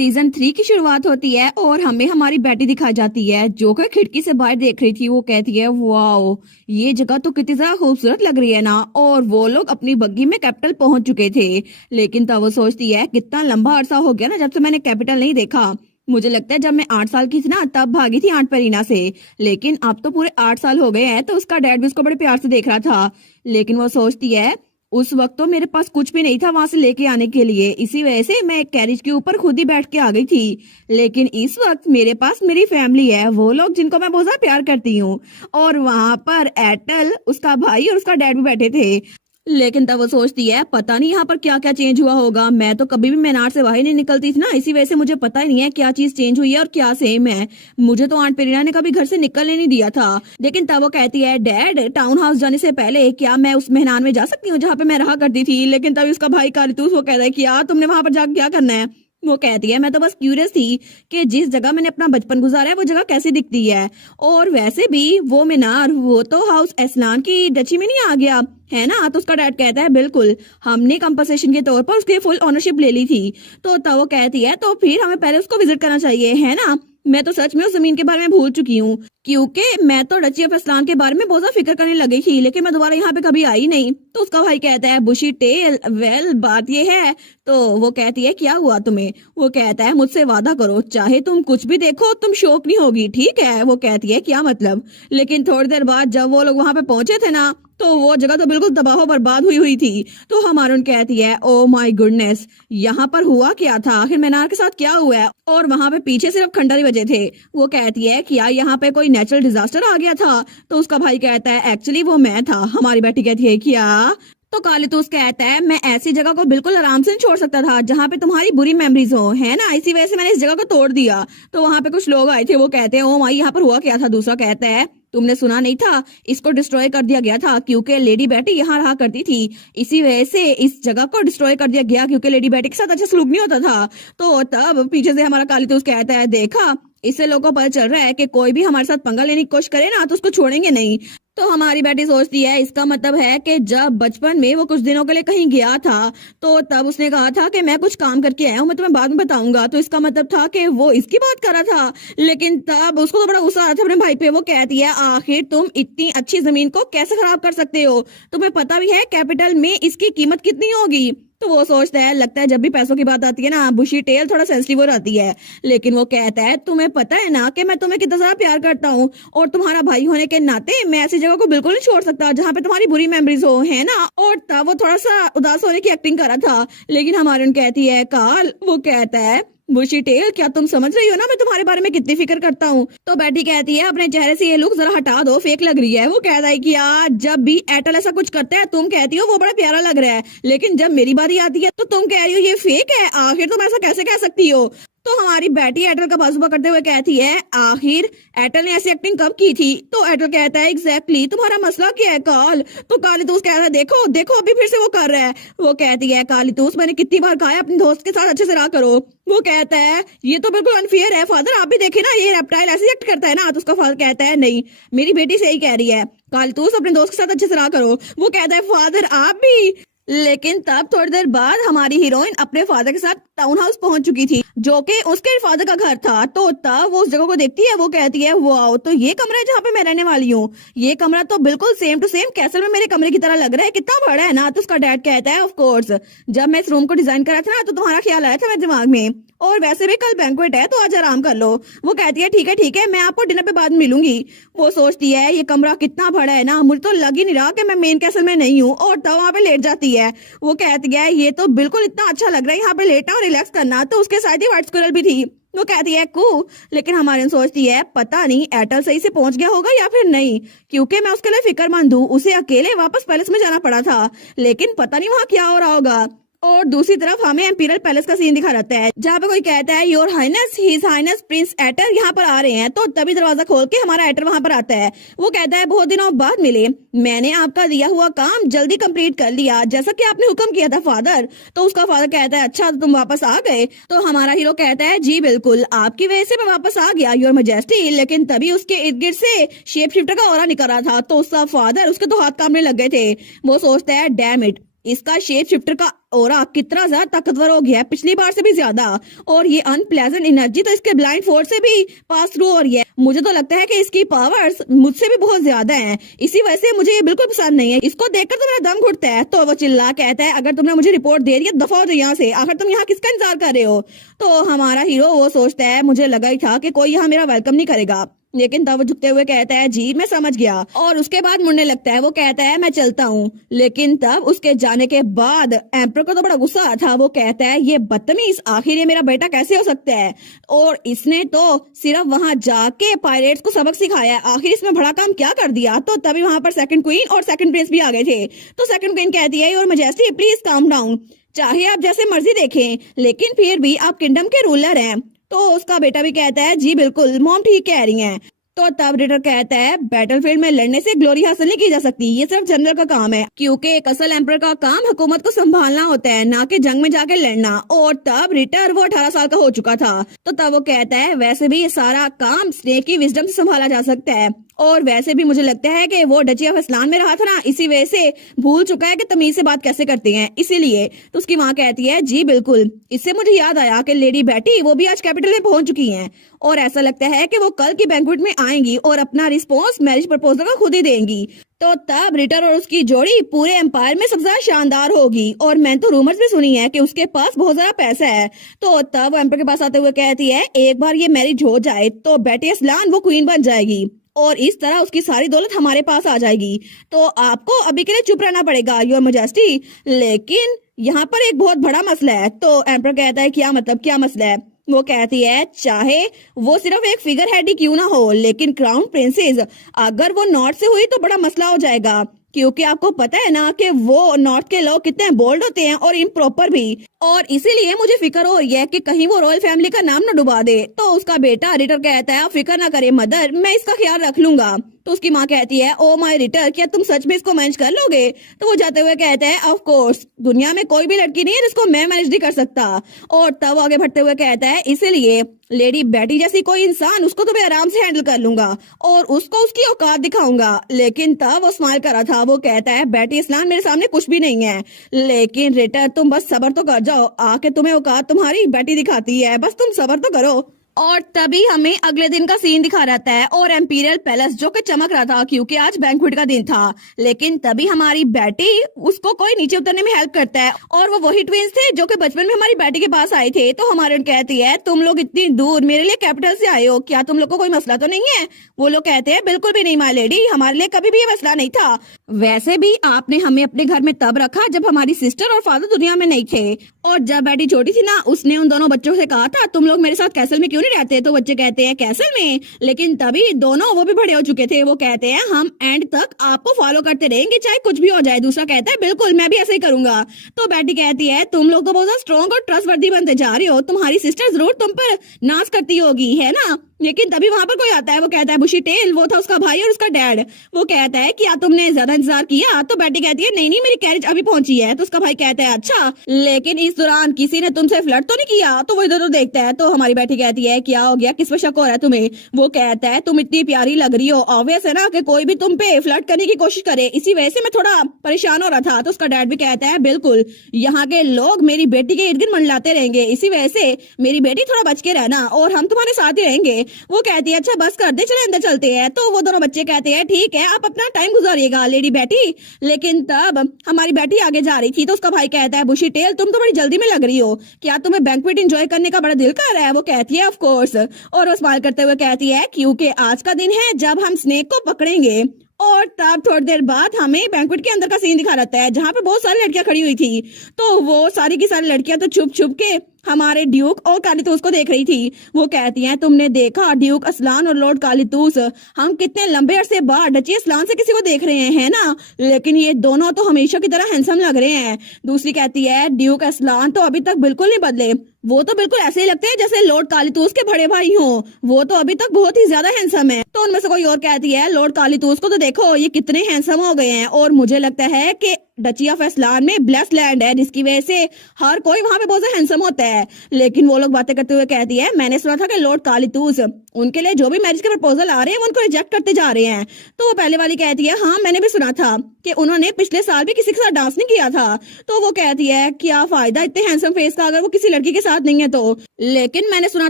Season 3 की शुरुआत होती है और हमें हमारी बेटी दिखाई जाती है जो कि खिड़की से बाहर देख रही थी। वो कहती है वाओ, ये जगह तो कितनी ज्यादा खूबसूरत लग रही है ना। और वो लोग अपनी बग्गी में कैपिटल पहुंच चुके थे। लेकिन तब वो सोचती है कितना लंबा अरसा हो गया ना जब से मैंने कैपिटल नहीं देखा। मुझे लगता है जब मैं 8 साल की थी ना तब भागी थी आंट परीना से। लेकिन अब तो पूरे 8 साल हो गए हैं। तो उसका डैड भी उसको बड़े प्यार से देख रहा था। लेकिन वो सोचती है उस वक्त तो मेरे पास कुछ भी नहीं था वहां से लेके आने के लिए, इसी वजह से मैं एक कैरेज के ऊपर खुद ही बैठ के आ गई थी। लेकिन इस वक्त मेरे पास मेरी फैमिली है, वो लोग जिनको मैं बहुत ज्यादा प्यार करती हूँ। और वहां पर एटल, उसका भाई और उसका डैड भी बैठे थे। लेकिन तब वो सोचती है पता नहीं यहाँ पर क्या क्या चेंज हुआ होगा। मैं तो कभी भी मीनार से बाहर नहीं निकलती थी ना, इसी वजह से मुझे पता ही नहीं है क्या चीज चेंज हुई है और क्या सेम है। मुझे तो आंट पेरीना ने कभी घर से निकलने नहीं दिया था। लेकिन तब वो कहती है डैड, टाउन हाउस जाने से पहले क्या मैं उस मेहमान में जा सकती हूँ जहाँ पे मैं रहा करती थी। लेकिन तभी उसका भाई कारितूस वो कहता है कि यार तुमने वहां पर जाकर क्या करना है। वो कहती है मैं तो बस क्यूरियस थी कि जिस जगह मैंने अपना बचपन गुजारा है वो जगह कैसी दिखती है। और वैसे भी वो मीनार वो तो हाउस एसलान की डची में नहीं आ गया है ना। तो उसका डैड कहता है बिल्कुल, हमने कंपनसेशन के तौर पर उसकी फुल ओनरशिप ले ली थी। तो तब वो कहती है तो फिर हमें पहले उसको विजिट करना चाहिए है ना। मैं तो सच में उस जमीन के बारे में भूल चुकी हूँ, क्योंकि मैं तो डची ऑफ इस्लाम के बारे में बहुत ज्यादा फिक्र करने लगी थी। लेकिन मैं दोबारा यहाँ पे कभी आई नहीं। तो उसका भाई कहता है बुशी टेल, वेल बात ये है। तो वो कहती है क्या हुआ तुम्हें। वो कहता है मुझसे वादा करो चाहे तुम कुछ भी देखो तुम शौक नहीं होगी, ठीक है। वो कहती है क्या मतलब। लेकिन थोड़ी देर बाद जब वो लोग वहां पे पहुंचे थे ना तो वो जगह तो बिल्कुल तबाह बर्बाद हुई हुई थी। तो हमारून कहती है ओ माय गुडनेस, यहाँ पर हुआ क्या था, आखिर मीनार के साथ क्या हुआ है। और वहां पे पीछे सिर्फ खंडर ही बचे थे। वो कहती है क्या यहाँ पे कोई नेचुरल डिजास्टर आ गया था। तो उसका भाई कहता है एक्चुअली वो मैं था। हमारी बेटी कहती है क्या। तो कालितूस कहता है मैं ऐसी जगह को बिल्कुल आराम से नहीं छोड़ सकता था जहाँ पे तुम्हारी बुरी मेमोरीज हो, है ना। इसी वजह से मैंने इस जगह को तोड़ दिया। तो वहां पे कुछ लोग आए थे, वो कहते हैं ओ माई यहाँ पर हुआ क्या था। दूसरा कहता है तुमने सुना नहीं था, इसको डिस्ट्रॉय कर दिया गया था क्योंकि लेडी बैटी यहाँ रहा करती थी। इसी वजह से इस जगह को डिस्ट्रॉय कर दिया गया क्योंकि लेडी बैटी के साथ अच्छा सलूक नहीं होता था। तो तब पीछे से हमारा कालितूस कहता है देखा, इससे लोगों को पता चल रहा है कि कोई भी हमारे साथ पंगा लेने की कोशिश करे ना तो उसको छोड़ेंगे नहीं। तो हमारी बेटी सोचती है इसका मतलब है कि जब बचपन में वो कुछ दिनों के लिए कहीं गया था तो तब उसने कहा था कि मैं कुछ काम करके आया हूँ, मैं तुम्हें बाद में बताऊंगा। तो इसका मतलब था कि वो इसकी बात कर रहा था। लेकिन तब उसको तो बड़ा गुस्सा आया था अपने भाई पे। वो कहती है आखिर तुम इतनी अच्छी जमीन को कैसे खराब कर सकते हो, तुम्हें पता भी है कैपिटल में इसकी कीमत कितनी होगी। तो वो सोचता है लगता है जब भी पैसों की बात आती है ना बुशी टेल थोड़ा सेंसिटिव हो जाती है। लेकिन वो कहता है तुम्हें पता है ना कि मैं तुम्हें कितना ज्यादा प्यार करता हूँ और तुम्हारा भाई होने के नाते मैं ऐसी जगह को बिल्कुल नहीं छोड़ सकता जहाँ पे तुम्हारी बुरी मेमोरीज हो, है ना। और तब वो थोड़ा सा उदास होने की एक्टिंग कर रहा था। लेकिन हमारी कहती है काल, वो कहता है बुशी टेल क्या तुम समझ रही हो ना मैं तुम्हारे बारे में कितनी फिक्र करता हूँ। तो बेटी कहती है अपने चेहरे से ये लुक जरा हटा दो, फेक लग रही है। वो कहता है कि यार जब भी एटल ऐसा कुछ करता है तुम कहती हो वो बड़ा प्यारा लग रहा है, लेकिन जब मेरी बारी आती है तो तुम कह रही हो ये फेक है। आखिर तुम ऐसा कैसे कह सकती हो। तो हमारी बेटी एटल का बाजुबा करते हुए कहती है आखिर एटल ने ऐसी एक्टिंग कब की थी। तो एटल कहता है एग्जैक्टली तुम्हारा मसला क्या है काल। तो कालितूस कहता है देखो देखो अभी फिर से वो कर रहा है। वो कहती है कालितूस मैंने कितनी बार कहा है अपने दोस्त के साथ अच्छे से रहा करो। वो कहता है ये तो बिल्कुल अनफेयर है फादर, आप भी देखे ना ये रेप्टाइल ऐसे एक्ट करता है ना। तो उसका फादर कहता है नहीं मेरी बेटी सही कह रही है, कालितूस अपने दोस्त के साथ अच्छे से रहा करो। वो कहता है फादर आप भी। लेकिन तब थोड़ी देर बाद हमारी हीरोइन अपने फादर के साथ टाउन हाउस पहुंच चुकी थी जो कि उसके फादर का घर था। तो तब वो उस जगह को देखती है। वो कहती है वाओ, तो ये कमरा है जहाँ पे मैं रहने वाली हूँ। ये कमरा तो बिल्कुल सेम टू सेम कैसल में मेरे कमरे की तरह लग रहा है, कितना बड़ा है ना। तो उसका डैड कहता है ऑफ कोर्स जब मैं इस रूम को डिजाइन करा था ना तो तुम्हारा ख्याल आया था मेरे दिमाग में, और वैसे भी कल बैंक्वेट है तो आज आराम कर लो। वो कहती है ठीक है मैं आपको डिनर पे बाद में मिलूंगी। वो सोचती है ये कमरा कितना बड़ा है ना, मुझे तो लग ही नहीं रहा कि मैं मेन कैसल में नहीं हूँ। और तब वहां पे लेट जाती है। वो कहती है ये तो बिल्कुल इतना अच्छा लग रहा है यहाँ पे लेटना और रिलैक्स करना। तो उसके साथ ही व्हाइट स्क्विरल भी थी। वो कहती है कू। लेकिन हमारी सोचती है पता नहीं एटल सही से पहुंच गया होगा या फिर नहीं, क्योंकि मैं उसके लिए फिक्रमंद हूँ। उसे अकेले वापस पैलेस में जाना पड़ा था, लेकिन पता नहीं वहां क्या हो रहा होगा। और दूसरी तरफ हमें एम्पीरियल पैलेस का सीन दिखा रहता है जहाँ पे कोई कहता है your highness his highness prince एटर यहाँ पर आ रहे हैं। तो तभी दरवाजा खोल के हमारा एटर वहां पर आता है। वो कहता है बहुत दिनों बाद मिले, मैंने आपका दिया हुआ काम जल्दी कंप्लीट कर लिया जैसा कि आपने हुक्म किया था फादर। तो उसका फादर कहता है अच्छा तो तुम वापस आ गए। तो हमारा हीरो कहता है जी बिल्कुल आपकी वजह से मैं वापस आ गया योर मैजेस्टी। लेकिन तभी उसके इर्द गिर्द से शेप शिफ्टर का ऑरा निकल रहा था। तो उसका फादर उसके तो हाथ कांपने लग गए थे। वो सोचता है डैम इट, इसका शेप शिफ्टर का ऑरा कितना ज्यादा ताकतवर हो गया है, पिछली बार से भी ज्यादा। और ये अनप्लेजेंट एनर्जी तो इसके ब्लाइंड फोर्स से भी पास थ्रू हो रही है। मुझे तो लगता है कि इसकी पावर्स मुझसे भी बहुत ज्यादा हैं, इसी वजह से मुझे ये बिल्कुल पसंद नहीं है। इसको देखकर तो मेरा दम घुटता है। तो वो चिल्ला कहता है, अगर तुमने मुझे रिपोर्ट दे दी है, दफा हो जाओ यहाँ से, आखिर तुम यहाँ किसका इंतजार कर रहे हो। तो हमारा हीरो वो सोचता है, मुझे लगा ही था कि कोई यहाँ मेरा वेलकम नहीं करेगा। लेकिन तब वो झुकते हुए कहता है, जी मैं समझ गया। और उसके बाद मुड़ने लगता है। वो कहता है, मैं चलता हूँ। लेकिन तब उसके जाने के बाद एम्पर को तो बड़ा गुस्सा आता है। वो कहता है, ये बदतमीज, आखिर ये मेरा बेटा कैसे हो सकता है, और इसने तो सिर्फ वहां जाके पायरेट्स को सबक सिखाया है, आखिर इसमें बड़ा काम क्या कर दिया। तो तभी वहां पर सेकंड क्वीन और सेकंड प्रिंस भी आ गए थे। तो सेकंड क्वीन कहती है, your majesty please calm down, चाहे आप जैसे मर्जी देखें, लेकिन फिर भी आप किंगडम के रूलर हैं। तो उसका बेटा भी कहता है, जी बिल्कुल मॉम ठीक कह रही हैं। तो तब रिटर कहता है, बैटलफील्ड में लड़ने से ग्लोरी हासिल नहीं की जा सकती, ये सिर्फ जनरल का काम है, क्योंकि एक असल एम्पर का काम हुकूमत को संभालना होता है, ना कि जंग में जाके लड़ना। और तब रिटर वो 18 साल का हो चुका था। तो तब वो कहता है, वैसे भी ये सारा काम स्नेक की विजडम से संभाला जा सकता है, और वैसे भी मुझे लगता है कि वो डची ऑफ इस्लाम में रहा था ना, इसी वजह से भूल चुका है कि तमीज से बात कैसे करते हैं, इसीलिए। तो उसकी माँ कहती है, जी बिल्कुल, इससे मुझे याद आया कि लेडी बैटी वो भी आज कैपिटल में पहुंच चुकी हैं, और ऐसा लगता है कि वो कल की बैंक्वेट में आएंगी और अपना रिस्पॉन्स मैरिज प्रपोजल का खुद ही देंगी। तो तब रिटर और उसकी जोड़ी पूरे एम्पायर में सबसे ज्यादा शानदार होगी, और मैंने तो रूमर्स भी सुनी है कि उसके पास बहुत ज्यादा पैसा है। तो तब वो एम्पर के पास आते हुए कहती है, एक बार ये मैरिज हो जाए तो बेटी असलान वो क्वीन बन जाएगी, और इस तरह उसकी सारी दौलत हमारे पास आ जाएगी। तो आपको अभी के लिए चुप रहना पड़ेगा योर मैजेस्टी, लेकिन यहाँ पर एक बहुत बड़ा मसला है। तो एम्पर कहता है, क्या मतलब, क्या मसला है। वो कहती है, चाहे वो सिर्फ एक फिगर हेड ही क्यों ना हो, लेकिन क्राउन प्रिंसेस अगर वो नॉर्थ से हुई तो बड़ा मसला हो जाएगा, क्योंकि आपको पता है ना कि वो नॉर्थ के लोग कितने बोल्ड होते हैं और इम्प्रॉपर भी, और इसीलिए मुझे फिक्र हो रही है कि कहीं वो रॉयल फैमिली का नाम न डुबा दे। तो उसका बेटा रिटर कहता है, आप फिक्र ना करें मदर, मैं इसका ख्याल रख लूंगा। तो उसकी माँ कहती है, ओ माय रिटर, क्या तुम सच में इसको मैनेज कर लोगे। तो वो जाते हुए कहता है, ऑफ कोर्स, दुनिया में कोई भी लड़की नहीं है जिसको मैं मैनेज नहीं कर सकता। और तब आगे बढ़ते हुए कहता है, इसीलिए लेडी बैटी जैसी कोई इंसान, उसको तो मैं आराम से हैंडल कर लूंगा और उसको उसकी औकात दिखाऊंगा। लेकिन तब वो स्माइल कर रहा था। वो कहता है, बैटी इस्लाम मेरे सामने कुछ भी नहीं है, लेकिन रिटर तुम बस सबर तो कर जाओ, आके तुम्हें औकात तुम्हारी बैटी दिखाती है, बस तुम सबर तो करो। और तभी हमें अगले दिन का सीन दिखा रहता है, और एम्पीरियल पैलेस जो कि चमक रहा था क्योंकि आज बैंक्वेट का दिन था। लेकिन तभी हमारी बेटी, उसको कोई नीचे उतरने में हेल्प करता है, और वो वही ट्विंस थे जो कि बचपन में हमारी बेटी के पास आए थे। तो हमारे कहती है, तुम लोग इतनी दूर मेरे लिए कैपिटल से आए हो, क्या तुम लोग को कोई मसला तो नहीं है। वो लोग कहते हैं, बिल्कुल भी नहीं माय लेडी, हमारे लिए कभी भी ये मसला नहीं था। वैसे भी आपने हमें अपने घर में तब रखा जब हमारी सिस्टर और फादर दुनिया में नहीं थे, और जब बेटी छोटी थी ना, उसने उन दोनों बच्चों से कहा था, तुम लोग मेरे साथ कैसल में क्यों नहीं रहते। तो बच्चे कहते हैं, कैसल में, लेकिन तभी दोनों वो भी बड़े हो चुके थे। वो कहते हैं, हम एंड तक आपको फॉलो करते रहेंगे चाहे कुछ भी हो जाए। दूसरा कहता है, बिल्कुल मैं भी ऐसे ही करूंगा। तो बेटी कहती है, तुम लोग तो बहुत स्ट्रॉन्ग और ट्रस्टवर्दी बनते जा रहे हो, तुम्हारी सिस्टर जरूर तुम पर नाज करती होगी, है ना। लेकिन तभी वहां पर कोई आता है। वो कहता है, बुशी टेल, वो था उसका भाई और उसका डैड। वो कहता है, क्या तुमने ज्यादा इंतजार किया। तो बेटी कहती है, नहीं नहीं, मेरी कैरेज अभी पहुंची है। तो उसका भाई कहता है, अच्छा, लेकिन इस दौरान किसी ने तुमसे फ्लर्ट तो नहीं किया। तो वो इधर उधर देखता है। तो हमारी बेटी कहती है, क्या हो गया, किस पे शक हो रहा है तुम्हें। वो कहता है, तुम इतनी प्यारी लग रही हो, ऑब्वियस है ना कि कोई भी तुम पे फ्लर्ट करने की कोशिश करे, इसी वजह से मैं थोड़ा परेशान हो रहा था। तो उसका डैड भी कहता है, बिल्कुल, यहाँ के लोग मेरी बेटी के इर्द गिर्द मंडलाते रहेंगे, इसी वजह से मेरी बेटी थोड़ा बच के रहना, और हम तुम्हारे साथ ही रहेंगे। वो कहती है, अच्छा बस कर दे, चले अंदर चलते हैं। तो वो दोनों बच्चे कहते हैं, ठीक है, आप अपना टाइम गुजारिएगा लेडी बेटी। लेकिन तब हमारी बेटी आगे जा रही थी। तो उसका भाई कहता है, बुशी टेल, तुम तो बड़ी जल्दी में लग रही हो, क्या तुम्हें बैंक्वेट एंजॉय करने का बड़ा दिल कर रहा है। वो कहती है, ऑफ कोर्स, और वो स्माइल करते हुए कहती है, क्योंकि आज का दिन है जब हम स्नेक को पकड़ेंगे। और तब थोड़ी देर बाद हमें बैंक्वेट के अंदर का सीन दिखा रहता है, जहाँ पे बहुत सारी लड़कियां खड़ी हुई थी। तो वो सारी की सारी लड़कियां तो छुप छुप के हमारे ड्यूक और कालीतूस को देख रही थी। वो कहती हैं, तुमने देखा ड्यूक असलान और लॉर्ड कालीतूस, हम कितने लंबे अरसे बाद डची असलान से किसी को देख रहे हैं, है ना, लेकिन ये दोनों तो हमेशा की तरह हैंडसम लग रहे हैं। दूसरी कहती है, ड्यूक असलान तो अभी तक बिल्कुल नहीं बदले, वो तो बिल्कुल ऐसे ही लगते हैं जैसे लॉर्ड कालीतूस के बड़े भाई हों, वो तो अभी तक बहुत ही ज्यादा हैंडसम है। तो उनमें से कोई और कहती है, लॉर्ड कालीतूस को तो देखो, ये कितने हैंडसम हो गए हैं, और मुझे लगता है कि डची ऑफ इस्लान में ब्लेस्ड लैंड है, जिसकी वजह से हर कोई वहां पे बहुत हैंडसम होता है। लेकिन वो लोग बातें करते हुए कहती है, मैंने सुना था कि लॉर्ड कालीतूस उनके लिए जो भी मैरिज के प्रपोजल आ रहे हैं वो उनको रिजेक्ट करते जा रहे हैं। तो वो पहले वाली कहती है हाँ मैंने भी सुना था कि उन्होंने पिछले साल भी किसी के साथ डांस नहीं किया था। तो वो कहती है क्या फायदा इतने हैंडसम फेस का अगर वो किसी लड़की के साथ नहीं है तो। लेकिन मैंने सुना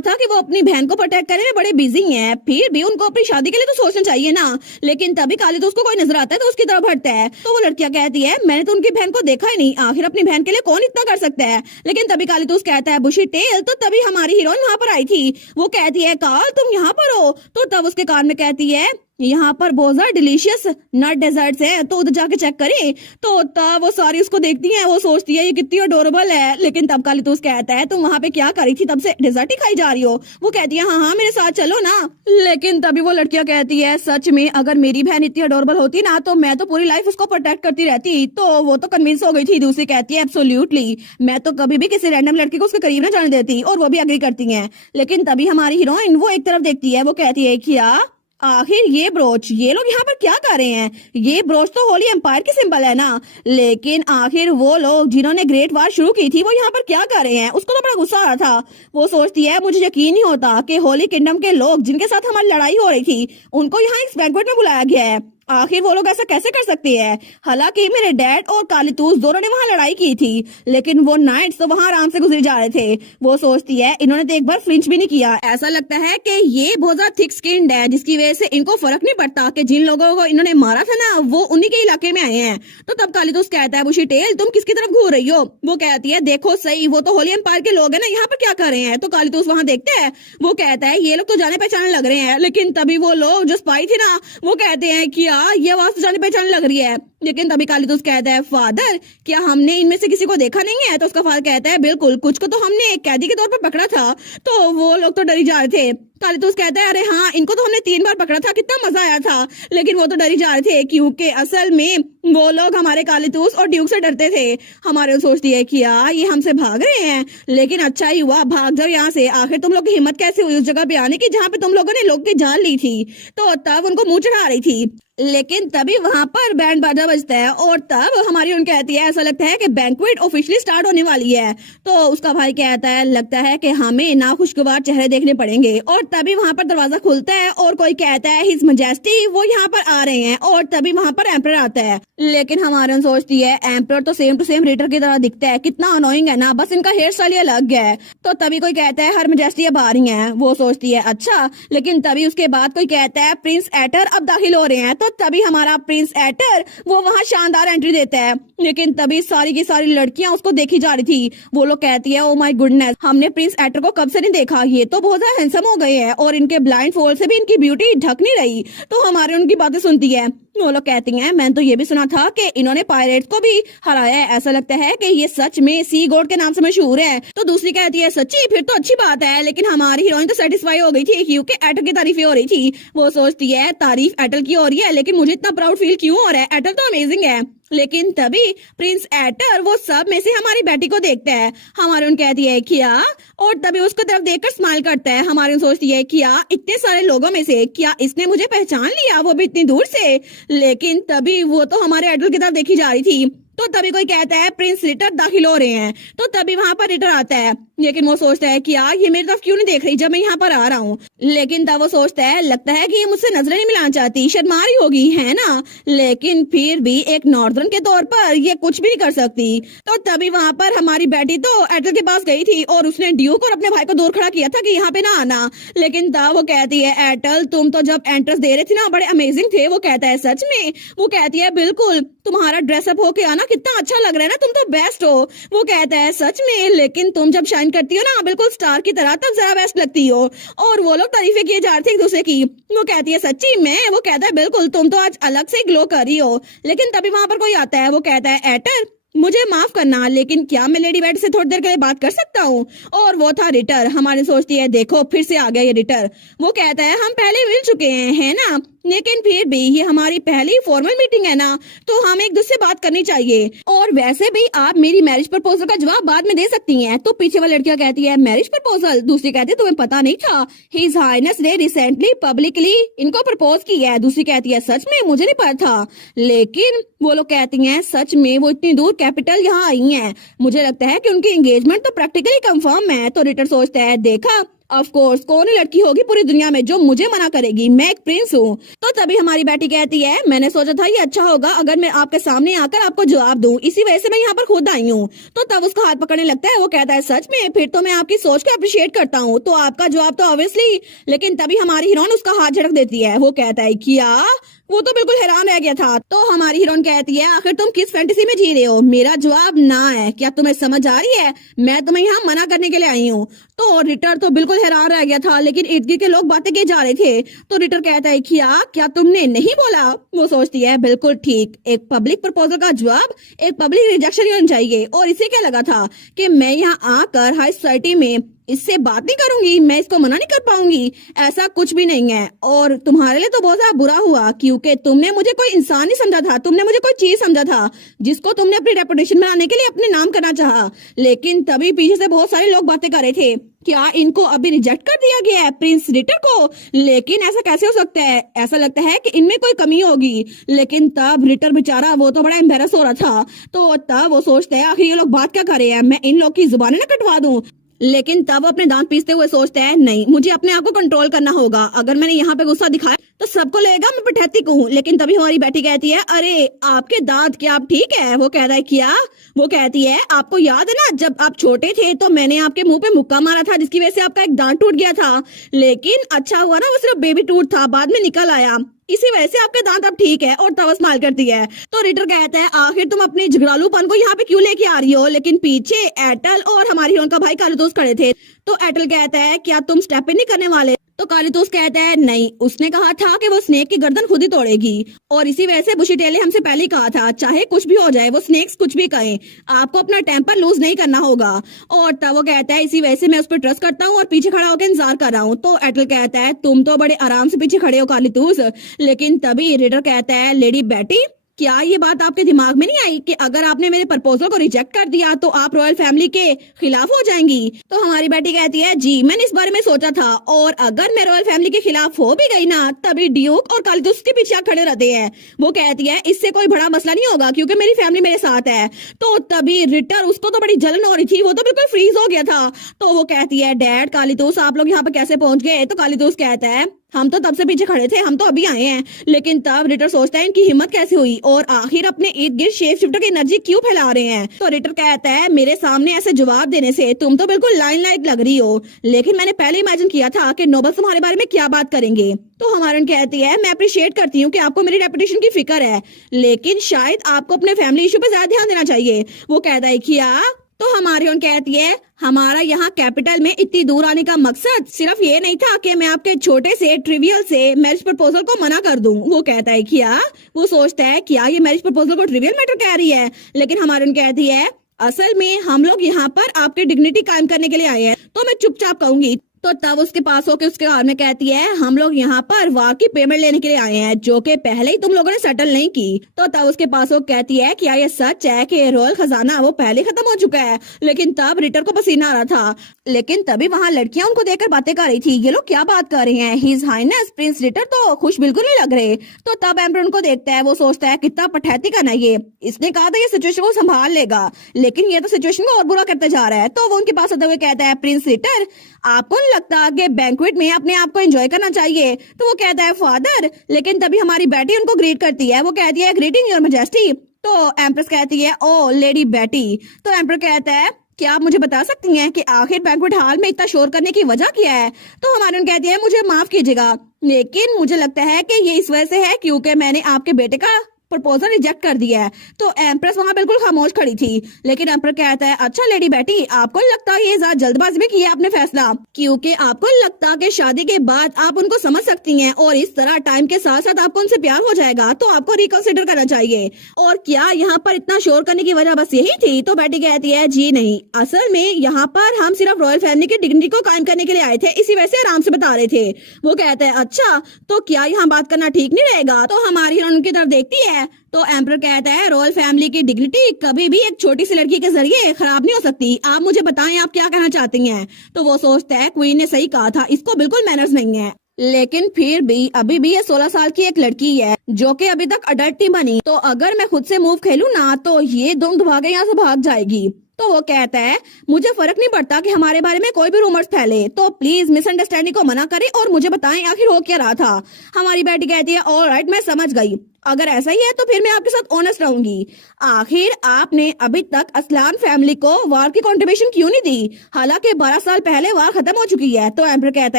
था कि वो अपनी बहन को प्रोटेक्ट करने में बड़े बिजी हैं, फिर भी उनको अपनी शादी के लिए तो सोचना चाहिए ना। लेकिन तभी काली तो उसको कोई नजर आता है तो उसकी तरफ हटता है। तो वो लड़कियां कहती है मैंने तो उनकी बहन को देखा ही नहीं, आखिर अपनी बहन के लिए कौन इतना कर सकता है। लेकिन तभी काली तो कहता है बुशी टेल। तो तभी हमारी हीरोइन वहां पर आई थी। वो कहती है काल तुम यहाँ पर हो। तो तब उसके कान में कहती है यहाँ पर बहुत ज्यादा डिलीशियस नट डेजर्ट्स है तो उधर जाके चेक करें। तो तब वो सारी उसको देखती है, वो सोचती है ये कितनी अडोरेबल है। लेकिन तब कालीतूस कहता है तुम वहां पे क्या करी थी, तब से डेजर्ट ही खाई जा रही हो। वो कहती है हाँ हाँ मेरे साथ चलो ना। लेकिन तभी वो लड़कियां कहती है सच में अगर मेरी बहन इतनी अडोरेबल होती ना तो मैं तो पूरी लाइफ उसको प्रोटेक्ट करती रहती। तो वो तो कन्विंस हो गई थी। दूसरी कहती है एब्सोल्युटली मैं तो कभी भी किसी रैंडम लड़के को उसके करीब ना जाने देती, और वो भी एग्री करती है। लेकिन तभी हमारी हीरोइन वो एक तरफ देखती है, वो कहती है क्या आखिर ये ब्रोच ये लोग यहाँ पर क्या कर रहे हैं। ये ब्रोच तो होली एम्पायर की सिंबल है ना। लेकिन आखिर वो लोग जिन्होंने ग्रेट वार शुरू की थी वो यहाँ पर क्या कर रहे हैं। उसको तो बड़ा गुस्सा आ रहा था। वो सोचती है मुझे यकीन नहीं होता कि होली किंगडम के लोग जिनके साथ हमारी लड़ाई हो रही थी उनको यहाँ इस बैंक्वेट में बुलाया गया है। आखिर वो लोग ऐसा कैसे कर सकते हैं। हालांकि मेरे डैड और कालीतूस दोनों ने वहां लड़ाई की थी, लेकिन वो नाइट्स तो वहां आराम से गुजर जा रहे थे। वो सोचती है इन्होंने तो एक बार फ्लिंच भी नहीं किया। ऐसा लगता है कि ये बहुत ज्यादा थिक स्किन्ड है जिसकी वजह से इनको फर्क नहीं पड़ता कि जिन लोगों को इन्होंने मारा था ना वो उन्हीं के इलाके में आए हैं। तो तब कालीतूस कहता है बुशी टेल तुम किसकी तरफ घूर रही हो। वो कहती है देखो सही वो तो होली एम्पायर के लोग है ना, यहाँ पर क्या कर रहे हैं। तो कालीतूस वहां देखते हैं, वो कहता है ये लोग तो जाने पहचाने लग रहे हैं। लेकिन तभी वो लोग जो स्पाई थे ना वो कहते हैं कि ये आवाज तो जाने पहचाने लग रही है। लेकिन तभी कालीतूस कहता है फादर क्या हमने इनमें से किसी को देखा नहीं है। तो उसका फादर कहता है बिल्कुल कुछ को तो हमने एक कैदी के तौर पर पकड़ा था। तो वो लोग तो डरी जा रहे थे। कालीतूस कहता है अरे हाँ इनको तो हमने 3 बार पकड़ा था, कितना मजा आया था। लेकिन वो तो डरी जा रहे थे क्योंकि असल में वो लोग हमारे कालीतूस और ड्यूक से डरते थे। हमारे सोचती है कि यार ये हमसे भाग रहे हैं, लेकिन अच्छा ही हुआ भाग जाओ यहाँ से। आखिर तुम लोग की हिम्मत कैसे हुई उस जगह पे आने की जहाँ पे तुम लोगों ने लोग की जान ली थी। तो तब उनको मुंह चढ़ा रही थी। लेकिन तभी वहां पर बैंड बाजा बजता है और तब हमारी उन कहती है ऐसा लगता है कि बैंक्वेट ऑफिशियली स्टार्ट होने वाली है। तो उसका भाई कहता है लगता है कि हमें नाखुशगवार चेहरे देखने पड़ेंगे। और तभी वहां पर दरवाजा खुलता है और कोई कहता है हिज मैजेस्टी वो यहाँ पर आ रहे हैं। और तभी वहां पर एम्परर आता है। लेकिन हमारे सोचती है एम्परर तो सेम टू सेम रिटर की तरह दिखता है, कितना अनोइंग है ना, बस इनका हेयर स्टाइल अलग है। तो तभी कोई कहता है हर मैजेस्टी अब आ रही है। वो सोचती है अच्छा। लेकिन तभी उसके बाद कोई कहता है प्रिंस एटर अब दाखिल हो रहे हैं। तो तभी हमारा प्रिंस एटर वो वहां शानदार एंट्री देता है। लेकिन तभी सारी की सारी लड़कियां उसको देखी जा रही थी। वो लोग कहती है ओ माय गुडनेस हमने प्रिंस एटर को कब से नहीं देखा, ये तो बहुत ज्यादा हैंडसम हो गए हैं और इनके ब्लाइंड फोल्ड से भी इनकी ब्यूटी ढक नहीं रही। तो हमारे उनकी बातें सुनती है। वो लोग कहती हैं मैंने तो ये भी सुना था कि इन्होंने पायरेट्स को भी हराया है, ऐसा लगता है कि ये सच में सी गॉड के नाम से मशहूर है। तो दूसरी कहती है सच्ची फिर तो अच्छी बात है। लेकिन हमारी हीरोइन तो सेटिस्फाई हो गई थी क्योंकि एटल की तारीफें हो रही थी। वो सोचती है तारीफ एटल की हो रही है लेकिन मुझे इतना प्राउड फील क्यों हो रहा है, एटल तो अमेजिंग है। लेकिन तभी प्रिंस एटर वो सब में से हमारी बेटी को देखता है। हमारी उन कहती है क्या, और तभी उसको तरफ देखकर स्माइल करता है। हमारी उन सोचती है क्या इतने सारे लोगों में से क्या इसने मुझे पहचान लिया, वो भी इतनी दूर से। लेकिन तभी वो तो हमारे एडल की तरफ देखी जा रही थी। तो तभी कोई कहता है प्रिंस रिटर दाखिल हो रहे हैं। तो तभी वहां पर रिटर आता है। लेकिन वो सोचता है कि यार ये मेरी तरफ क्यों नहीं देख रही जब मैं यहाँ पर आ रहा हूँ। लेकिन तब वो सोचता है लगता है कि ये मुझसे नजरें नहीं मिलाना चाहती, शर्मा रही होगी है ना। लेकिन फिर भी एक नॉर्दर्न के तौर पर ये कुछ भी नहीं कर सकती। तो तभी वहां पर हमारी बेटी तो एटल के पास गई थी और उसने ड्यूक और अपने भाई को दूर खड़ा किया था कि यहाँ पे ना आना। लेकिन तब वो कहती है एटल तुम तो जब एंट्रेंस दे रहे थे ना बड़े अमेजिंग थे। वो कहता है सच में। वो कहती है बिल्कुल तुम्हारा ड्रेसअप होके आना कितना अच्छा लग रहा है ना, तुम तो बेस्ट हो। वो कहता है सच में, लेकिन तुम जब शाइन करती हो ना बिल्कुल स्टार की तरह तब ज्यादा बेस्ट लगती हो। और वो लोग तारीफें किए जा रहे थे एक दूसरे की। वो कहती है सच्ची मैं। वो कहता है बिल्कुल तुम तो आज अलग से ग्लो कर रही हो। लेकिन तभी वहां पर कोई आता है। वो कहता है एटर मुझे माफ करना लेकिन क्या मैं लेडी बैट से थोड़ी देर के लिए बात कर सकता हूँ। और वो था रिटर। हमारी सोचती है देखो फिर से आ गया ये रिटर। वो कहता है हम पहले मिल चुके हैं है ना, लेकिन फिर भी ये हमारी पहली फॉर्मल मीटिंग है ना, तो हम एक दूसरे से बात करनी चाहिए। और वैसे भी आप मेरी मैरिज प्रपोजल का जवाब बाद में दे सकती हैं। तो पीछे वाली लड़कियां कहती है मैरिज प्रपोजल। दूसरी कहती है तुम्हें पता नहीं था हिज हाइनेस ने रिसेंटली पब्लिकली इनको प्रपोज किया है। दूसरी कहती है सच में मुझे नहीं पता था। लेकिन वो लोग कहती हैं सच में वो इतनी दूर कैपिटल यहाँ आई हैं, मुझे लगता है कि उनकी एंगेजमेंट तो प्रैक्टिकली कंफर्म है। तो रिटर सोचता है देखा ऑफ कोर्स कौन ही लड़की होगी पूरी दुनिया में जो मुझे मना करेगी, मैं एक प्रिंस हूँ। तो तभी हमारी बेटी कहती है मैंने सोचा था ये अच्छा होगा अगर मैं आपके सामने आकर आपको जवाब दूं, इसी वजह से मैं यहाँ पर खुद आई हूँ। तो तब उसका हाथ पकड़ने लगता है, वो कहता है सच में, फिर तो मैं आपकी सोच को अप्रिशिएट करता हूँ। तो आपका जवाब तो ऑब्वियसली, लेकिन तभी हमारी हीरोइन उसका हाथ झटक देती है। वो कहता है क्या? वो तो बिल्कुल हैरान रह गया था। तो हमारी हीरोइन कहती है आखिर तुम किस फैंटेसी में जी रहे हो? मेरा जवाब ना है, क्या तुम्हें समझ आ रही है? मैं तुम्हें यहाँ मना करने के लिए आई हूँ। तो रिटर तो बिल्कुल हैरान रह गया था, लेकिन इर्द गिर्द के लोग बातें किए जा रहे थे। तो रिटर कहता है क्या तुमने नहीं बोला? वो सोचती है बिल्कुल ठीक, एक पब्लिक प्रपोजल का जवाब एक पब्लिक रिजेक्शन ही होना चाहिए। और इसे क्या लगा था कि मैं यहाँ आकर हाई सोसाइटी में इससे बात नहीं करूंगी, मैं इसको मना नहीं कर पाऊंगी? ऐसा कुछ भी नहीं है। और तुम्हारे लिए तो बहुत ज्यादा बुरा हुआ क्योंकि तुमने मुझे कोई इंसान नहीं समझा था, तुमने मुझे कोई चीज समझा था जिसको तुमने अपनी रेपुटेशन बनाने के लिए अपने नाम करना चाहा। लेकिन तभी पीछे से बहुत सारे लोग बातें कर रहे थे, क्या इनको अभी रिजेक्ट कर दिया गया है प्रिंस रिटर को? लेकिन ऐसा कैसे हो सकता है? ऐसा लगता है कि इनमें कोई कमी होगी। लेकिन तब रिटर बेचारा वो तो बड़ा एम्बेरस हो रहा था। तो तब वो सोचता है आखिर ये लोग बात क्या कर रहे हैं, मैं इन लोग की जुबानें ना कटवा दूं। लेकिन तब वो अपने दांत पीसते हुए सोचता है नहीं, मुझे अपने आप को कंट्रोल करना होगा। अगर मैंने यहाँ पे गुस्सा दिखाया तो सबको लगेगा मैं पिठैती को हूँ। लेकिन तभी हमारी बेटी कहती है अरे आपके दांत, क्या आप ठीक है? वो कह रहा है क्या? वो कहती है आपको याद है ना जब आप छोटे थे तो मैंने आपके मुंह पे मुक्का मारा था जिसकी वजह से आपका एक दांत टूट गया था। लेकिन अच्छा हुआ ना वो सिर्फ बेबी टूट था, बाद में निकल आया, इसी वजह से आपके दांत अब ठीक है। और तब स्माइल करती है। तो रिटर कहता है आखिर तुम अपने झगड़ालूपन को यहाँ पे क्यों लेके आ रही हो? लेकिन पीछे एटल और हमारी हीरोइन का भाई कालितोस खड़े थे। तो एटल कहता है क्या तुम स्टेप इन नहीं करने वाले? तो कालितोस कहता है नहीं, उसने कहा था कि वो स्नेक की गर्दन खुद ही तोड़ेगी। और इसी वजह से बुशीटेल ने हमसे पहले ही कहा था चाहे कुछ भी हो जाए, वो स्नेक्स कुछ भी कहें, आपको अपना टेम्पर लूज नहीं करना होगा। और तब वो कहता है इसी वजह से मैं उस पर ट्रस्ट करता हूँ और पीछे खड़ा होकर इंतजार कर रहा हूँ। तो एटल कहता है तुम तो बड़े आराम से पीछे खड़े हो कालितोस। लेकिन तभी रिटर कहता है लेडी बेटी, क्या ये बात आपके दिमाग में नहीं आई कि अगर आपने मेरे प्रपोजल को रिजेक्ट कर दिया तो आप रॉयल फैमिली के खिलाफ हो जाएंगी? तो हमारी बेटी कहती है जी मैंने इस बारे में सोचा था, और अगर मैं रॉयल फैमिली के खिलाफ हो भी गई ना तभी ड्यूक और कालितोस के पीछे खड़े रहते हैं। वो कहती है इससे कोई बड़ा मसला नहीं होगा क्योंकि मेरी फैमिली मेरे साथ है। तो तभी रिटर, उसको तो बड़ी जलन हो रही थी, वो तो बिल्कुल फ्रीज हो गया था। तो वो कहती है डैड कालितोस आप लोग यहाँ पे कैसे पहुंच गए? तो कालितोस कहता है हम तो तब से पीछे खड़े थे, हम तो अभी आए हैं। लेकिन तब रिटर सोचता है इनकी हिम्मत कैसे हुई और आखिर अपने इर्द गिर्द शेप शिफ्टर की एनर्जी क्यों फैला रहे हैं? तो रिटर कहता है मेरे सामने ऐसे जवाब देने से तुम तो बिल्कुल लाइन लाइट लग रही हो, लेकिन मैंने पहले इमेजिन किया था कि नोबल तुम्हारे बारे में क्या बात करेंगे। तो हमारन कहती है मैं अप्रिशिएट करती हूँ कि आपको मेरी रेपुटेशन की फिक्र है, लेकिन शायद आपको अपने फैमिली इशू पे ज्यादा ध्यान देना चाहिए। वो कहता है क्या? तो हमारी उन कहती है हमारा यहाँ कैपिटल में इतनी दूर आने का मकसद सिर्फ ये नहीं था कि मैं आपके छोटे से ट्रिवियल से मैरिज प्रपोजल को मना कर दूं। वो कहता है क्या? वो सोचता है क्या ये मैरिज प्रपोजल को ट्रिवियल मैटर कह रही है? लेकिन हमारी उन कहती है असल में हम लोग यहाँ पर आपकी डिग्निटी कायम करने के लिए आए हैं। तो मैं चुपचाप कहूंगी। तो तब उसके पास होकर उसके घर में कहती है हम लोग यहाँ पर वार की पेमेंट लेने के लिए आए हैं जो कि पहले ही तुम लोगों ने सेटल नहीं की। तो तब उसके पास होकर कहती है क्या ये सच है कि रॉयल खजाना वो पहले खत्म हो चुका है? लेकिन तब रिटर को पसीना आ रहा था। लेकिन तभी वहाँ लड़कियां उनको देखकर बातें कर रही थी, ये लोग क्या बात कर रहे हैं? हिज हाइनेस प्रिंस रिटर तो खुश बिल्कुल नहीं लग रहे। तो तब एम्पर उनको देखता है, वो सोचता है कितना पठैती का ना ये, इसने कहा था ये सिचुएशन को संभाल लेगा, लेकिन ये तो सिचुएशन को और बुरा करते जा रहा है। तो वो उनके पास आते हुए कहता है प्रिंस रिटर आपको नहीं लगता कि बैंक्वेट में अपने आप को एंजॉय करना चाहिए? तो वो कहता है फादर। लेकिन तभी हमारी बेटी उनको ग्रीट करती है, वो कहती है ग्रीटिंग योर मैजेस्टी। तो एम्प्रेस कहती है ओ लेडी बेटी। तो एम्पर कहता है क्या आप मुझे बता सकती हैं कि आखिर बैंक्वेट हॉल में इतना शोर करने की वजह क्या है? तो हमारे उन कहती है मुझे माफ कीजिएगा, लेकिन मुझे लगता है कि ये इस वजह से है क्योंकि मैंने आपके बेटे का प्रपोजल रिजेक्ट कर दिया है। तो एम्प्रेस वहां बिल्कुल खामोश खड़ी थी। लेकिन एम्पर कहता है अच्छा लेडी बेटी आपको लगता है ये ज्यादा जल्दबाजी में किया आपने फैसला, क्योंकि आपको लगता कि शादी के बाद आप उनको समझ सकती हैं और इस तरह टाइम के साथ साथ आपको उनसे प्यार हो जाएगा, तो आपको रिकंसिडर करना चाहिए। और क्या यहाँ पर इतना शोर करने की वजह बस यही थी? तो बेटी कहती है जी नहीं, असल में यहाँ पर हम सिर्फ रॉयल फैमिली की डिग्निटी को कायम करने के लिए आए थे, इसी वजह से आराम से बता रहे थे। वो कहता है अच्छा तो क्या यहाँ बात करना ठीक नहीं रहेगा? तो हमारी हीरोइन उनकी तरफ देखती है। तो एम्पर कहता है रॉयल फैमिली की डिग्निटी कभी भी एक छोटी सी लड़की के जरिए खराब नहीं हो सकती। आप मुझे बताएं आप क्या कहना चाहती हैं? तो वो सोचता है क्वीन ने सही कहा था, इसको बिल्कुल मैनर्स नहीं है, लेकिन फिर भी अभी भी ये 16 साल की एक लड़की है जो कि अभी तक अडल्ट नहीं बनी। तो अगर मैं खुद से मूव खेलूं ना तो ये दुम दुभागे यहाँ से भाग जाएगी। तो वो कहता है मुझे फर्क नहीं पड़ता कि हमारे बारे में कोई भी रूमर्स फैले, तो प्लीज मिसअंडरस्टैंडिंग को मना करें और मुझे बताएं आखिर हो क्या रहा था। हमारी बेटी कहती है ऑलराइट, मैं समझ गई, अगर ऐसा ही है तो फिर मैं आपके साथ ऑनेस्ट रहूंगी। आखिर आपने अभी तक असलान फैमिली को वार की कंट्रीब्यूशन क्यों नहीं दी, हालांकि 12 साल पहले वार खत्म हो चुकी है। तो एम्पर कहता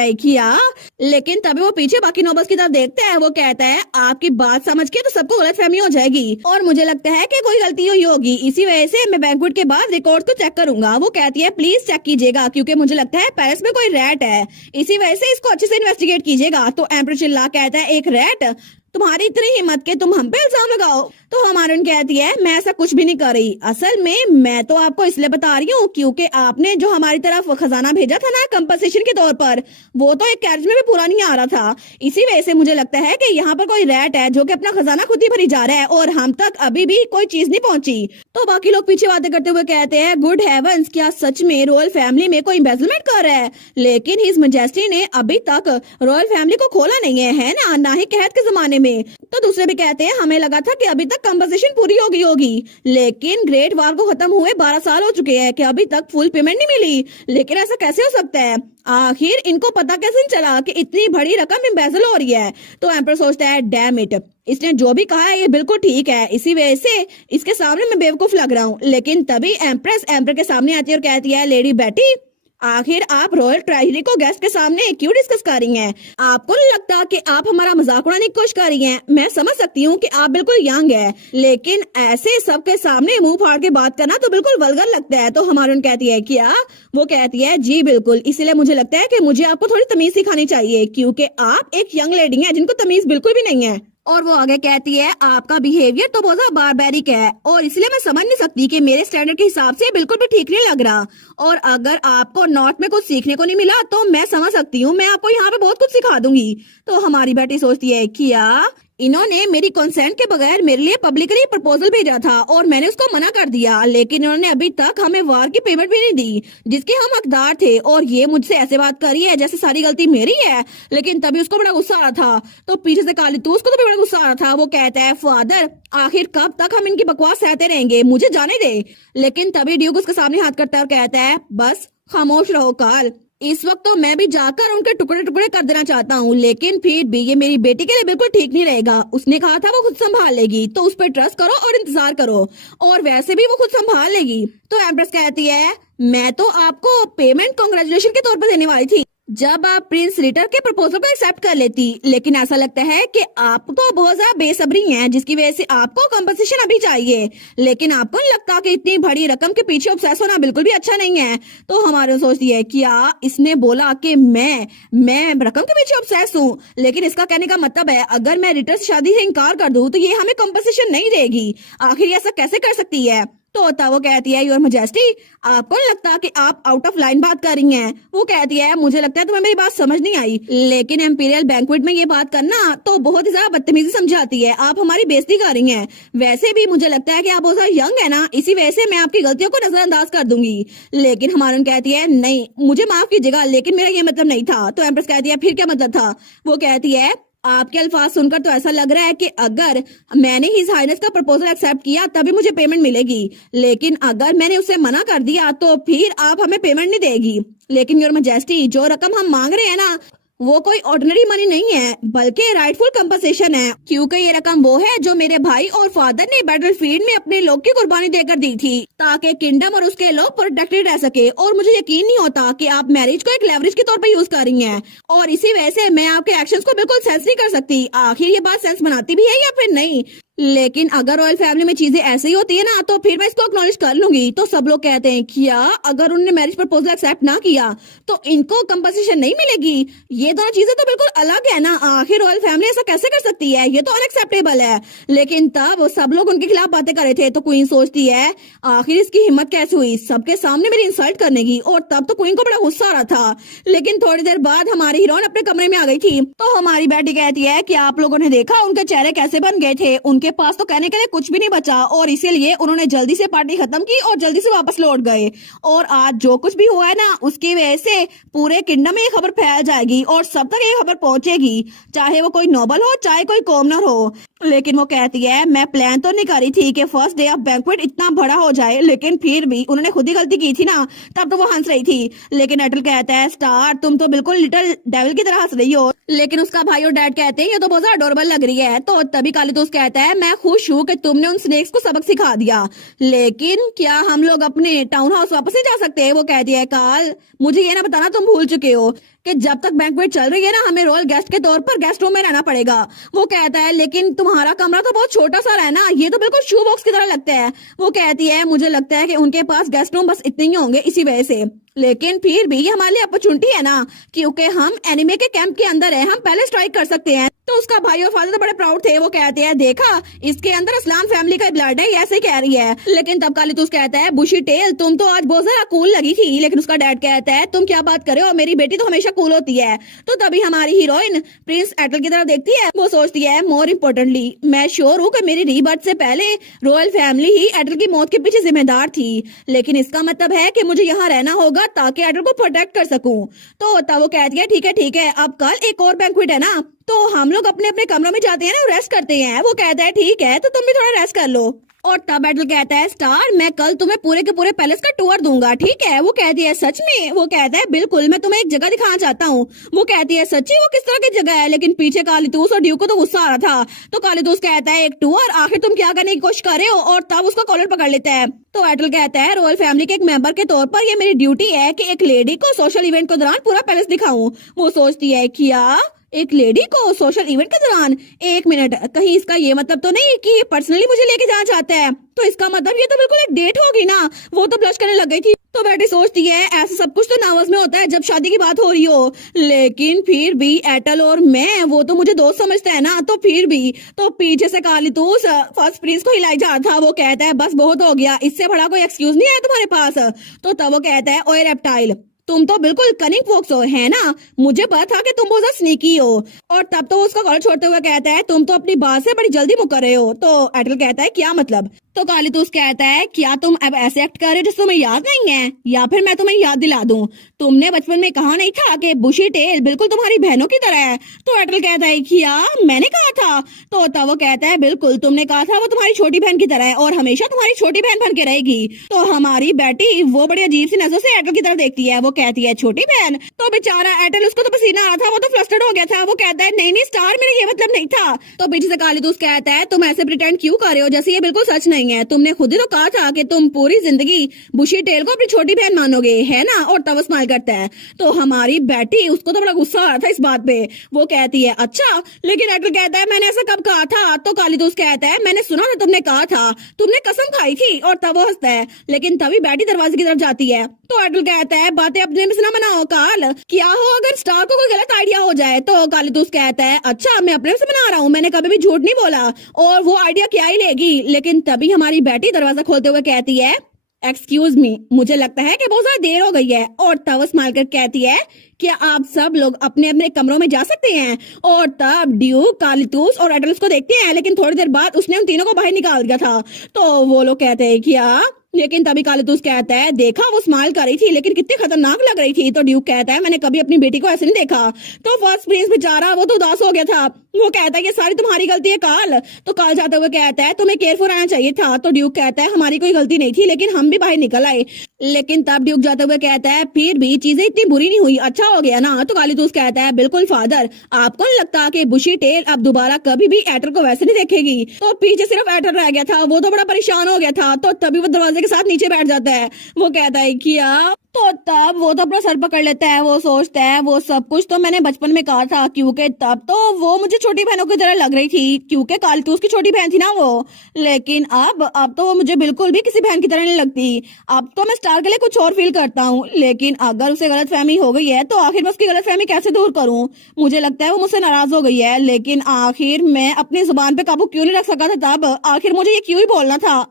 है किया, लेकिन तभी वो पीछे बाकी नोबल्स की तरफ देखता है। वो कहता है आपकी बात समझ के तो सबको गलतफहमी हो जाएगी और मुझे लगता है कि कोई गलती हुई होगी, इसी वजह से मैं बैंक्वेट के बाद रिकॉर्ड को चेक करूंगा। वो कहती है प्लीज चेक कीजिएगा क्योंकि मुझे लगता है पेरिस में कोई रैट है, इसी वजह से इसको अच्छे से इन्वेस्टिगेट कीजिएगा। तो एम्पर चिल्ला कहता है एक रैट, तुम्हारी इतनी हिम्मत के तुम हम पे इल्जाम लगाओ। तो हमारून कहती है मैं ऐसा कुछ भी नहीं कर रही, असल में मैं तो आपको इसलिए बता रही हूँ क्योंकि आपने जो हमारी तरफ खजाना भेजा था ना कंपनसेशन के तौर पर, वो तो एक कैरेज में भी पूरा नहीं आ रहा था, इसी वजह से मुझे लगता है कि यहाँ पर कोई रैट है जो कि अपना खजाना खुद ही भरी जा रहा है और हम तक अभी भी कोई चीज नहीं पहुंची। तो बाकी लोग पीछे बातें करते हुए कहते हैं गुड हेवंस, क्या सच में रॉयल फैमिली में कोई एम्बेसलमेंट कर रहा है, लेकिन हिज मैजेस्टी ने अभी तक रॉयल फैमिली को खोला नहीं है ना ही कहत के जमाने में। तो दूसरे भी कहते हैं हमें लगा था कि अभी तक कंपनसेशन पूरी हो गई होगी, लेकिन ग्रेट वार को खत्म हुए 12 साल हो चुके हैं कि अभी तक फुल पेमेंट नहीं मिली, लेकिन ऐसा कैसे हो सकता है, आखिर इनको पता कैसे नहीं चला कि इतनी बड़ी रकम एम्बेजल हो रही है। तो एम्पर सोचता है डैम इट, इसने जो भी कहा है ये बिल्कुल ठीक है, इसी वजह से इसके सामने मैं बेवकूफ लग रहा हूँ। लेकिन तभी एम्प्रेस एम्पर के सामने आती है और कहती है लेडी बेटी, आखिर आप रॉयल ट्रेजरी को गेस्ट के सामने क्यों डिस्कस कर रही हैं? आपको नहीं लगता कि आप हमारा मजाक उड़ाने की कोशिश कर रही हैं? मैं समझ सकती हूँ कि आप बिल्कुल यंग है, लेकिन ऐसे सबके सामने मुंह फाड़ के बात करना तो बिल्कुल वल्गर लगता है। तो हमारून कहती है क्या? वो कहती है जी बिल्कुल, इसीलिए मुझे लगता है कि मुझे आपको थोड़ी तमीज सिखानी चाहिए क्योंकि आप एक यंग लेडी हैं जिनको तमीज बिल्कुल भी नहीं है। और वो आगे कहती है आपका बिहेवियर तो बहुत ज्यादा बारबैरिक है और इसलिए मैं समझ नहीं सकती कि मेरे स्टैंडर्ड के हिसाब से बिल्कुल भी ठीक नहीं लग रहा, और अगर आपको नॉर्थ में कुछ सीखने को नहीं मिला तो मैं समझ सकती हूँ, मैं आपको यहाँ पे बहुत कुछ सिखा दूंगी। तो हमारी बेटी सोचती है क्या इन्होंने मेरी कंसेंट के बगैर मेरे लिए पब्लिकली प्रपोजल भेजा था और मैंने उसको मना कर दिया, लेकिन इन्होंने अभी तक हमें वार की पेमेंट भी नहीं दी जिसके हम हकदार थे, और ये मुझसे ऐसे बात कर रही है जैसे सारी गलती मेरी है। लेकिन तभी उसको बड़ा गुस्सा आ रहा था, तो पीछे से काली तू उसको तो भी बड़ा गुस्सा आ रहा था। वो कहता है फादर आखिर कब तक हम इनकी बकवास सहते रहेंगे, मुझे जाने दे। लेकिन तभी ड्यूक उसके सामने हाथ करता है और कहता है बस खामोश रहो कार्ल, इस वक्त तो मैं भी जाकर उनके टुकड़े टुकड़े कर देना चाहता हूँ, लेकिन फिर भी ये मेरी बेटी के लिए बिल्कुल ठीक नहीं रहेगा। उसने कहा था वो खुद संभाल लेगी, तो उस पर ट्रस्ट करो और इंतजार करो, और वैसे भी वो खुद संभाल लेगी। तो एम्प्रेस कहती है मैं तो आपको पेमेंट कांग्रेचुलेशन के तौर पर देने वाली थी जब आप प्रिंस रिटर के प्रपोजल को एक्सेप्ट कर लेती, लेकिन ऐसा लगता है कि आप तो बहुत ज्यादा बेसब्री हैं जिसकी वजह से आपको कंपनसेशन अभी चाहिए, लेकिन आपको नहीं लगता कि इतनी बड़ी रकम के पीछे ऑब्सेस होना बिल्कुल भी अच्छा नहीं है। तो हमारे सोचती है क्या इसने बोला कि मैं रकम के पीछे ऑब्सेस हूँ, लेकिन इसका कहने का मतलब है अगर मैं रिटर से शादी से इनकार कर दूं तो ये हमें कंपनसेशन नहीं देगी, आखिर ऐसा कैसे कर सकती है? तो वो कहती है योर मैजेस्टी आपको नहीं लगता कि आप आउट ऑफ लाइन बात कर रही हैं? वो कहती है मुझे लगता है तुम्हें मेरी बात समझ नहीं आई, लेकिन एम्पीरियल बैंक्वेट में ये बात करना तो बहुत ही ज्यादा बदतमीजी समझाती है, आप हमारी बेइज्जती कर रही हैं। वैसे भी मुझे लगता है कि आप बहुत ज्यादा यंग है ना, इसी वजह से मैं आपकी गलतियों को नजरअंदाज कर दूंगी। लेकिन हमारून कहती है नहीं मुझे माफ कीजिएगा, लेकिन मेरा ये मतलब नहीं था। तो एम्प्रेस कहती है फिर क्या मतलब था? वो कहती है आपके अल्फाज सुनकर तो ऐसा लग रहा है कि अगर मैंने हिज हाइनेस का प्रपोजल एक्सेप्ट किया तभी मुझे पेमेंट मिलेगी, लेकिन अगर मैंने उसे मना कर दिया तो फिर आप हमें पेमेंट नहीं देगी। लेकिन योर मैजेस्टी जो रकम हम मांग रहे हैं ना वो कोई ऑर्डिनरी मनी नहीं है बल्कि राइटफुल कंपनसेशन है, क्योंकि ये रकम वो है जो मेरे भाई और फादर ने बैटलफील्ड में अपने लोग की कुर्बानी देकर दी थी ताकि किंगडम और उसके लोग प्रोटेक्टेड रह सके। और मुझे यकीन नहीं होता कि आप मैरिज को एक लेवरेज के तौर पर यूज कर रही हैं, और इसी वजह से मैं आपके एक्शंस को बिल्कुल सेंस नहीं कर सकती। आखिर ये बात सेंस बनाती भी है या फिर नहीं? लेकिन अगर रॉयल फैमिली में चीजें ऐसे ही होती है ना तो फिर मैं इसको एक्नॉलेज कर लूंगी। तो सब लोग कहते हैं क्या अगर उन्होंने मैरिज प्रपोजल एक्सेप्ट ना किया तो इनको कंपनसेशन नहीं मिलेगी? ये दोनों चीजें तो बिल्कुल अलग है ना, आखिर रॉयल फैमिली ऐसा कैसे कर सकती है? ये तो अनएक्सेप्टेबल है। लेकिन तब सब लोग उनके खिलाफ बातें कर रहे थे, तो क्वीन सोचती है आखिर इसकी हिम्मत कैसे हुई सबके सामने मेरी इंसल्ट करने की, और तब तो क्वीन को बड़ा गुस्सा आ रहा था। लेकिन थोड़ी देर बाद हमारी हीरोइन अपने कमरे में आ गई थी। तो हमारी बेटी कहती है कि आप लोगों ने देखा उनके चेहरे कैसे बन गए थे, उनके उनके पास तो कहने के लिए कुछ भी नहीं बचा और इसीलिए उन्होंने जल्दी से पार्टी खत्म की और जल्दी से वापस लौट गए। और आज जो कुछ भी हुआ है ना, उसकी वजह से पूरे किंगडम में ये खबर फैल जाएगी और सब तक ये खबर पहुंचेगी, चाहे वो कोई नोबल हो चाहे कोई कॉमनर हो। लेकिन वो कहती है मैं प्लान तो नहीं करी थी कि फर्स्ट डे ऑफ बैंक्वेट इतना बड़ा हो जाए, लेकिन फिर भी उन्होंने खुद ही गलती की थी ना, तब तो वो हंस रही थी। लेकिन एटल कहता है स्टार तुम तो बिल्कुल लिटिल डेविल की तरह हंस रही हो। लेकिन उसका भाई और डैड कहते हैं ये तो बहुत ज्यादा अडोरेबल लग रही है। तो तभी कालीतूस कहता है मैं खुश हूँ कि तुमने उन स्नेक्स को सबक सिखा दिया, लेकिन क्या हम लोग अपने टाउन हाउस वापस नहीं जा सकते? वो कहती है काल मुझे ये ना बताना तुम भूल चुके हो कि जब तक बैंक्वेट चल रही है ना, हमें रॉयल गेस्ट के तौर पर गेस्ट रूम में रहना पड़ेगा। वो कहता है लेकिन तुम्हारा कमरा तो बहुत छोटा सा है ना, ये तो बिल्कुल शू बॉक्स की तरह लगता है। वो कहती है मुझे लगता है कि उनके पास गेस्ट रूम बस इतने ही होंगे इसी वजह से, लेकिन फिर भी ये हमारे लिए अपॉर्चुनिटी है ना, क्योंकि हम एनिमे के कैंप के अंदर है, हम पहले स्ट्राइक कर सकते हैं। तो उसका भाई और फादर तो बड़े प्राउड थे। वो कहते हैं देखा इसके अंदर असलान फैमिली का ब्लड है, ऐसे कह रही है। लेकिन तब कालीतूस कहता है बुशी टेल तुम तो आज बहुत ज्यादा कूल लगी थी। लेकिन उसका डैड कहता है तुम क्या बात कर रहे हो, मेरी बेटी तो हमेशा कूल होती है। तो तभी हमारी हीरोइन प्रिंस एटल की तरफ देखती है। वो सोचती है मोर इम्पोर्टेंटली मैं श्योर हूँ कि मेरी रीबर्थ से पहले रॉयल फैमिली ही एटल की मौत के पीछे जिम्मेदार थी, लेकिन इसका मतलब है कि मुझे यहाँ रहना होगा ताकि एटल को प्रोटेक्ट कर सकूं। तो तब वो कहती है ठीक है अब कल एक और बैंक्वेट है ना, तो हम लोग अपने अपने कमरों में जाते हैं ना, रेस्ट करते हैं। वो कहता है ठीक है तो तुम भी थोड़ा रेस्ट कर लो। और तब एटल कहता है स्टार मैं कल तुम्हें पूरे के पूरे पैलेस का टूर दूंगा, ठीक है? वो कहती है सच में? वो कहता है बिल्कुल, मैं तुम्हें एक जगह दिखाना चाहता हूँ। वो कहती है सच्ची? वो किस तरह की जगह है? लेकिन पीछे कालीतूस और ड्यूक को तो गुस्सा आ रहा था। तो कालीतूस कहता है एक टूर, आखिर तुम क्या करने की कोशिश कर रहे हो? और तब उसका कॉलर पकड़ लेता है। तो एटल कहता है रॉयल फैमिली के एक मेंबर के तौर पर ये मेरी ड्यूटी है कि एक लेडी को सोशल इवेंट के दौरान पूरा पैलेस दिखाऊं। वो सोचती है क्या एक लेडी को सोशल इवेंट के दौरान? एक मिनट, कहीं इसका ये मतलब तो नहीं कि ये पर्सनली मुझे लेके जाना चाहता है? तो इसका मतलब ये तो बिल्कुल एक डेट होगी ना। वो तो ब्लश करने लग गई थी। तो बेटी सोचती है ऐसा सब कुछ तो नर्वस में होता है जब शादी की बात हो रही हो, लेकिन फिर भी एटल और मैं वो तो मुझे दोस्त समझता है ना, तो फिर भी। तो पीछे से कालीतूस फर्स्ट प्रिंस को हिलाई जा रहा था। वो कहता है बस बहुत हो गया, इससे बड़ा कोई एक्सक्यूज नहीं है तुम्हारे पास। तो तब वो कहता है ओए रेप्टाइल तुम तो बिल्कुल कनिंग फोक्स हो, है ना? मुझे पता था कि तुम बहुत ज्यादा स्नीकी हो। और तब तो उसका कॉलर छोड़ते हुए कहता है तुम तो अपनी बात से बड़ी जल्दी मुकर रहे हो। तो एटल कहता है क्या मतलब? तो कालीतूस कहता है क्या तुम अब ऐसे एक्ट कर रहे हो जैसे तुम्हें याद नहीं है, या फिर मैं तुम्हें याद दिला दूं? तुमने बचपन में कहा नहीं था कि बुशी टेल बिल्कुल तुम्हारी बहनों की तरह है? तो एटल कहता है क्या मैंने कहा था? तो तब वो कहता है बिल्कुल, तुमने कहा था वो तुम्हारी छोटी बहन की तरह है और हमेशा तुम्हारी छोटी बहन बन के रहेगी। तो हमारी बेटी वो बड़ी अजीब सी नजरों से एटल की तरफ देखती है। वो कहती है छोटी बहन? तो बेचारा एटल, उसको तो पसीना आ रहा था, वो तो फ्लस्टर्ड हो गया था। वो कहता है नहीं स्टार, मेरा ये मतलब नहीं था। तो पीछे से कालीतूस कहता है तुम ऐसे प्रिटेंड क्यों कर रहे हो जैसे ये बिल्कुल सच नहीं है? तुमने खुद ही तो कहा था कि तुम पूरी जिंदगी बुशी टेल को अपनी छोटी बहन मानोगे, है ना? और तब स्माइल करता है। तो हमारी बेटी, उसको तो बड़ा गुस्सा आ रहा था इस बात पे। वो कहती है अच्छा, लेकिन एटल कहता है मैंने ऐसा कब कहा था? तो कालीतूस कहता है मैंने सुना था तुमने कहा था, तुमने कसम खाई थी। और तब वो हंसता है। लेकिन तभी बेटी दरवाजे की तरफ जाती है। तो एटल कहता है बातें अपने में से ना बनाओ काल, क्या हो अगर स्टार को कोई गलत आइडिया हो जाए? तो कालीतूस कहता है अच्छा मैं अपने से बना रहा हूँ, मैंने कभी भी झूठ नहीं बोला, और वो आइडिया क्या ही लेगी। लेकिन तभी हमारी बेटी दरवाजा खोलते हुए कहती है एक्सक्यूज मी, मुझे लगता है कि बहुत ज्यादा देर हो गई है। और तब स्माइल कर कहती है क्या आप सब लोग अपने अपने कमरों में जा सकते हैं? और तब ड्यूक, कालीतूस और एटल को देखते हैं, लेकिन थोड़ी देर बाद उसने उन तीनों को बाहर निकाल दिया था। तो वो लोग कहते हैं क्या? लेकिन तभी कालीतूस कहता है देखा वो स्माइल कर रही थी लेकिन कितनी खतरनाक लग रही थी। तो ड्यूक कहता है मैंने कभी अपनी बेटी को ऐसे नहीं देखा। तो फर्स्ट प्रिंस बेचारा वो तो उदास हो गया था। वो कहता है ये सारी तुम्हारी गलती है काल। तो काल जाते हुए कहता है तुम्हें केयरफुल रहना चाहिए था। तो ड्यूक कहता है हमारी कोई गलती नहीं थी, लेकिन हम भी बाहर निकल आए। लेकिन तब ड्यूक जाते हुए कहता है फिर भी चीजें इतनी बुरी नहीं हुई, अच्छा हो गया ना? तो कालीतूस कहता है बिल्कुल फादर, आपको नहीं लगता कि बुशी टेल अब दोबारा कभी भी एटल को वैसे नहीं देखेगी? तो पीछे सिर्फ एटल रह गया था, वो तो बड़ा परेशान हो गया था। तो तभी वो दरवाजे के साथ नीचे बैठ जाता है। वो कहता है क्या? तो तब वो तो अपना सर पकड़ लेता है। वो सोचता है वो सब कुछ तो मैंने बचपन में कहा था, क्योंकि तब तो वो मुझे छोटी बहनों की तरह लग रही थी, क्योंकि कालीतूस की छोटी बहन थी ना वो। लेकिन अब तो वो मुझे बिल्कुल भी किसी बहन की तरह नहीं लगती। अब तो मैं स्टार के लिए कुछ और फील करता हूँ। लेकिन अगर उसे गलतफहमी हो गई है तो आखिर मैं उसकी गलतफहमी कैसे दूर करूँ? मुझे लगता है वो मुझसे नाराज हो गई है, लेकिन आखिर मैं अपनी जुबान पे काबू क्यों नहीं रख सका था? तब आखिर मुझे ये क्यों ही बोलना था?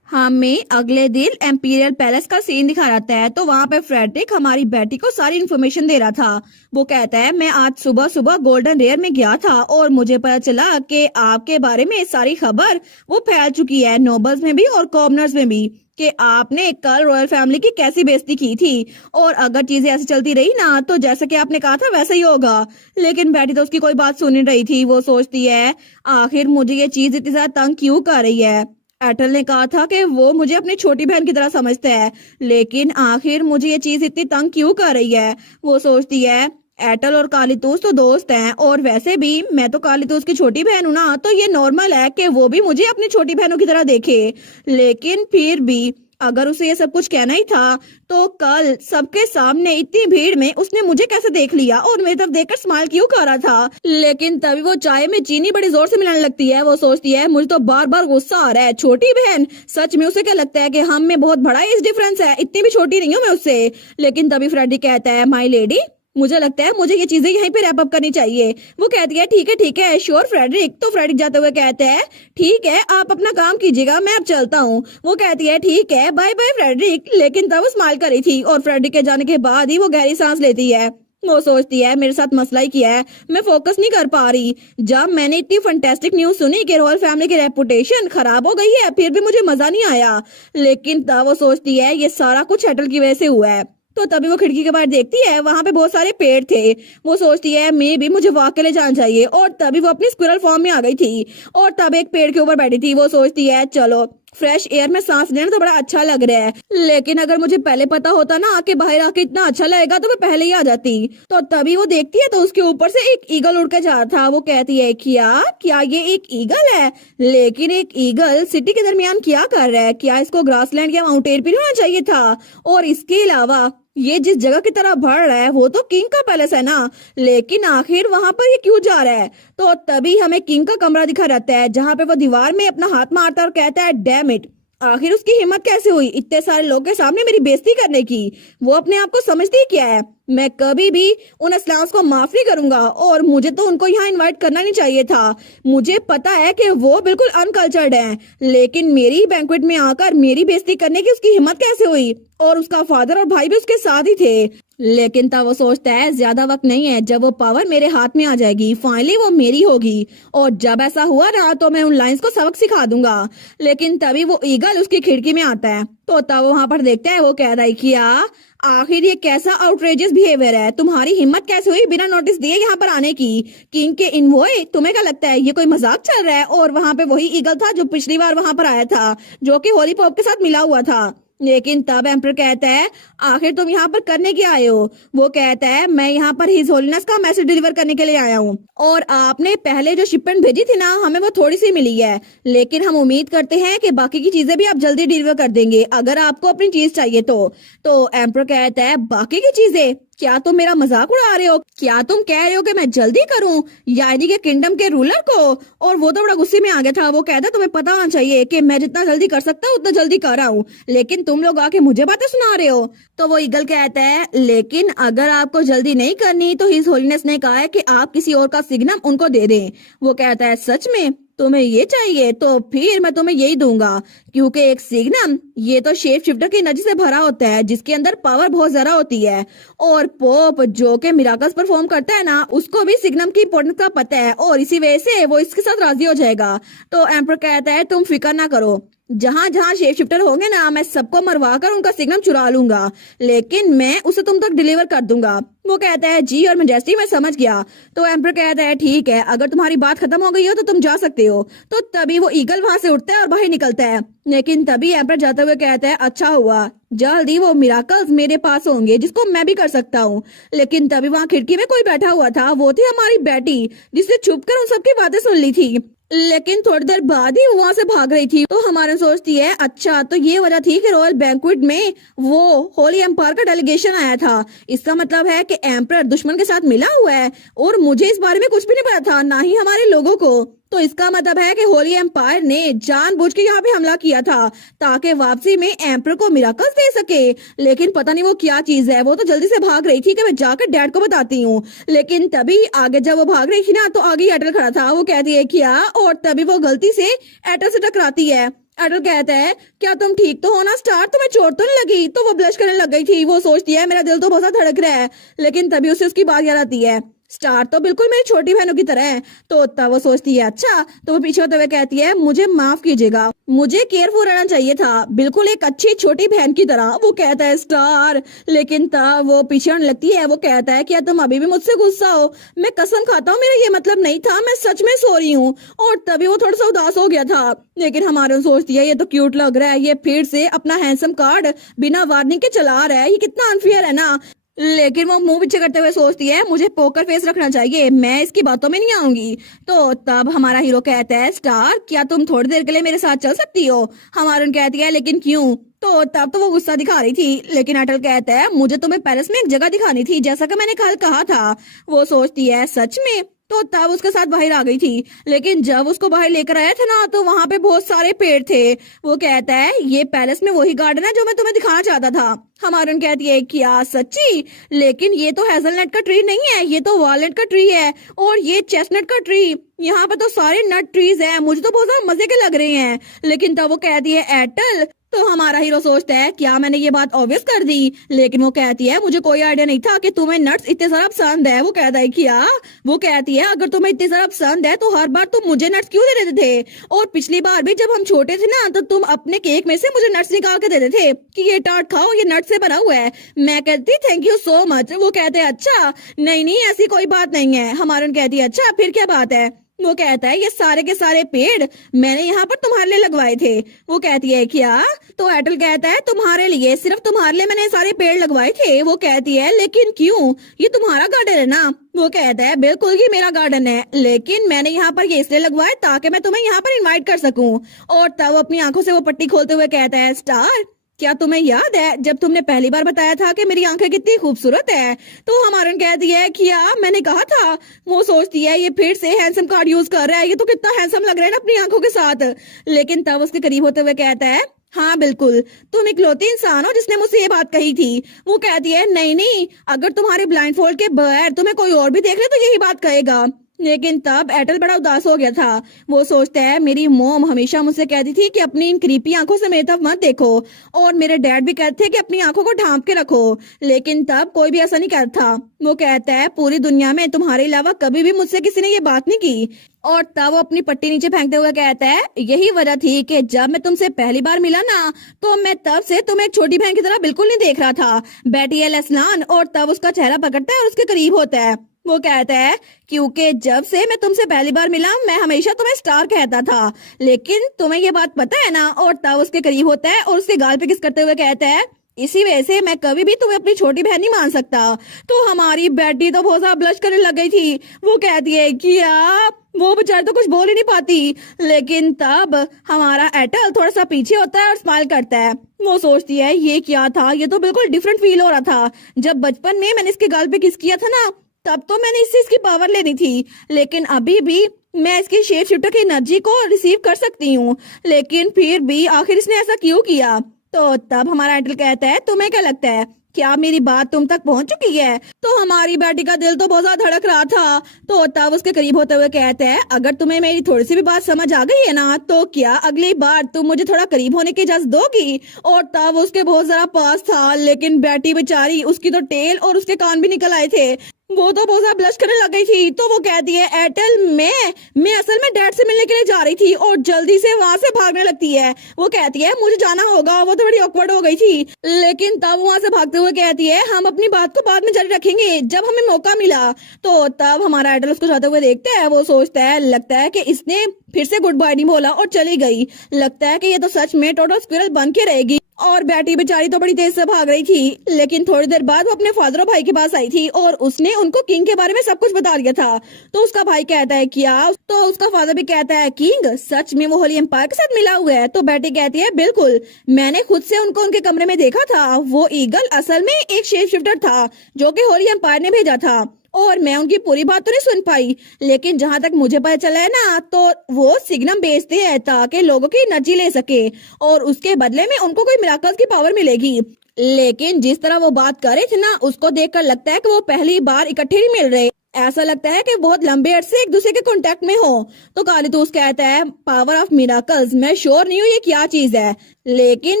हमें अगले दिन एम्पीरियल पैलेस का सीन दिखा रहता है। तो वहां पे फ्रेडरिक हमारी बेटी को सारी इन्फॉर्मेशन दे रहा था। वो कहता है मैं आज सुबह सुबह गोल्डन रेयर में गया था और मुझे पता चला कि आपके बारे में सारी खबर वो फैल चुकी है, नोबल्स में भी और कॉमनर्स में भी, कि आपने कल रॉयल फैमिली की कैसी बेइज्जती की थी। और अगर चीजें ऐसी चलती रही ना तो जैसे कि आपने कहा था वैसा ही होगा। लेकिन बेटी तो उसकी कोई बात सुन नहीं रही थी। वो सोचती है आखिर मुझे ये चीज इतनी ज्यादा तंग क्यों कर रही है। एटल ने कहा था कि वो मुझे अपनी छोटी बहन की तरह समझता है, लेकिन आखिर मुझे ये चीज इतनी तंग क्यों कर रही है। वो सोचती है एटल और कालीतूस तो दोस्त हैं और वैसे भी मैं तो कालीतूस की छोटी बहन हूं ना, तो ये नॉर्मल है कि वो भी मुझे अपनी छोटी बहनों की तरह देखे। लेकिन फिर भी अगर उसे ये सब कुछ कहना ही था तो कल सबके सामने इतनी भीड़ में उसने मुझे कैसे देख लिया और मेरी तरफ देखकर स्माइल क्यों कर रहा था। लेकिन तभी वो चाय में चीनी बड़ी जोर से मिलाने लगती है। वो सोचती है मुझे तो बार बार गुस्सा आ रहा है, छोटी बहन, सच में उसे क्या लगता है कि हम में बहुत बड़ा एज डिफरेंस है, इतनी भी छोटी नहीं हूँ मैं उससे। लेकिन तभी फ्रेडी कहता है माई लेडी, मुझे लगता है मुझे ये चीजें यहीं पे रैप अप करनी चाहिए। वो कहती है ठीक है श्योर फ्रेडरिक। तो फ्रेडरिक जाते हुए कहते हैं ठीक है आप अपना काम कीजिएगा, मैं अब चलता हूँ। वो कहती है ठीक है बाय बाय फ्रेडरिक। लेकिन तब वो स्माइल कर रही थी और फ्रेडरिक के जाने के बाद ही वो गहरी सांस लेती है। वो सोचती है मेरे साथ मसला ही किया है, मैं फोकस नहीं कर पा रही। जब मैंने इतनी फंटेस्टिक न्यूज सुनी कि रॉयल फैमिली की रेपुटेशन खराब हो गई है फिर भी मुझे मजा नहीं आया। लेकिन तब वो सोचती है ये सारा कुछ एटल की वजह से हुआ है। तो तभी वो खिड़की के बाहर देखती है, वहां पे बहुत सारे पेड़ थे। वो सोचती है मे भी मुझे वॉक के लिए जाना चाहिए और तभी वो अपनी स्क्विरल फॉर्म में आ गई थी और तब एक पेड़ के ऊपर बैठी थी। वो सोचती है चलो फ्रेश एयर में सांस लेना तो बड़ा अच्छा लग रहा है, लेकिन अगर मुझे पहले पता होता ना कि बाहर आके इतना अच्छा लगेगा तो मैं पहले ही आ जाती। तो तभी वो देखती है तो उसके ऊपर से एक ईगल उड़ के जा रहा था। वो कहती है क्या क्या ये एक ईगल है? लेकिन एक ईगल सिटी के दरमियान क्या कर रहा है? क्या इसको ग्रासलैंड या माउंटेन पे नहीं होना चाहिए था? और इसके अलावा ये जिस जगह की तरफ बढ़ रहा है वो तो किंग का पैलेस है ना, लेकिन आखिर वहां पर ये क्यों जा रहा है? तो तभी हमें किंग का कमरा दिखा रहता है जहां पे वो दीवार में अपना हाथ मारता है और कहता है डैम इट, आखिर उसकी हिम्मत कैसे हुई इतने सारे लोगों के सामने मेरी बेइज्जती करने की। वो अपने आप को समझती क्या है? मैं कभी भी उन असलांस को माफ नहीं करूंगा और मुझे तो उनको यहाँ इनवाइट करना नहीं चाहिए था। मुझे पता है कि वो बिल्कुल अनकल्चर्ड हैं, लेकिन मेरी बैंक्वेट में आकर मेरी बेइज्जती करने की उसकी हिम्मत कैसे हुई? और उसका फादर और भाई भी उसके साथ ही थे। लेकिन तब वो सोचता है ज्यादा वक्त नहीं है, जब वो पावर मेरे हाथ में आ जाएगी फाइनली वो मेरी होगी और जब ऐसा हुआ ना तो मैं उन लाइंस को सबक सिखा दूंगा। लेकिन तभी वो ईगल उसकी खिड़की में आता है तो तब वहां पर देखता है, वो कहता है क्या आखिर ये कैसा आउटरेजियस बिहेवियर है? तुम्हारी हिम्मत कैसे हुई बिना नोटिस दिए यहाँ पर आने की? किंग के इनवॉय, तुम्हें क्या लगता है ये कोई मजाक चल रहा है? और वहां पे वही ईगल था जो पिछली बार वहां पर आया था, जो कि होली पॉप के साथ मिला हुआ था। लेकिन तब एम्पर कहता है आखिर तुम यहाँ पर करने के आए हो? वो कहता है मैं यहाँ पर हिज होलीनेस का मैसेज डिलीवर करने के लिए आया हूँ और आपने पहले जो शिपमेंट भेजी थी ना हमें वो थोड़ी सी मिली है, लेकिन हम उम्मीद करते हैं कि बाकी की चीजें भी आप जल्दी डिलीवर कर देंगे अगर आपको अपनी चीज चाहिए तो एम्पर कहता है बाकी की चीजें? क्या तुम मेरा मजाक उड़ा रहे हो? क्या तुम कह रहे हो कि मैं जल्दी करूं यानी कि किंगडम के रूलर को? और वो तो बड़ा गुस्से में आ गया था। वो कहता तुम्हें पता होना चाहिए कि मैं जितना जल्दी कर सकता हूँ उतना जल्दी कर रहा हूँ, लेकिन तुम लोग आके मुझे बातें सुना रहे हो। तो वो ईगल कहता है लेकिन अगर आपको जल्दी नहीं करनी तो हिज होलीनेस ने कहा है कि आप किसी और का सिग्नम उनको दे दें। वो कहता है सच में तुम्हें ये चाहिए? तो फिर मैं तुम्हें यही दूंगा, क्योंकि एक सिग्नम ये तो शेप शिफ्टर की एनर्जी से भरा होता है जिसके अंदर पावर बहुत ज्यादा होती है और पोप जो के मिराकल्स परफॉर्म करता है ना उसको भी सिग्नम की इंपॉर्टेंस का पता है और इसी वजह से वो इसके साथ राजी हो जाएगा। तो एम्पर कहता है तुम फिक्र ना करो, जहां जहां शेप शिफ्टर होंगे ना मैं सबको मरवा कर उनका सिग्नम चुरा लूंगा, लेकिन मैं उसे तुम तक डिलीवर कर दूंगा। वो कहता है जी और मैजेस्टी मैं समझ गया। तो एम्पर कहता है ठीक है अगर तुम्हारी बात खत्म हो गई हो तो तुम जा सकते हो। तो तभी वो ईगल वहां से उठता है और बाहर निकलता है। लेकिन तभी एम्पर जाते हुए कहता है अच्छा हुआ जल्दी वो मिराकल्स मेरे पास होंगे जिसको मैं भी कर सकता हूँ। लेकिन तभी वहां खिड़की में कोई बैठा हुआ था, वो थी हमारी बेटी जिसने छुप कर उन सबकी बातें सुन ली थी। लेकिन थोड़ी देर बाद ही वो वहां से भाग रही थी। तो हमारे सोचती है अच्छा तो ये वजह थी कि रॉयल बैंक्वेट में वो होली एम्पायर का डेलीगेशन आया था। इसका मतलब है कि एम्पर दुश्मन के साथ मिला हुआ है और मुझे इस बारे में कुछ भी नहीं पता था, ना ही हमारे लोगों को। तो इसका मतलब है कि होली एम्पायर ने जानबूझ के यहाँ पे हमला किया था ताकि वापसी में एम्पर को मिराकल्स दे सके। लेकिन पता नहीं वो क्या चीज है। वो तो जल्दी से भाग रही थी कि मैं जाकर डैड को बताती हूँ। लेकिन तभी आगे जब वो भाग रही थी ना तो आगे एटल खड़ा था। वो कहती है क्या और तभी वो गलती से एटल से टकराती है एटल कहता है क्या तुम ठीक तो हो ना स्टार, तुम्हें चोट तो नहीं लगी? तो वो ब्लश करने लग गई थी। वो सोचती है मेरा दिल तो बहुत ज्यादा धड़क रहा है, लेकिन तभी उसे उसकी बात याद आती है स्टार तो बिल्कुल मेरी छोटी बहनों की तरह है। तो तब वो सोचती है अच्छा, तो वो पीछे होते हुए कहती है मुझे माफ कीजिएगा, मुझे केयरफुल रहना चाहिए था, बिल्कुल एक अच्छी छोटी बहन की तरह। वो कहता है स्टार, लेकिन तब वो पीछे होने लगती है। वो कहता है क्या तुम अभी भी मुझसे गुस्सा हो? मैं कसम खाता हूँ मेरा ये मतलब नहीं था, मैं सच में सो रही हूँ। और तभी वो थोड़ा सा उदास हो गया था। लेकिन हमारे सोचती है ये तो क्यूट लग रहा है, ये फिर से अपना हैंडसम कार्ड बिना वार्निंग के चला रहा है, ये कितना अनफेयर है ना। लेकिन वो मुंह पीछे करते हुए सोचती है मुझे पोकर फेस रखना चाहिए, मैं इसकी बातों में नहीं आऊंगी। तो तब हमारा हीरो कहता है स्टार क्या तुम थोड़ी देर के लिए मेरे साथ चल सकती हो? हमारन कहती है लेकिन क्यों? तो तब तो वो गुस्सा दिखा रही थी, लेकिन अटल कहता है मुझे तुम्हें पेरिस में एक जगह दिखानी थी जैसा कि मैंने कल कहा था। वो सोचती है सच में? तो तब उसके साथ बाहर आ गई थी, लेकिन जब उसको बाहर लेकर आया था ना तो वहां पे बहुत सारे पेड़ थे। वो कहता है ये पैलेस में वही गार्डन है जो मैं तुम्हें दिखाना चाहता था। हमारन कहती है क्या सच्ची? लेकिन ये तो हेजलनट का ट्री नहीं है, ये तो वॉलनट का ट्री है, और ये चेस्टनट का ट्री। यहाँ पे तो सारे नट ट्रीज हैं, मुझे तो बहुत ज्यादा मजे के लग रहे हैं। लेकिन तब वो कहती है एटल, तो हमारा हीरो सोचता है क्या मैंने ये बात ऑब्वियस कर दी? लेकिन वो कहती है मुझे कोई आइडिया नहीं था कि तुम्हें नट्स इतने सारा पसंद है। वो कहता है क्या? वो कहती है अगर तुम्हें इतने सारा पसंद है तो हर बार तुम मुझे नट्स क्यों दे देते थे? और पिछली बार भी जब हम छोटे थे ना तो तुम अपने केक में से मुझे नट्स निकाल के देते थे कि ये टार्ट खाओ, ये नट्स से बना हुआ है। मैं कहती थैंक यू सो मच। वो कहते हैं अच्छा नहीं नहीं ऐसी कोई बात नहीं है। हमारन कहती है अच्छा फिर क्या बात है? वो कहता है ये सारे के सारे पेड़ मैंने यहाँ पर तुम्हारे लिए लगवाए थे। वो कहती है क्या? तो एटल कहता है तुम्हारे लिए, सिर्फ तुम्हारे लिए मैंने ये सारे पेड़ लगवाए थे। वो कहती है लेकिन क्यों? ये तुम्हारा गार्डन है ना? वो कहता है बिल्कुल ये मेरा गार्डन है, लेकिन मैंने यहाँ पर ये इसलिए लगवाए ताकि मैं तुम्हें यहाँ पर इनवाइट कर सकूं। और तब अपनी आंखों से वो पट्टी खोलते हुए कहता है स्टार क्या तुम्हें याद है जब तुमने पहली बार बताया था कि मेरी आंखें कितनी खूबसूरत है? तो हमारन कहती है क्या मैंने कहा था? वो सोचती है ये फिर से हैंडसम कार्ड यूज कर रहा है, ये तो कितना हैंडसम लग रहा है ना अपनी आंखों के साथ। लेकिन तब उसके करीब होते हुए कहता है हाँ बिल्कुल, तुम इकलौती इंसान हो जिसने मुझसे ये बात कही थी। वो कहती है नहीं नहीं, अगर तुम्हारे ब्लाइंड फोल्ड के बगैर तुम्हें कोई और भी देख ले तो यही बात कहेगा। लेकिन तब एटल बड़ा उदास हो गया था। वो सोचता है मेरी मोम हमेशा मुझसे कहती थी कि अपनी इन क्रीपी आंखों से मेरी तरफ मत देखो, और मेरे डैड भी कहते थे कि अपनी आंखों को ढांप के रखो, लेकिन तब कोई भी ऐसा नहीं कहता था। वो कहता है पूरी दुनिया में तुम्हारे अलावा कभी भी मुझसे किसी ने ये बात नहीं की। और तब वो अपनी पट्टी नीचे फेंकते हुए कहता है यही वजह थी कि जब मैं तुमसे पहली बार मिला ना तो मैं तब से तुम्हें एक छोटी बहन की तरह बिल्कुल नहीं देख रहा था, बैटी एल एस्लान। और तब उसका चेहरा पकड़ता है और उसके करीब होता है। वो कहता है क्योंकि जब से मैं तुमसे पहली बार मिला मैं हमेशा तुम्हें स्टार कहता था, लेकिन तुम्हें ये बात पता है ना? और तब उसके करीब होता है और उसके गाल पे किस करते हुए कहता है इसी वजह से मैं कभी भी तुम्हें अपनी छोटी बहन नहीं मान सकता। तो हमारी बेटी तो बहुत ज्यादा ब्लश करने लग गई थी। वो कहती है क्या? वो बेचारी तो कुछ बोल ही नहीं पाती। लेकिन तब हमारा एटल थोड़ा सा पीछे होता है और स्माइल करता है। वो सोचती है ये क्या था, ये तो बिल्कुल डिफरेंट फील हो रहा था। जब बचपन में मैंने इसके गाल पे किस किया था ना तब तो मैंने इससे इसकी पावर लेनी थी, लेकिन अभी भी मैं इसकी शेप शिफ्टर की एनर्जी को रिसीव कर सकती हूँ। लेकिन फिर भी आखिर इसने ऐसा क्यों किया? तो तब हमारा एटल कहता है तुम्हें क्या लगता है क्या मेरी बात तुम तक पहुंच चुकी है? तो हमारी बेटी का दिल तो बहुत ज्यादा धड़क रहा था। तो तब उसके करीब होते हुए कहते हैं अगर तुम्हें मेरी थोड़ी सी भी बात समझ आ गई है ना तो क्या अगली बार तुम मुझे थोड़ा करीब होने की इजाजत दोगी? और तब उसके बहुत जरा पास था, लेकिन बेटी बेचारी उसकी तो टेल और उसके कान भी निकल आए थे। वो तो बहुत ज्यादा ब्लश करने लग गई थी। तो वो कहती है एटल मैं असल में डैड से मिलने के लिए जा रही थी, और जल्दी से वहां से भागने लगती है। वो कहती है मुझे जाना होगा। वो तो बड़ी ऑकवर्ड हो गई थी, लेकिन तब वहां से भागते हुए कहती है हम अपनी बात को बाद में जारी रखेंगे जब हमें मौका मिला। तो तब हमारा एटल उसको जाते हुए देखता है। वो सोचता है लगता है कि इसने फिर से गुड बाय नहीं बोला और चली गई। लगता है कि ये तो सच में टोटल स्क्विरल बन के रहेगी। और बेटी बेचारी तो बड़ी तेज से भाग रही थी, लेकिन थोड़ी देर बाद वो अपने फादर और भाई के पास आई थी और उसने उनको किंग के बारे में सब कुछ बता दिया था। तो उसका भाई कहता है क्या? तो उसका फादर भी कहता है किंग सच में वो होली एम्पायर के साथ मिला हुआ है? तो बेटी कहती है बिल्कुल, मैंने खुद से उनको उनके कमरे में देखा था। वो ईगल असल में एक शेप शिफ्टर था जो कि होली एम्पायर ने भेजा था, और मैं उनकी पूरी बात तो नहीं सुन पाई, लेकिन जहां तक मुझे पता चला है ना तो वो सिग्नम बेचते हैं ताकि लोगों की एनर्जी ले सके और उसके बदले में उनको कोई मिराकल्स की पावर मिलेगी। लेकिन जिस तरह वो बात कर रहे थे ना उसको देखकर लगता है कि वो पहली बार इकट्ठे नहीं मिल रहे। ऐसा लगता है कि बहुत लंबे अरसे एक दूसरे के कांटेक्ट में हो। तो कालीतूस कहता है पावर ऑफ मिराकल्स, मैं श्योर नहीं हूँ ये क्या चीज है, लेकिन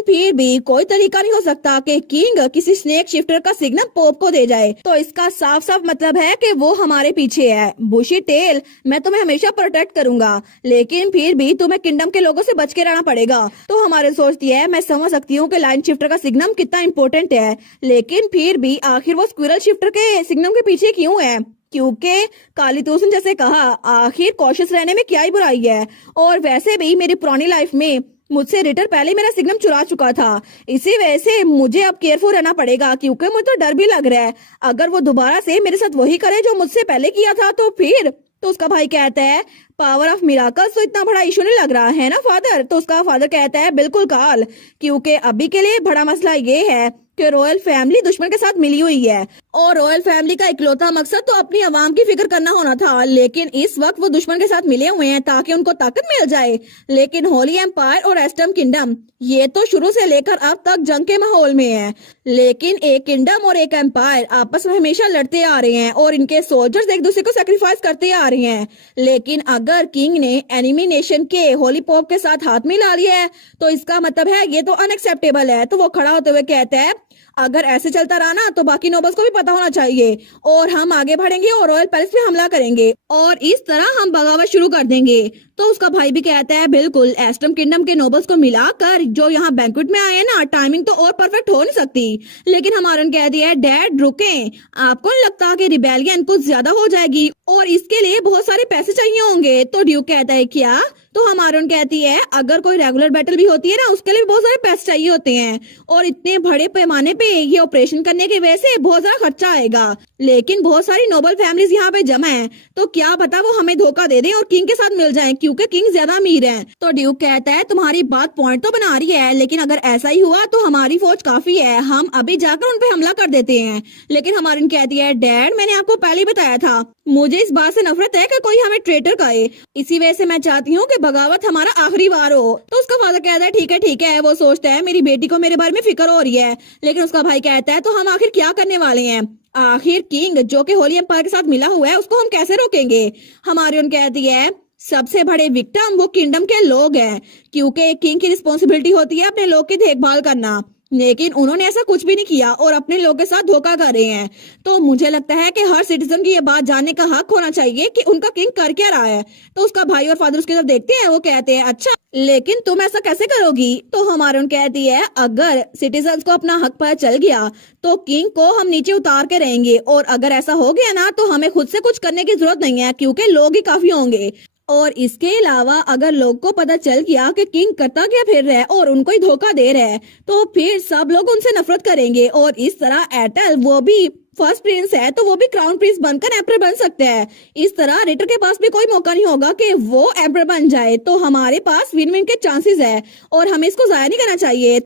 फिर भी कोई तरीका नहीं हो सकता कि किंग किसी स्नेक शिफ्टर का सिग्नल पोप को दे जाए। तो इसका साफ साफ मतलब है कि वो हमारे पीछे है। बुशी टेल, मैं तुम्हें हमेशा प्रोटेक्ट करूंगा, लेकिन फिर भी तुम्हें किंगडम के लोगों से बच के रहना पड़ेगा। तो हमारे सोचती है मैं समझ सकती हूँ कि लाइन शिफ्टर का सिग्नल कितना इंपॉर्टेंट है, लेकिन फिर भी आखिर वो स्क्विरल शिफ्टर के सिग्नल के पीछे क्यों है? क्योंकि कालीतूस ने जैसे कहा, आखिर कॉशियस रहने में क्या ही बुराई है। और वैसे भी मेरी पुरानी लाइफ में मुझसे रिटर पहले मेरा सिग्नल चुरा चुका था, इसी वजह से मुझे अब केयरफुल रहना पड़ेगा, क्योंकि मुझे तो डर भी लग रहा है अगर वो दोबारा से मेरे साथ वही करे जो मुझसे पहले किया था तो फिर। तो उसका भाई कहता है पावर ऑफ मिराकल्स तो इतना बड़ा इशू नहीं लग रहा है ना फादर? तो उसका फादर कहता है बिल्कुल काल, क्योंकि अभी के लिए बड़ा मसला ये है कि रॉयल फैमिली दुश्मन के साथ मिली हुई है, और रॉयल फैमिली का इकलौता मकसद तो अपनी आवाम की फिक्र करना होना था, लेकिन इस वक्त वो दुश्मन के साथ मिले हुए हैं ताकि उनको ताकत मिल जाए। लेकिन होली एम्पायर और एस्टम किंगडम ये तो शुरू से लेकर अब तक जंग के माहौल में है, लेकिन एक किंगडम और एक एम्पायर आपस में हमेशा लड़ते आ रहे हैं और इनके सोल्जर्स एक दूसरे को सेक्रीफाइस करते आ रहे हैं। लेकिन अगर किंग ने एनिमी नेशन के होली पोप के साथ हाथ मिला लिया है तो इसका मतलब है ये तो अनएक्सेप्टेबल है। तो वो खड़ा होते हुए कहता है अगर ऐसे चलता रहा ना तो बाकी नोबल्स को भी पता होना चाहिए और हम आगे बढ़ेंगे और रॉयल पैलेस पे हमला करेंगे और इस तरह हम बगावत शुरू कर देंगे। तो उसका भाई भी कहता है बिल्कुल, एस्टम किंगडम के नोबल्स को मिलाकर जो यहाँ बैंक्वेट में आए हैं ना, टाइमिंग तो और परफेक्ट हो नहीं सकती। लेकिन हमारा कह दिया है डैड रुकें, आपको नहीं लगता कि रिबेलियन कुछ ज्यादा हो जाएगी और इसके लिए बहुत सारे पैसे चाहिए होंगे? तो ड्यूक कहता है क्या? तो हमारा कहती है अगर कोई रेगुलर बैटल भी होती है ना उसके लिए भी बहुत सारे पैसे चाहिए होते हैं और इतने बड़े पैमाने पे ये ऑपरेशन करने की वजह से बहुत सारा खर्चा आएगा, लेकिन बहुत सारी नोबल फैमिलीज यहाँ पे जमा है, तो क्या पता वो हमें धोखा दे दें और किंग के साथ मिल जाएं क्योंकि किंग ज्यादा अमीर है। तो ड्यूक कहता है तुम्हारी बात पॉइंट तो बना रही है, लेकिन अगर ऐसा ही हुआ तो हमारी फौज काफी है, हम अभी जाकर उन पे हमला कर देते हैं। लेकिन हमारी कहती है डैड मैंने आपको पहले ही बताया था, मुझे इस बात से नफरत है कि कोई हमें ट्रेटर कहे, इसी वजह से मैं चाहती हूँ कि बगावत हमारा आखिरी वार हो। तो उसका फादर कहता है ठीक है। वो सोचता है मेरी बेटी को मेरे बारे में फिक्र हो रही है, लेकिन उसका भाई कहता है तो हम आखिर क्या करने वाले हैं? आखिर किंग जो कि होली एम्पायर के साथ मिला हुआ है उसको हम कैसे रोकेंगे? हमारी उन कहती है सबसे बड़े विक्टिम वो किंगडम के लोग हैं, क्योंकि किंग की रिस्पॉन्सिबिलिटी होती है अपने लोग की देखभाल करना, लेकिन उन्होंने ऐसा कुछ भी नहीं किया और अपने लोगों के साथ धोखा कर रहे हैं। तो मुझे लगता है कि हर सिटीजन की ये बात जानने का हक होना चाहिए कि उनका किंग कर क्या रहा है। तो उसका भाई और फादर उसकी तरफ देखते हैं, वो कहते हैं अच्छा लेकिन तुम ऐसा कैसे करोगी? तो हमारे उन कहती है अगर सिटीजन्स को अपना हक पता चल गया तो किंग को हम नीचे उतार के रहेंगे, और अगर ऐसा हो गया ना तो हमें खुद से कुछ करने की जरूरत नहीं है क्योंकि लोग ही काफी होंगे। और इसके अलावा अगर लोग को पता चल गया कि किंग करता क्या फिर रहा है और उनको ही धोखा दे रहा है तो फिर सब लोग उनसे नफरत करेंगे, और इस तरह एटल वो भी फर्स्ट प्रिंस है तो वो भी क्राउन प्रिंस बनकर एम्परर बन सकते हैं। इस तरह रिटर के पास भी कोई मौका नहीं होगा कि वो एम्परर बन जाए। तो हमारे पास विन विन के चांसेस है और हमें इसको जाया नहीं करना चाहिए।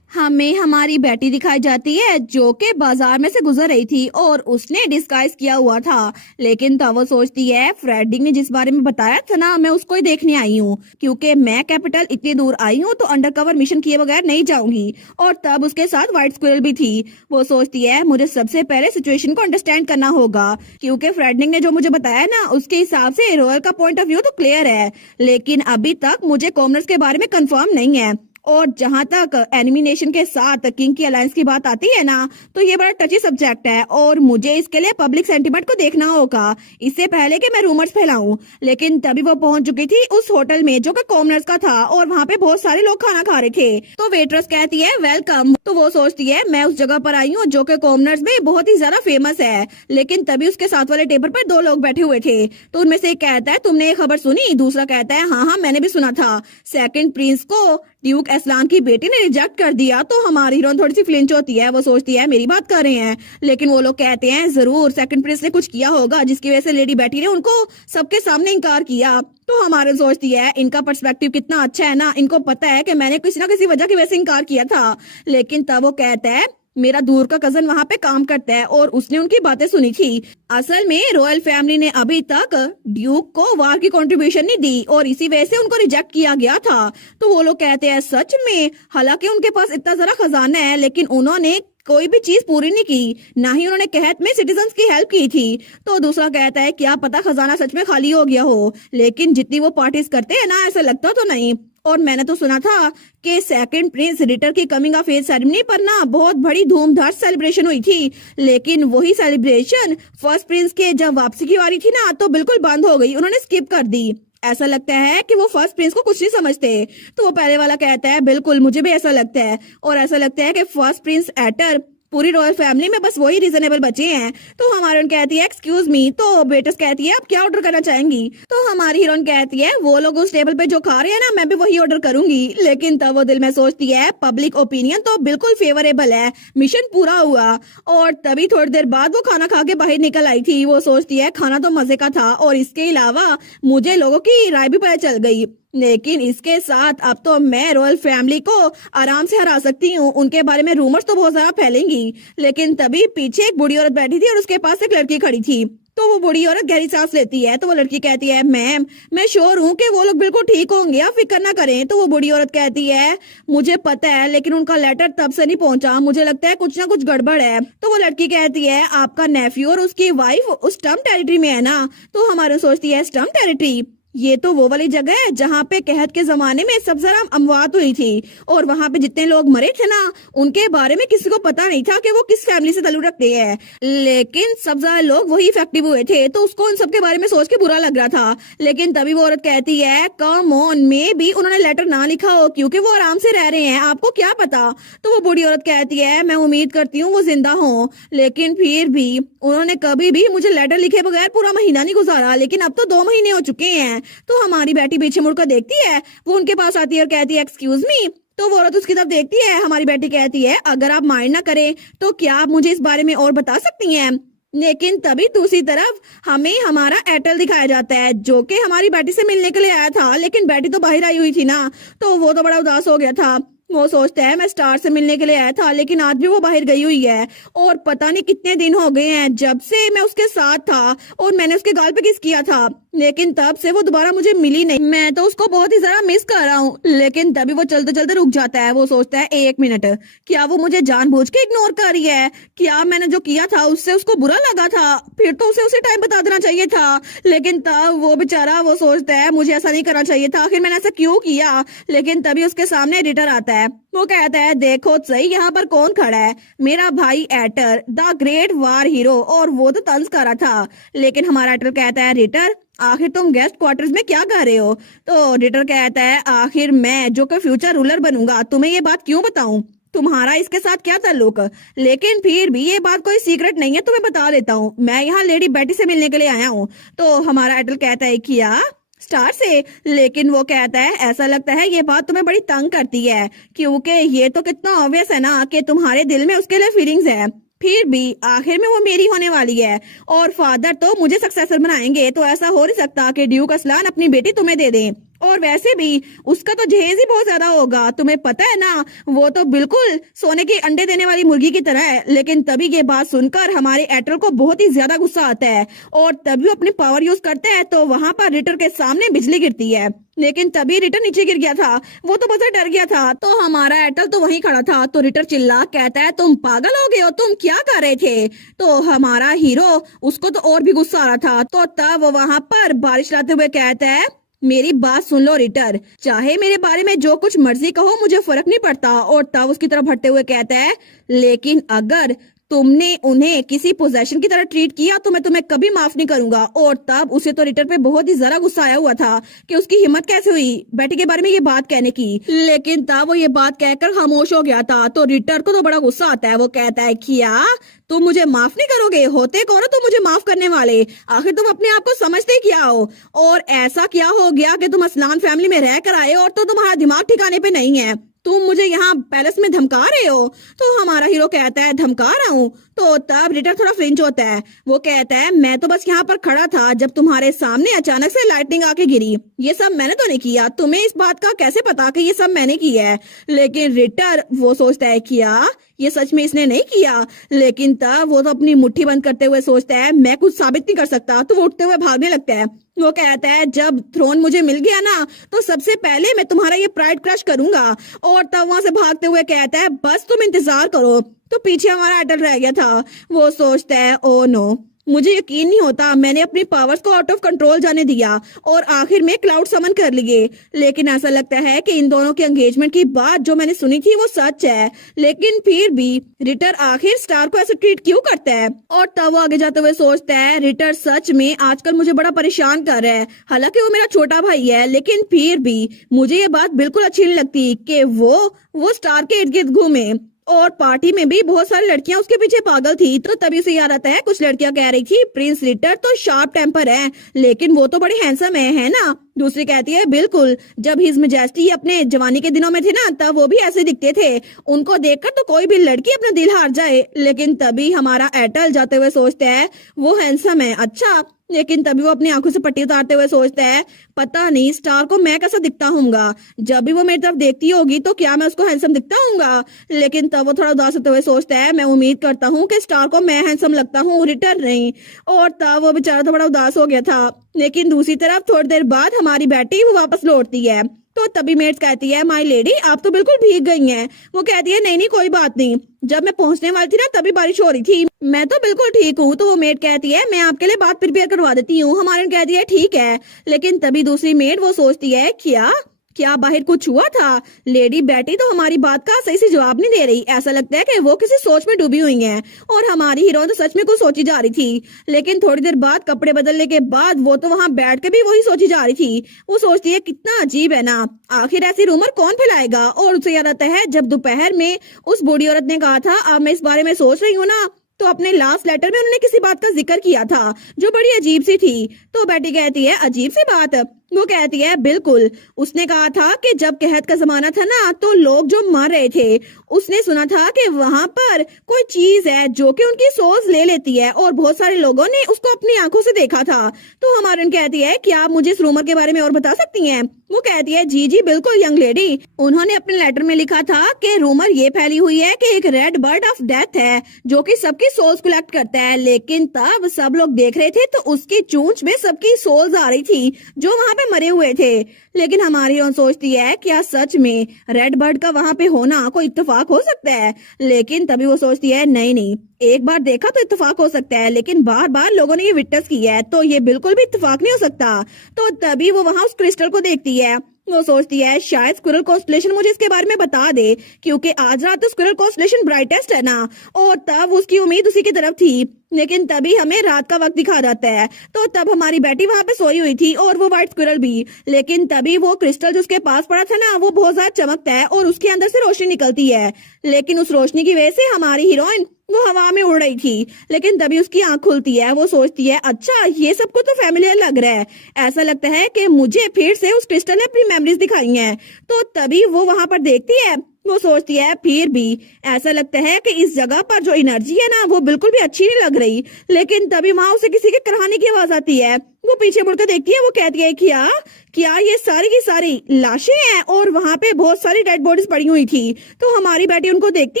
हमें हमारी बेटी दिखाई जाती है जो कि बाजार में से गुजर रही थी और उसने डिस्गाइज किया हुआ था, लेकिन तब वो सोचती है फ्रेडिंग ने जिस बारे में बताया था ना मैं उसको ही देखने आई हूँ, क्योंकि मैं कैपिटल इतनी दूर आई हूँ तो अंडरकवर मिशन किए बगैर नहीं जाऊंगी। और तब उसके साथ व्हाइट स्क्विरल भी थी। वो सोचती है मुझे सबसे पहले सिचुएशन को अंडरस्टैंड करना होगा, क्योंकि फ्रेडिंग ने जो मुझे बताया ना उसके हिसाब से रॉयल का पॉइंट ऑफ व्यू तो क्लियर है, लेकिन अभी तक मुझे कॉमनर्स के बारे में कंफर्म नहीं है। और जहां तक एनिमी नेशन के साथ किंग की अलायंस की बात आती है ना तो ये बड़ा टची सब्जेक्ट है और मुझे इसके लिए पब्लिक सेंटिमेंट को देखना होगा इससे पहले कि मैं रूमर्स फैलाऊं। लेकिन तभी वो पहुंच चुकी थी उस होटल में जो कि कॉमनर्स का था और वहां पे बहुत सारे लोग खाना खा रहे थे। तो वेट्रेस कहती है वेलकम। तो वो सोचती है मैं उस जगह पर आई हूँ जो कि कॉमनर्स में बहुत ही ज्यादा फेमस है, लेकिन तभी उसके साथ वाले टेबल पर दो लोग बैठे हुए थे। तो उनमें से एक कहता है तुमने ये खबर सुनी? दूसरा कहता है हाँ मैंने भी सुना था, सेकंड प्रिंस को ड्यूक एस्लान की बेटी ने रिजेक्ट कर दिया। तो हमारी हीरोइन थोड़ी सी फ्लिंच होती है, वो सोचती है मेरी बात कर रहे हैं, लेकिन वो लोग कहते हैं जरूर सेकंड प्रिंस ने कुछ किया होगा जिसकी वजह से लेडी बेटी ने उनको सबके सामने इनकार किया। तो हमारे सोचती है इनका पर्सपेक्टिव कितना अच्छा है ना, इनको पता है कि मैंने किसी ना किसी वजह की वजह से इनकार किया था। लेकिन तब वो कहता है मेरा दूर का कजन वहाँ पे काम करता है और उसने उनकी बातें सुनी थी। असल में रॉयल फैमिली ने अभी तक ड्यूक को वार की कंट्रीब्यूशन नहीं दी और इसी वजह से उनको रिजेक्ट किया गया था। तो वो लोग कहते हैं सच में, हालांकि उनके पास इतना जरा खजाना है लेकिन उन्होंने कोई भी चीज पूरी नहीं की, ना ही उन्होंने कहत में सिटीजन्स की हेल्प की थी। तो दूसरा कहता है क्या पता खजाना सच में खाली हो गया हो, लेकिन जितनी वो पार्टीज करते हैं ना ऐसा लगता तो नहीं। और मैंने तो सुना था कि सेकंड प्रिंस रिटर की कमिंग ऑफ एज सेरेमनी पर ना बहुत बड़ी धूमधाम सेलिब्रेशन हुई थी, लेकिन वही सेलिब्रेशन फर्स्ट प्रिंस के जब वापसी की बारी थी ना तो बिल्कुल बंद हो गई, उन्होंने स्किप कर दी। ऐसा लगता है कि वो फर्स्ट प्रिंस को कुछ नहीं समझते। तो वो पहले वाला कहता है बिल्कुल मुझे भी ऐसा लगता है, और ऐसा लगता है कि फर्स्ट प्रिंस एटर पूरी रॉयल फैमिली में बस वही रीजनेबल बचे हैं। तो हमारी हीरोइन कहती है एक्सक्यूज मी, तो बेटस कहती है आप क्या ऑर्डर करना चाहेंगी। तो हमारी हीरोइन कहती है वो लोग उस टेबल पे जो खा रहे हैं ना मैं भी वही ऑर्डर करूंगी। लेकिन तब वो दिल में सोचती है पब्लिक ओपिनियन तो बिल्कुल फेवरेबल है, मिशन पूरा हुआ। और तभी थोड़ी देर बाद वो खाना खा के बाहर निकल आई थी। वो सोचती है खाना तो मजे का था और इसके अलावा मुझे लोगों की राय भी पता चल गई, लेकिन इसके साथ अब तो मैं रॉयल फैमिली को आराम से हरा सकती हूँ। उनके बारे में रूमर्स तो बहुत ज्यादा फैलेंगी। लेकिन तभी पीछे एक बुढ़ी औरत बैठी थी और उसके पास एक लड़की खड़ी थी। तो वो बुढ़ी औरत गहरी सांस लेती है। तो वो लड़की कहती है मैम मैं श्योर हूँ कि वो लोग बिल्कुल ठीक होंगे, आप फिक्र ना करें। तो वो बुढ़ी औरत कहती है मुझे पता है, लेकिन उनका लेटर तब से नहीं पहुंचा, मुझे लगता है कुछ ना कुछ गड़बड़ है। तो वो लड़की कहती है आपका नेफ्यू और उसकी वाइफ उस स्टम्प टेरिटरी में है ना। तो हमारे सोचती है स्टम्प टेरिटरी, ये तो वो वाली जगह है जहाँ पे कहत के जमाने में सबसे ज्यादा अमवात हुई थी, और वहाँ पे जितने लोग मरे थे ना उनके बारे में किसी को पता नहीं था कि वो किस फैमिली से ताल्लुक रखते हैं, लेकिन सब ज्यादा लोग वही इफेक्टिव हुए थे। तो उसको उन सबके बारे में सोच के बुरा लग रहा था। लेकिन तभी वो औरत कहती है कम ऑन, मे भी उन्होंने लेटर ना लिखा हो क्योंकि वो आराम से रह रहे हैं, आपको क्या पता। तो वो बूढ़ी औरत कहती है मैं उम्मीद करती हूँ वो जिंदा हो, लेकिन फिर भी उन्होंने कभी भी मुझे लेटर लिखे बगैर पूरा महीना नहीं गुजारा, लेकिन अब तो 2 महीने हो चुके हैं। तो हमारी बेटी पीछे मुड़कर देखती है, वो उनके पास आती है और कहती है एक्सक्यूज मी। तो वो औरत उसकी तरफ देखती है। हमारी बेटी कहती है अगर आप माइंड ना करें तो क्या आप मुझे इस बारे में और बता सकती हैं। लेकिन तभी दूसरी तरफ हमें हमारा एयरटेल दिखाया जाता है जो कि हमारी बेटी से मिलने के लिए आया था, लेकिन बेटी तो बाहर आई हुई थी ना, तो वो तो बड़ा उदास हो गया था। वो सोचता है मैं स्टार से मिलने के लिए आया था, लेकिन आज भी वो बाहर गई हुई है, और पता नहीं कितने दिन हो गए हैं जब से मैं उसके साथ था और मैंने उसके गाल पे किस किया था, लेकिन तब से वो दोबारा मुझे मिली नहीं। मैं तो उसको बहुत ही ज्यादा मिस कर रहा हूँ। लेकिन तभी वो चलते चलते रुक जाता है। वो सोचता है 1 मिनट, क्या वो मुझे जानबूझ के इग्नोर कर रही है? क्या मैंने जो किया था उससे उसको बुरा लगा था? फिर तो उसे उसी टाइम बता देना चाहिए था। लेकिन तब वो बेचारा वो सोचता है मुझे ऐसा नहीं करना चाहिए था, आखिर मैंने ऐसा क्यों किया। लेकिन तभी उसके सामने एडिटर आता है। वो कहता है देखो सही यहाँ पर कौन खड़ा है, मेरा भाई एटर द ग्रेट वार हीरो, और वो तो तंज कर रहा था। लेकिन हमारा एटर कहता है रिटर आखिर तुम गेस्ट क्वार्टर्स में क्या कर रहे हो। तो रिटर कहता है आखिर मैं जो कि फ्यूचर रूलर बनूंगा तुम्हें ये बात क्यों बताऊं, तुम्हारा इसके साथ क्या ताल्लुक। लेकिन फिर भी ये बात कोई सीक्रेट नहीं है, तुम्हें बता देता हूँ, मैं यहाँ लेडी बेटी से मिलने के लिए आया हूँ। तो हमारा एटर कहता है क्या स्टार से। लेकिन वो कहता है ऐसा लगता है ये बात तुम्हें बड़ी तंग करती है, क्योंकि ये तो कितना ऑब्वियस है ना कि तुम्हारे दिल में उसके लिए फीलिंग्स है। फिर भी आखिर में वो मेरी होने वाली है और फादर तो मुझे सक्सेसर बनाएंगे, तो ऐसा हो नहीं सकता कि ड्यूक असलान अपनी बेटी तुम्हें दे दें। और वैसे भी उसका तो जहेज ही बहुत ज्यादा होगा, तुम्हें पता है ना, वो तो बिल्कुल सोने के अंडे देने वाली मुर्गी की तरह है। लेकिन तभी ये बात सुनकर हमारे एटर को बहुत ही ज्यादा गुस्सा आता है और तभी वो अपनी पावर यूज करते हैं। तो वहां पर रिटर के सामने बिजली गिरती है, लेकिन तभी रिटर नीचे गिर गया था, वो तो बस डर गया था। तो हमारा एटल तो वहीं खड़ा था। तो रिटर चिल्ला कहता है तुम पागल हो गए हो, तुम क्या कर रहे थे। तो हमारा हीरो उसको तो और भी गुस्सा आ रहा था। तो तब वो वहां पर बारिश लाते हुए कहता है मेरी बात सुन लो रिटर, चाहे मेरे बारे में जो कुछ मर्जी कहो मुझे फर्क नहीं पड़ता। और तब उसकी तरफ हटते हुए कहता है लेकिन अगर तुमने उन्हें किसी पोजेशन की तरह ट्रीट किया तो मैं तुम्हें कभी माफ नहीं करूंगा। और तब उसे तो रिटर पे बहुत ही ज्यादा गुस्सा आया हुआ था कि उसकी हिम्मत कैसे हुई बेटी के बारे में ये बात कहने की। लेकिन तब वो ये बात कहकर खामोश हो गया था। तो रिटर को तो बड़ा गुस्सा आता है। वो कहता है क्या तुम मुझे माफ नहीं करोगे, होते कौन हो तुम मुझे माफ करने वाले, आखिर तुम अपने आप को समझते क्या हो। और ऐसा क्या हो गया कि तुम असलान फैमिली में रह कर आए और तो तुम्हारा दिमाग ठिकाने पे नहीं है, तुम मुझे यहाँ पैलेस में धमका रहे हो। तो हमारा हीरो कहता है धमका रहा हूँ। तो तब रिटर थोड़ा फ्रिंज होता है। वो कहता है मैं तो बस यहाँ पर खड़ा था जब तुम्हारे सामने अचानक से लाइटनिंग आके गिरी, ये सब मैंने तो नहीं किया, तुम्हें इस बात का कैसे पता कि ये सब मैंने किया है। लेकिन रिटर वो सोचता है क्या ये सच में इसने नहीं किया। लेकिन तब वो तो अपनी मुट्ठी बंद करते हुए सोचता है मैं कुछ साबित नहीं कर सकता। तो वो उठते हुए भागने लगता है। वो कहता है जब थ्रोन मुझे मिल गया ना तो सबसे पहले मैं तुम्हारा ये प्राइड क्रश करूंगा। और तब वहां से भागते हुए कहता है बस तुम इंतजार करो, तो पीछे हमारा एटल रह गया था। वो सोचता है ओ नो, मुझे यकीन नहीं होता मैंने अपनी पावर्स को आउट ऑफ कंट्रोल जाने दिया और आखिर में क्लाउड समन कर लिए। लेकिन ऐसा लगता है कि इन दोनों के एंगेजमेंट की बात जो मैंने सुनी थी वो सच है। लेकिन फिर भी रिटर आखिर स्टार को ऐसे ट्रीट क्यों करता है? और तब वो आगे जाते हुए सोचता है रिटर सच में आजकल मुझे बड़ा परेशान कर रहा है। हालांकि वो मेरा छोटा भाई है, लेकिन फिर भी मुझे ये बात बिल्कुल अच्छी नहीं लगती कि वो स्टार के इर्द गिर्द घूमे। और पार्टी में भी बहुत सारी लड़कियां उसके पीछे पागल थी। तो तभी उसे याद आता है कुछ लड़कियां कह रही थी प्रिंस रिटर तो शार्प टेम्पर है, लेकिन वो तो बड़ी हैंडसम है ना? दूसरी कहती है बिल्कुल, जब हिज मेजेस्टी अपने जवानी के दिनों में थे ना तब वो भी ऐसे दिखते थे। उनको देखकर तो कोई भी लड़की अपना दिल हार जाए। लेकिन तभी हमारा एटल जाते हुए सोचता है वो हैंडसम है, अच्छा। लेकिन तभी वो अपनी आंखों से पट्टी उतारते हुए सोचता है पता नहीं स्टार को मैं कैसा दिखता हूँगा। जब भी वो मेरी तरफ देखती होगी तो क्या मैं उसको हैंडसम दिखता हूँगा? लेकिन तब वो थोड़ा उदास होते हुए सोचता है मैं उम्मीद करता हूँ कि स्टार को मैं हैंडसम लगता हूँ, रिटर नहीं। और तब वो बेचारा तो बड़ा उदास हो गया था। लेकिन दूसरी तरफ थोड़ी देर बाद हमारी बेटी वो वापस लौटती है। तो तभी मेट्स कहती है माय लेडी आप तो बिल्कुल भीग गई हैं। वो कहती है नहीं नहीं कोई बात नहीं, जब मैं पहुंचने वाली थी ना तभी बारिश हो रही थी, मैं तो बिल्कुल ठीक हूँ। तो वो मेट कहती है मैं आपके लिए बात प्रिपेयर करवा देती हूँ। हमारे कहती है ठीक है। लेकिन तभी दूसरी मेट वो सोचती है क्या क्या बाहर कुछ हुआ था? लेडी बेटी तो हमारी बात का सही से जवाब नहीं दे रही। ऐसा लगता है कि वो किसी सोच में डूबी हुई हैं और हमारी हीरोइन तो सच में कुछ सोची जा रही थी। लेकिन थोड़ी देर बाद कपड़े बदलने के बाद वो तो वहां बैठ के भी वही सोची जा रही थी। वो सोचती है कितना अजीब है ना, आखिर ऐसी रूमर कौन फैलाएगा? और उसे याद आता है जब दोपहर में उस बूढ़ी औरत ने कहा था अब मैं इस बारे में सोच रही हूँ ना, तो अपने लास्ट लेटर में उन्होंने किसी बात का जिक्र किया था जो बड़ी अजीब सी थी। तो बेटी कहती है अजीब सी बात? वो कहती है बिल्कुल, उसने कहा था कि जब कहत का जमाना था ना तो लोग जो मर रहे थे उसने सुना था कि वहां पर कोई चीज है जो कि उनकी सोच ले लेती है और बहुत सारे लोगों ने उसको अपनी आंखों से देखा था। तो हमारे कहती है क्या आप मुझे इस रूमर के बारे में और बता सकती हैं? वो कहती है जी जी बिल्कुल यंग लेडी, उन्होंने अपने लेटर में लिखा था कि रूमर ये फैली हुई है कि एक रेड बर्ड ऑफ डेथ है जो कि सबकी सोल्स कलेक्ट करता है। लेकिन तब सब लोग देख रहे थे तो उसकी चूंच में सबकी सोल्स आ रही थी जो वहां पे मरे हुए थे। लेकिन हमारी हीरोइन सोचती है क्या सच में रेड बर्ड का वहां पे होना कोई इत्तेफाक हो सकता है? लेकिन तभी वो सोचती है नहीं नहीं, एक बार देखा तो इत्तेफाक हो सकता है, लेकिन बार बार लोगों ने ये विटनेस किया है तो ये बिल्कुल भी इत्तेफाक नहीं हो सकता। तो तभी वो वहां उस क्रिस्टल को देखती है। वो सोचती है शायद स्क्विरल कॉन्स्टलेशन मुझे इसके बारे में बता दे, क्योंकि आज रात तो स्क्विरल कॉन्स्टलेशन ब्राइटेस्ट है ना। और तब उसकी उम्मीद उसी की तरफ थी। लेकिन तभी हमें रात का वक्त दिखा जाता है। तो तब हमारी बेटी वहां पे सोई हुई थी और वो व्हाइट स्क्विरल भी। लेकिन तभी वो क्रिस्टल जो उसके पास पड़ा था ना वो बहुत ज्यादा चमकता है और उसके अंदर से रोशनी निकलती है। लेकिन उस रोशनी की वजह से हमारी हीरोइन वो हवा में उड़ रही थी। लेकिन तभी उसकी आंख खुलती है। वो सोचती है अच्छा ये सब कुछ तो फैमिलियर लग रहा है, ऐसा लगता है कि मुझे फिर से उस क्रिस्टल ने अपनी मेमोरीज दिखाई हैं। तो तभी वो वहां पर देखती है। वो सोचती है फिर भी ऐसा लगता है कि इस जगह पर जो एनर्जी है ना वो बिल्कुल भी अच्छी नहीं लग रही। लेकिन तभी वहां उसे किसी के कराने की आवाज आती है। वो पीछे मुड़कर देखती है। वो कहती है क्या क्या ये सारी की सारी लाशें हैं? और वहां पे बहुत सारी डेड बॉडीज पड़ी हुई थी। तो हमारी बेटी उनको देखती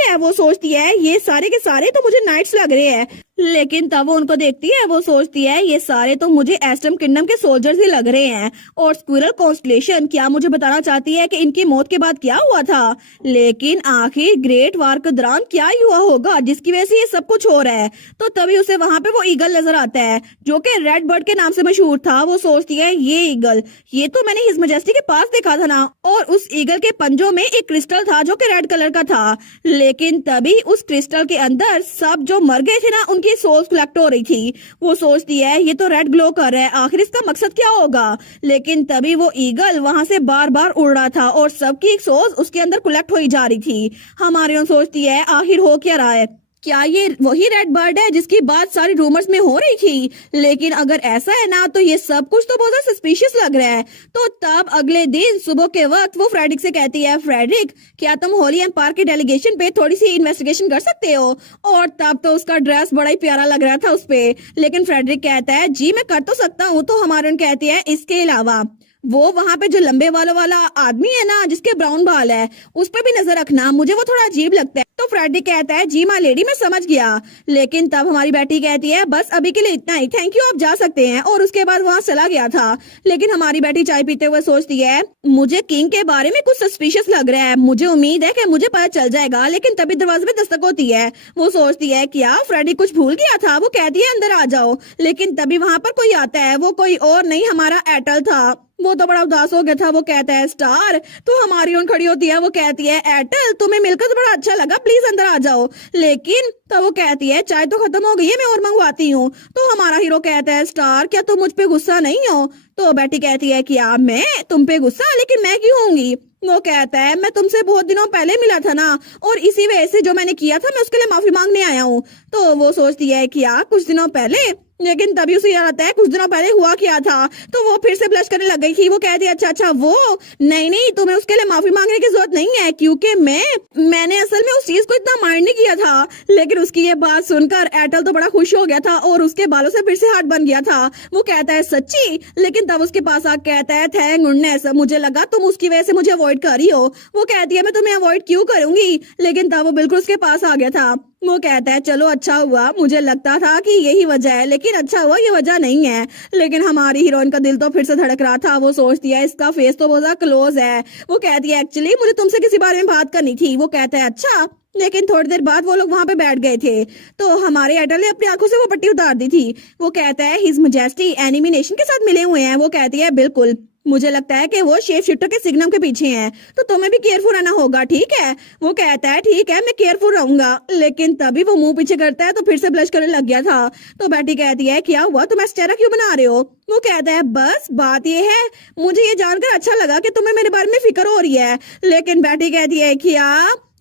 है। वो सोचती है ये सारे के सारे तो मुझे नाइट्स लग रहे हैं। लेकिन तब वो उनको देखती है। वो सोचती है ये सारे तो मुझे एस्टम किंगडम के सोल्जर्स ही लग रहे हैं। और स्क्विरल कॉन्स्टलेशन क्या मुझे बताना चाहती है कि इनकी मौत के बाद क्या हुआ था? लेकिन आखिर ग्रेट वार के दौरान क्या ही हुआ होगा जिसकी वजह से ये सब कुछ हो रहा है? तो तभी उसे वहां पे वो ईगल नजर आता है जो कि रेड बर्ड के नाम से मशहूर था। वो सोचती है ये ईगल, ये तो मैंने हिज मैजेस्टी के पास देखा था ना। और उस ईगल के पंजों में एक क्रिस्टल था जो कि रेड कलर का था। लेकिन तभी उस क्रिस्टल के अंदर सब जो मर गए थे ना उनकी सोल्स कलेक्ट हो रही थी। वो सोचती है ये तो रेड ग्लो कर रहा है, आखिर इसका मकसद क्या होगा? लेकिन तभी वो ईगल वहां से बार बार उड़ रहा था और सबकी सोल्स उसके अंदर कलेक्ट हो जा रही थी। हमारी सोचती है आखिर हो क्या रहा है? क्या ये वही रेड बर्ड है जिसकी बात सारी रूमर्स में हो रही थी? लेकिन अगर ऐसा है ना तो ये सब कुछ तो बहुत सस्पिशियस लग रहा है। तो तब अगले दिन सुबह के वक्त वो फ्रेडरिक से कहती है फ्रेडरिक क्या तुम होली एम्पायर के डेलीगेशन पे थोड़ी सी इन्वेस्टिगेशन कर सकते हो? और तब तो उसका ड्रेस बड़ा ही प्यारा लग रहा था उस पे। लेकिन फ्रेडरिक कहता है जी मैं कर तो सकता हूँ। तो हमारे कहती है इसके अलावा वो वहां पे जो लंबे बालों वाला आदमी है ना, जिसके ब्राउन बाल है, उस पर भी नजर रखना, मुझे वो थोड़ा अजीब लगता है। तो फ्रेडी कहता है जी माँ लेडी, मैं समझ गया। लेकिन तब हमारी बेटी कहती है बस अभी के लिए इतना ही, थैंक यू, आप जा सकते हैं। और उसके बाद वहां चला गया था। लेकिन हमारी बेटी चाय पीते हुए सोचती है मुझे किंग के बारे में कुछ सस्पिशियस लग रहा है, मुझे उम्मीद है कि मुझे पता चल जाएगा। लेकिन तभी दरवाजे पे दस्तक होती है। वो सोचती है क्या फ्रेडी कुछ भूल गया था। वो कहती है अंदर आ जाओ। लेकिन तभी वहां पर कोई आता है। वो कोई और नहीं, हमारा एटल था। वो तो बड़ा उदास हो गया था। वो कहता है स्टार। तो हमारी ओर खड़ी होती है। वो कहती है एटल, तुम्हें मिलकर तो बड़ा अच्छा लगा, प्लीज अंदर आ जाओ। लेकिन तो वो कहती है चाय तो खत्म हो गई है, मैं और मंगवाती हूँ। तो हमारा हीरो कहता है स्टार, क्या तुम मुझ पे गुस्सा नहीं हो। तो बेटी कहती है क्या मैं तुम पे गुस्सा, लेकिन मैं क्यों होंगी। वो कहता है मैं तुमसे बहुत दिनों पहले मिला था ना, और इसी वजह से जो मैंने किया था मैं उसके लिए माफी मांगने आया हूँ। तो वो सोचती है क्या कुछ दिनों पहले। लेकिन तभी उसे याद आता है कुछ दिनों पहले हुआ क्या था। तो वो फिर से ब्लश करने लग गई थी। वो कहती है अच्छा अच्छा वो नहीं नहीं, तुम्हें उसके लिए माफी मांगने की जरूरत नहीं है, क्योंकि मैंने असल में उस चीज को इतना माइंड नहीं किया था। लेकिन उसकी ये बात सुनकर एटल तो बड़ा खुश हो गया था और उसके बालों से फिर से हाथ बन गया था। वो कहता है सच्ची। लेकिन तब उसके पास आकर कहता है थैंक गुडनेस, मुझे लगा तुम उसकी वजह से मुझे अवॉइड कर रही हो। वो कहती है मैं तुम्हें अवॉइड क्यों करूंगी। लेकिन तब वो बिल्कुल उसके पास आ गया था। वो कहता है चलो अच्छा हुआ, मुझे लगता था कि यही वजह है, लेकिन अच्छा हुआ ये वजह नहीं है। लेकिन हमारी हीरोइन का दिल तो फिर से धड़क रहा था। वो सोचती है इसका फेस तो बहुत क्लोज है। वो कहती है एक्चुअली मुझे तुमसे किसी बारे में बात करनी थी। वो कहता है अच्छा। लेकिन थोड़ी देर बाद वो लोग वहां पे बैठ गए थे। तो हमारे एटल ने अपनी आंखों से वो पट्टी उतार दी थी। वो कहता है हिज मैजेस्टी एनिमी नेशन के साथ मिले हुए हैं। वो कहती है बिल्कुल, मुझे लगता है कि वो शेप शिफ्टर के सिग्नम के पीछे हैं, तो तुम्हें भी केयरफुल रहना होगा, ठीक है। वो कहता है ठीक है, मैं केयरफुल रहूंगा। लेकिन तभी वो मुंह पीछे करता है तो फिर से ब्लश करने लग गया था। तो बेटी कहती है क्या हुआ, तुम ऐसा चेहरा क्यों बना रहे हो। वो कहता है बस बात ये है, मुझे ये जानकर अच्छा लगा कि तुम्हें मेरे बारे में फिक्र हो रही है। लेकिन बेटी कहती है क्या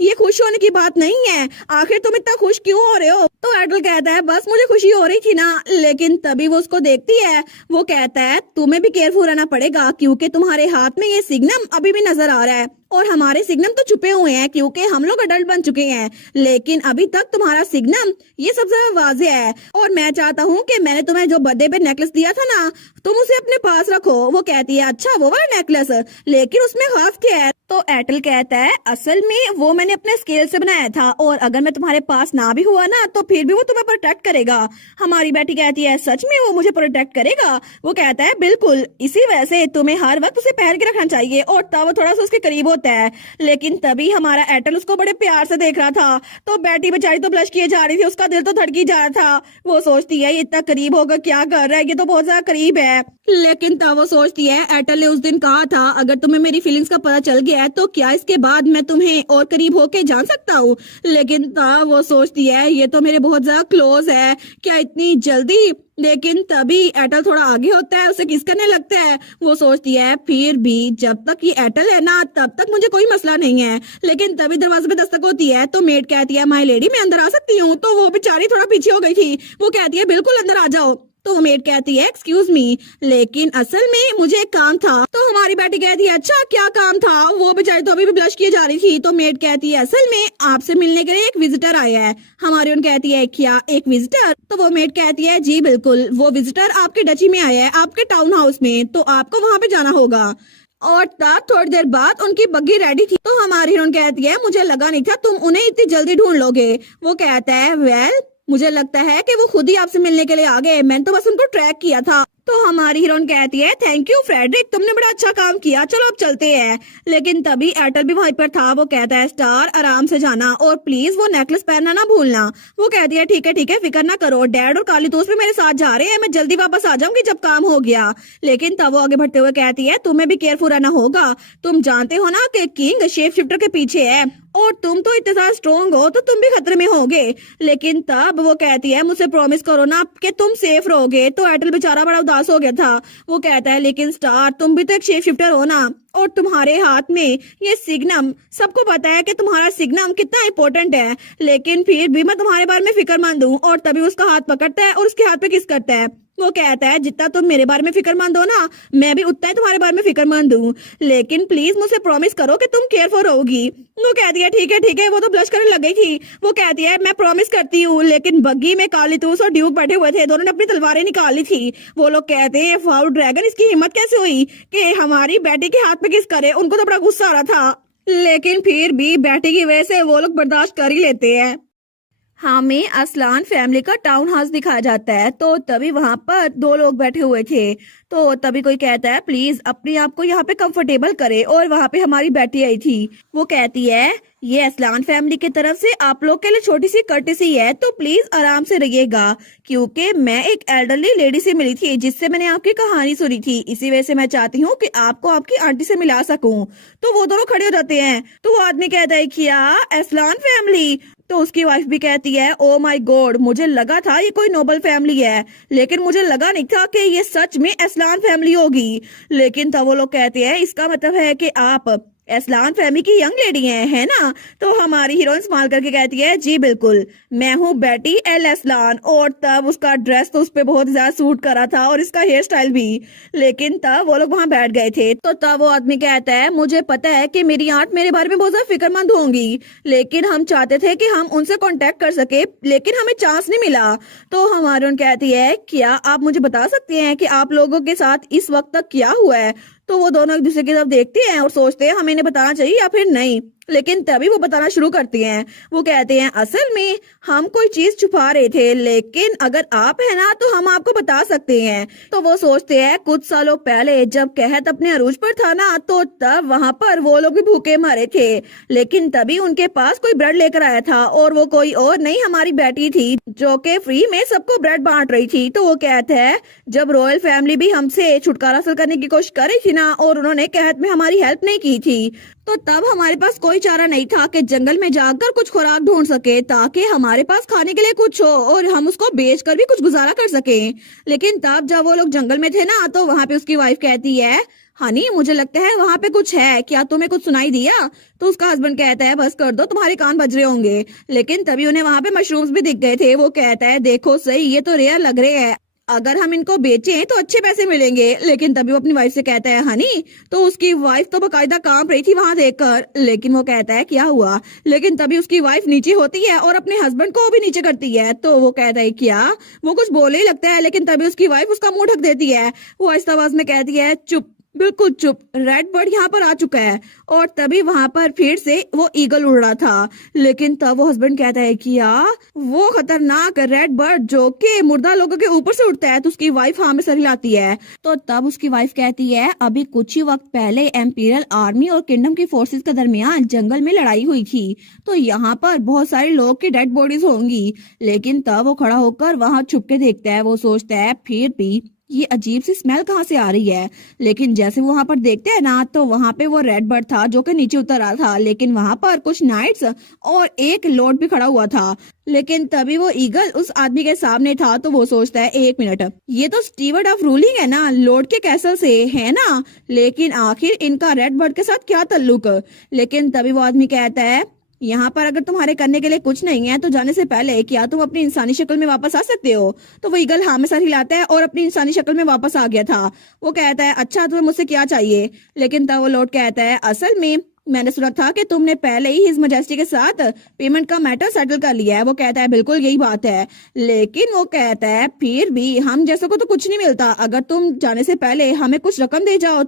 ये खुश होने की बात नहीं है, आखिर तुम इतना खुश क्यों हो रहे हो। तो एटल कहता है बस मुझे खुशी हो रही थी ना। लेकिन तभी वो उसको देखती है। वो कहता है तुम्हें भी केयरफुल रहना पड़ेगा, क्योंकि तुम्हारे हाथ में ये सिग्नम अभी भी नजर आ रहा है, और हमारे सिग्नम तो छुपे हुए हैं क्योंकि हम लोग अडल्ट बन चुके हैं। लेकिन अभी तक तुम्हारा सिग्नम ये सबसे वाज़ेह है, और मैं चाहता हूँ कि मैंने तुम्हें जो बर्थडे पे नेकलेस दिया था ना, तुम उसे अपने पास रखो। वो कहती है अच्छा वो वाला नेकलेस, लेकिन उसमें खास क्या है। तो एटल कहता है असल में वो मैंने अपने स्केल से बनाया था, और अगर मैं तुम्हारे पास ना भी हुआ ना तो फिर भी वो तुम्हें प्रोटेक्ट करेगा। हमारी बेटी कहती है सच में वो मुझे प्रोटेक्ट करेगा। वो कहता है बिल्कुल, इसी वजह से तुम्हें हर वक्त उसे पहन के रखना चाहिए, और तब वो थोड़ा सा उसके करीब होता है। लेकिन तभी हमारा एटल उसको बड़े प्यार से देख रहा था। तो बेटी बेचारी तो ब्लश किए जा रही थी, उसका दिल तो धड़की जा रहा था। वो सोचती है ये इतना करीब होकर क्या कर रहा है, ये तो बहुत ज्यादा करीब है। लेकिन तब वो सोचती है एटल ने उस दिन कहा था अगर तुम्हें मेरी फीलिंग्स का पता चल गया है तो क्या इसके बाद मैं तुम्हें और करीब होके जान सकता हूँ। लेकिन तब वो सोचती है ये तो मेरे बहुत ज्यादा क्लोज है, क्या इतनी जल्दी। लेकिन तभी एटल थोड़ा आगे होता है, उसे किस करने लगता है। वो सोचती है फिर भी जब तक ये एटल है ना तब तक मुझे कोई मसला नहीं है। लेकिन तभी दरवाजे पे दस्तक होती है। तो मेड कहती है माय लेडी मैं अंदर आ सकती हूँ। तो वो बेचारी थोड़ा पीछे हो गई थी। वो कहती है बिल्कुल अंदर आ जाओ। तो मेड कहती है एक्सक्यूज मी, लेकिन असल में मुझे एक काम था। तो हमारी बेटी कहती है अच्छा क्या काम था। वो बेचारी तो अभी भी ब्लश किए जा रही थी। तो मेड कहती है असल में आपसे मिलने के लिए एक विजिटर आया है। हमारी उन कहती है क्या एक विजिटर। तो वो मेड कहती है जी बिल्कुल, वो विजिटर आपके डची में आया है, आपके टाउन हाउस में, तो आपको वहाँ पे जाना होगा। और तब थोड़ी देर बाद उनकी बग्गी रेडी थी। तो हमारी हीरोइन कहती है मुझे लगा नहीं था तुम उन्हें इतनी जल्दी ढूंढ लोगे। वो कहता है वेल मुझे लगता है कि वो खुद ही आपसे मिलने के लिए आ गए, मैंने तो बस उनको ट्रैक किया था। तो हमारी हीरोइन कहती है थैंक यू फ्रेडरिक, तुमने बड़ा अच्छा काम किया, चलो अब चलते हैं। लेकिन तभी एटल भी वहीं पर था। वो कहता है स्टार आराम से जाना, और प्लीज वो नेकलेस पहनना ना भूलना। वो कहती है ठीक है फिक्र ना करो, डैड और काली दोस्त भी मेरे साथ जा रहे हैं, मैं जल्दी वापस आ जाऊंगी जब काम हो गया। लेकिन तब वो आगे बढ़ते हुए कहती है तुम्हें भी केयरफुल रहना होगा, तुम जानते हो ना कि किंग शेप शिफ्टर के पीछे है, और तुम तो इतने ज्यादा स्ट्रॉन्ग हो तो तुम भी खतरे में होगे। लेकिन तब वो कहती है मुझसे प्रॉमिस करो ना कि तुम सेफ रहोगे। तो एटल बेचारा बड़ा उदास हो गया था। वो कहता है लेकिन स्टार तुम भी तो एक शेप शिफ्टर हो ना, और तुम्हारे हाथ में ये सिग्नम, सबको पता है कि तुम्हारा सिग्नम कितना इंपॉर्टेंट है, लेकिन फिर भी मैं तुम्हारे बारे में फिक्रमंद हूँ। और तभी उसका हाथ पकड़ता है और उसके हाथ पे किस करता है। वो कहता है जितना तुम मेरे बारे में फिक्रमंद हो ना, मैं भी उतना ही तुम्हारे बारे में फिक्रमंद हूँ, लेकिन प्लीज मुझे प्रॉमिस करो कि तुम केयरफुल रहोगी। वो कहती है ठीक है, वो तो ब्लश करने लग गई थी। वो कहती है मैं प्रॉमिस करती हूँ, लेकिन बग्गी में कालीतूस और ड्यूक बैठे हुए थे, दोनों ने अपनी तलवारें निकाली थी। वो लोग कहते हैं वाओ ड्रैगन, इसकी हिम्मत कैसे हुई कि हमारी बेटी के हाथ पे किस करे। उनको तो बड़ा गुस्सा आ रहा था, लेकिन फिर भी बेटी की वजह से वो लोग बर्दाश्त कर ही लेते हैं। हमें असलान फैमिली का टाउन हाउस दिखाया जाता है। तो तभी वहां पर दो लोग बैठे हुए थे। तो तभी कोई कहता है प्लीज अपने आप को यहाँ पे कंफर्टेबल करे, और वहां पे हमारी बेटी आई थी। वो कहती है ये असलान फैमिली की तरफ से आप लोग के लिए छोटी सी कर्टेसी है, तो प्लीज आराम से रहिएगा, क्योंकि मैं एक एल्डरली लेडी से मिली थी जिससे मैंने आपकी कहानी सुनी थी, इसी वजह से मैं चाहती हूँ कि आपको आपकी आंटी से मिला सकूं। तो वो दोनों खड़े हो जाते हैं। तो वो आदमी कहता है क्या असलान फैमिली? तो उसकी वाइफ भी कहती है ओ माय गॉड, मुझे लगा था ये कोई नोबल फैमिली है, लेकिन मुझे लगा नहीं था कि ये सच में असलान फैमिली होगी। लेकिन तब वो लोग कहते हैं इसका मतलब है कि आप असलान फैमिली की यंग लेडी है ना? तो हमारी हीरोइन स्माइल करके कहती है जी बिल्कुल, मैं हूँ बेटी एल असलान। और तब उसका ड्रेस तो उस पर बहुत ज्यादा सूट करा था, और इसका हेयर स्टाइल भी। लेकिन तब वो लोग वहां बैठ गए थे। तो तब वो आदमी कहता है मुझे पता है कि मेरी आंट मेरे बारे में बहुत ज्यादा फिक्रमंद होंगी, लेकिन हम चाहते थे कि हम उनसे कांटेक्ट कर सके, लेकिन हमें चांस नहीं मिला। तो हमारी उन कहती है क्या आप मुझे बता सकते हैं कि आप लोगों के साथ इस वक्त तक क्या हुआ है? तो वो दोनों एक दूसरे की तरफ देखते हैं और सोचते हैं हमें इन्हें बताना चाहिए या फिर नहीं, लेकिन तभी वो बताना शुरू करती हैं। वो कहते हैं असल में हम कोई चीज छुपा रहे थे, लेकिन अगर आप है ना तो हम आपको बता सकते हैं। तो वो सोचते हैं कुछ सालों पहले जब कहत अपने अरूज पर था ना, तो तब वहां पर वो लोग भी भूखे मरे थे, लेकिन तभी उनके पास कोई ब्रेड लेकर आया था, और वो कोई और नहीं हमारी बेटी थी जो कि फ्री में सबको ब्रेड बांट रही थी। तो वो कहता है जब रॉयल फैमिली भी हमसे छुटकारा हासिल करने की कोशिश कर रही थी ना, और उन्होंने कहत में हमारी हेल्प नहीं की थी, तो तब हमारे पास कोई चारा नहीं था कि जंगल में जाकर कुछ खुराक ढूंढ सके, ताकि हमारे पास खाने के लिए कुछ हो और हम उसको बेचकर भी कुछ गुजारा कर सके। लेकिन तब जब वो लोग जंगल में थे ना, तो वहां पे उसकी वाइफ कहती है हनी मुझे लगता है वहां पे कुछ है, क्या तुम्हें कुछ सुनाई दिया? तो उसका हस्बैंड कहता है बस कर दो, तुम्हारे कान बज रहे होंगे। लेकिन तभी उन्हें वहां पे मशरूम्स भी दिख गए थे। वो कहता है देखो सही, ये तो रेयर लग रहे हैं, अगर हम इनको बेचें तो अच्छे पैसे मिलेंगे। लेकिन तभी वो अपनी वाइफ से कहता है हनी, तो उसकी वाइफ तो बकायदा कांप रही थी वहां देखकर। लेकिन वो कहता है क्या हुआ? लेकिन तभी उसकी वाइफ नीचे होती है और अपने हस्बैंड को भी नीचे करती है। तो वो कहता है क्या? वो कुछ बोले ही लगता है, लेकिन तभी उसकी वाइफ उसका मुंह ढक देती है। वो आहिस्ता आवाज में कहती है चुप, बिल्कुल चुप, रेड बर्ड यहाँ पर आ चुका है। और तभी वहां पर फिर से वो ईगल उड़ रहा था। लेकिन तब वो हस्बैंड कहता है कि वो खतरनाक रेड बर्ड जो कि मुर्दा लोगों के ऊपर से उड़ता है। तो उसकी वाइफ हाँ में सर हिलाती है। तो तब उसकी वाइफ कहती है अभी कुछ ही वक्त पहले एम्पीरियल आर्मी और किंगडम की फोर्सेस के दरमियान जंगल में लड़ाई हुई थी, तो यहाँ पर बहुत सारे लोग की डेड बॉडीज होंगी। लेकिन तब वो खड़ा होकर वहां छुप के देखता है। वो सोचता है फिर भी ये अजीब सी स्मेल कहाँ से आ रही है। लेकिन जैसे वो वहां पर देखते हैं ना, तो वहां पे वो रेड बर्ड था जो कि नीचे उतर रहा था। लेकिन वहां पर कुछ नाइट्स और एक लॉर्ड भी खड़ा हुआ था। लेकिन तभी वो ईगल उस आदमी के सामने था। तो वो सोचता है एक मिनट, ये तो स्टीवर्ड ऑफ रूलिंग है ना, लॉर्ड के कैसल से है ना, लेकिन आखिर इनका रेड बर्ड के साथ क्या ताल्लुक? लेकिन तभी वो आदमी कहता है यहाँ पर अगर तुम्हारे करने के लिए कुछ नहीं है तो जाने से पहले क्या तुम अपनी इंसानी शक्ल में वापस आ सकते हो? तो वो ईगल हाँ में सर हिलाता है और अपनी इंसानी शक्ल में वापस आ गया था। वो कहता है अच्छा तुम्हें मुझसे क्या चाहिए? लेकिन तब वो लौट कहता है असल में मैंने सुना था कि तुमने पहले ही हिज मैजेस्टी के साथ पेमेंट का मैटर सेटल कर लिया है। वो कहता है बिल्कुल यही बात है। लेकिन वो कहता है फिर भी हम जैसों को तो कुछ नहीं मिलता, अगर तुम जाने से पहले हमें कुछ रकम दे जाओ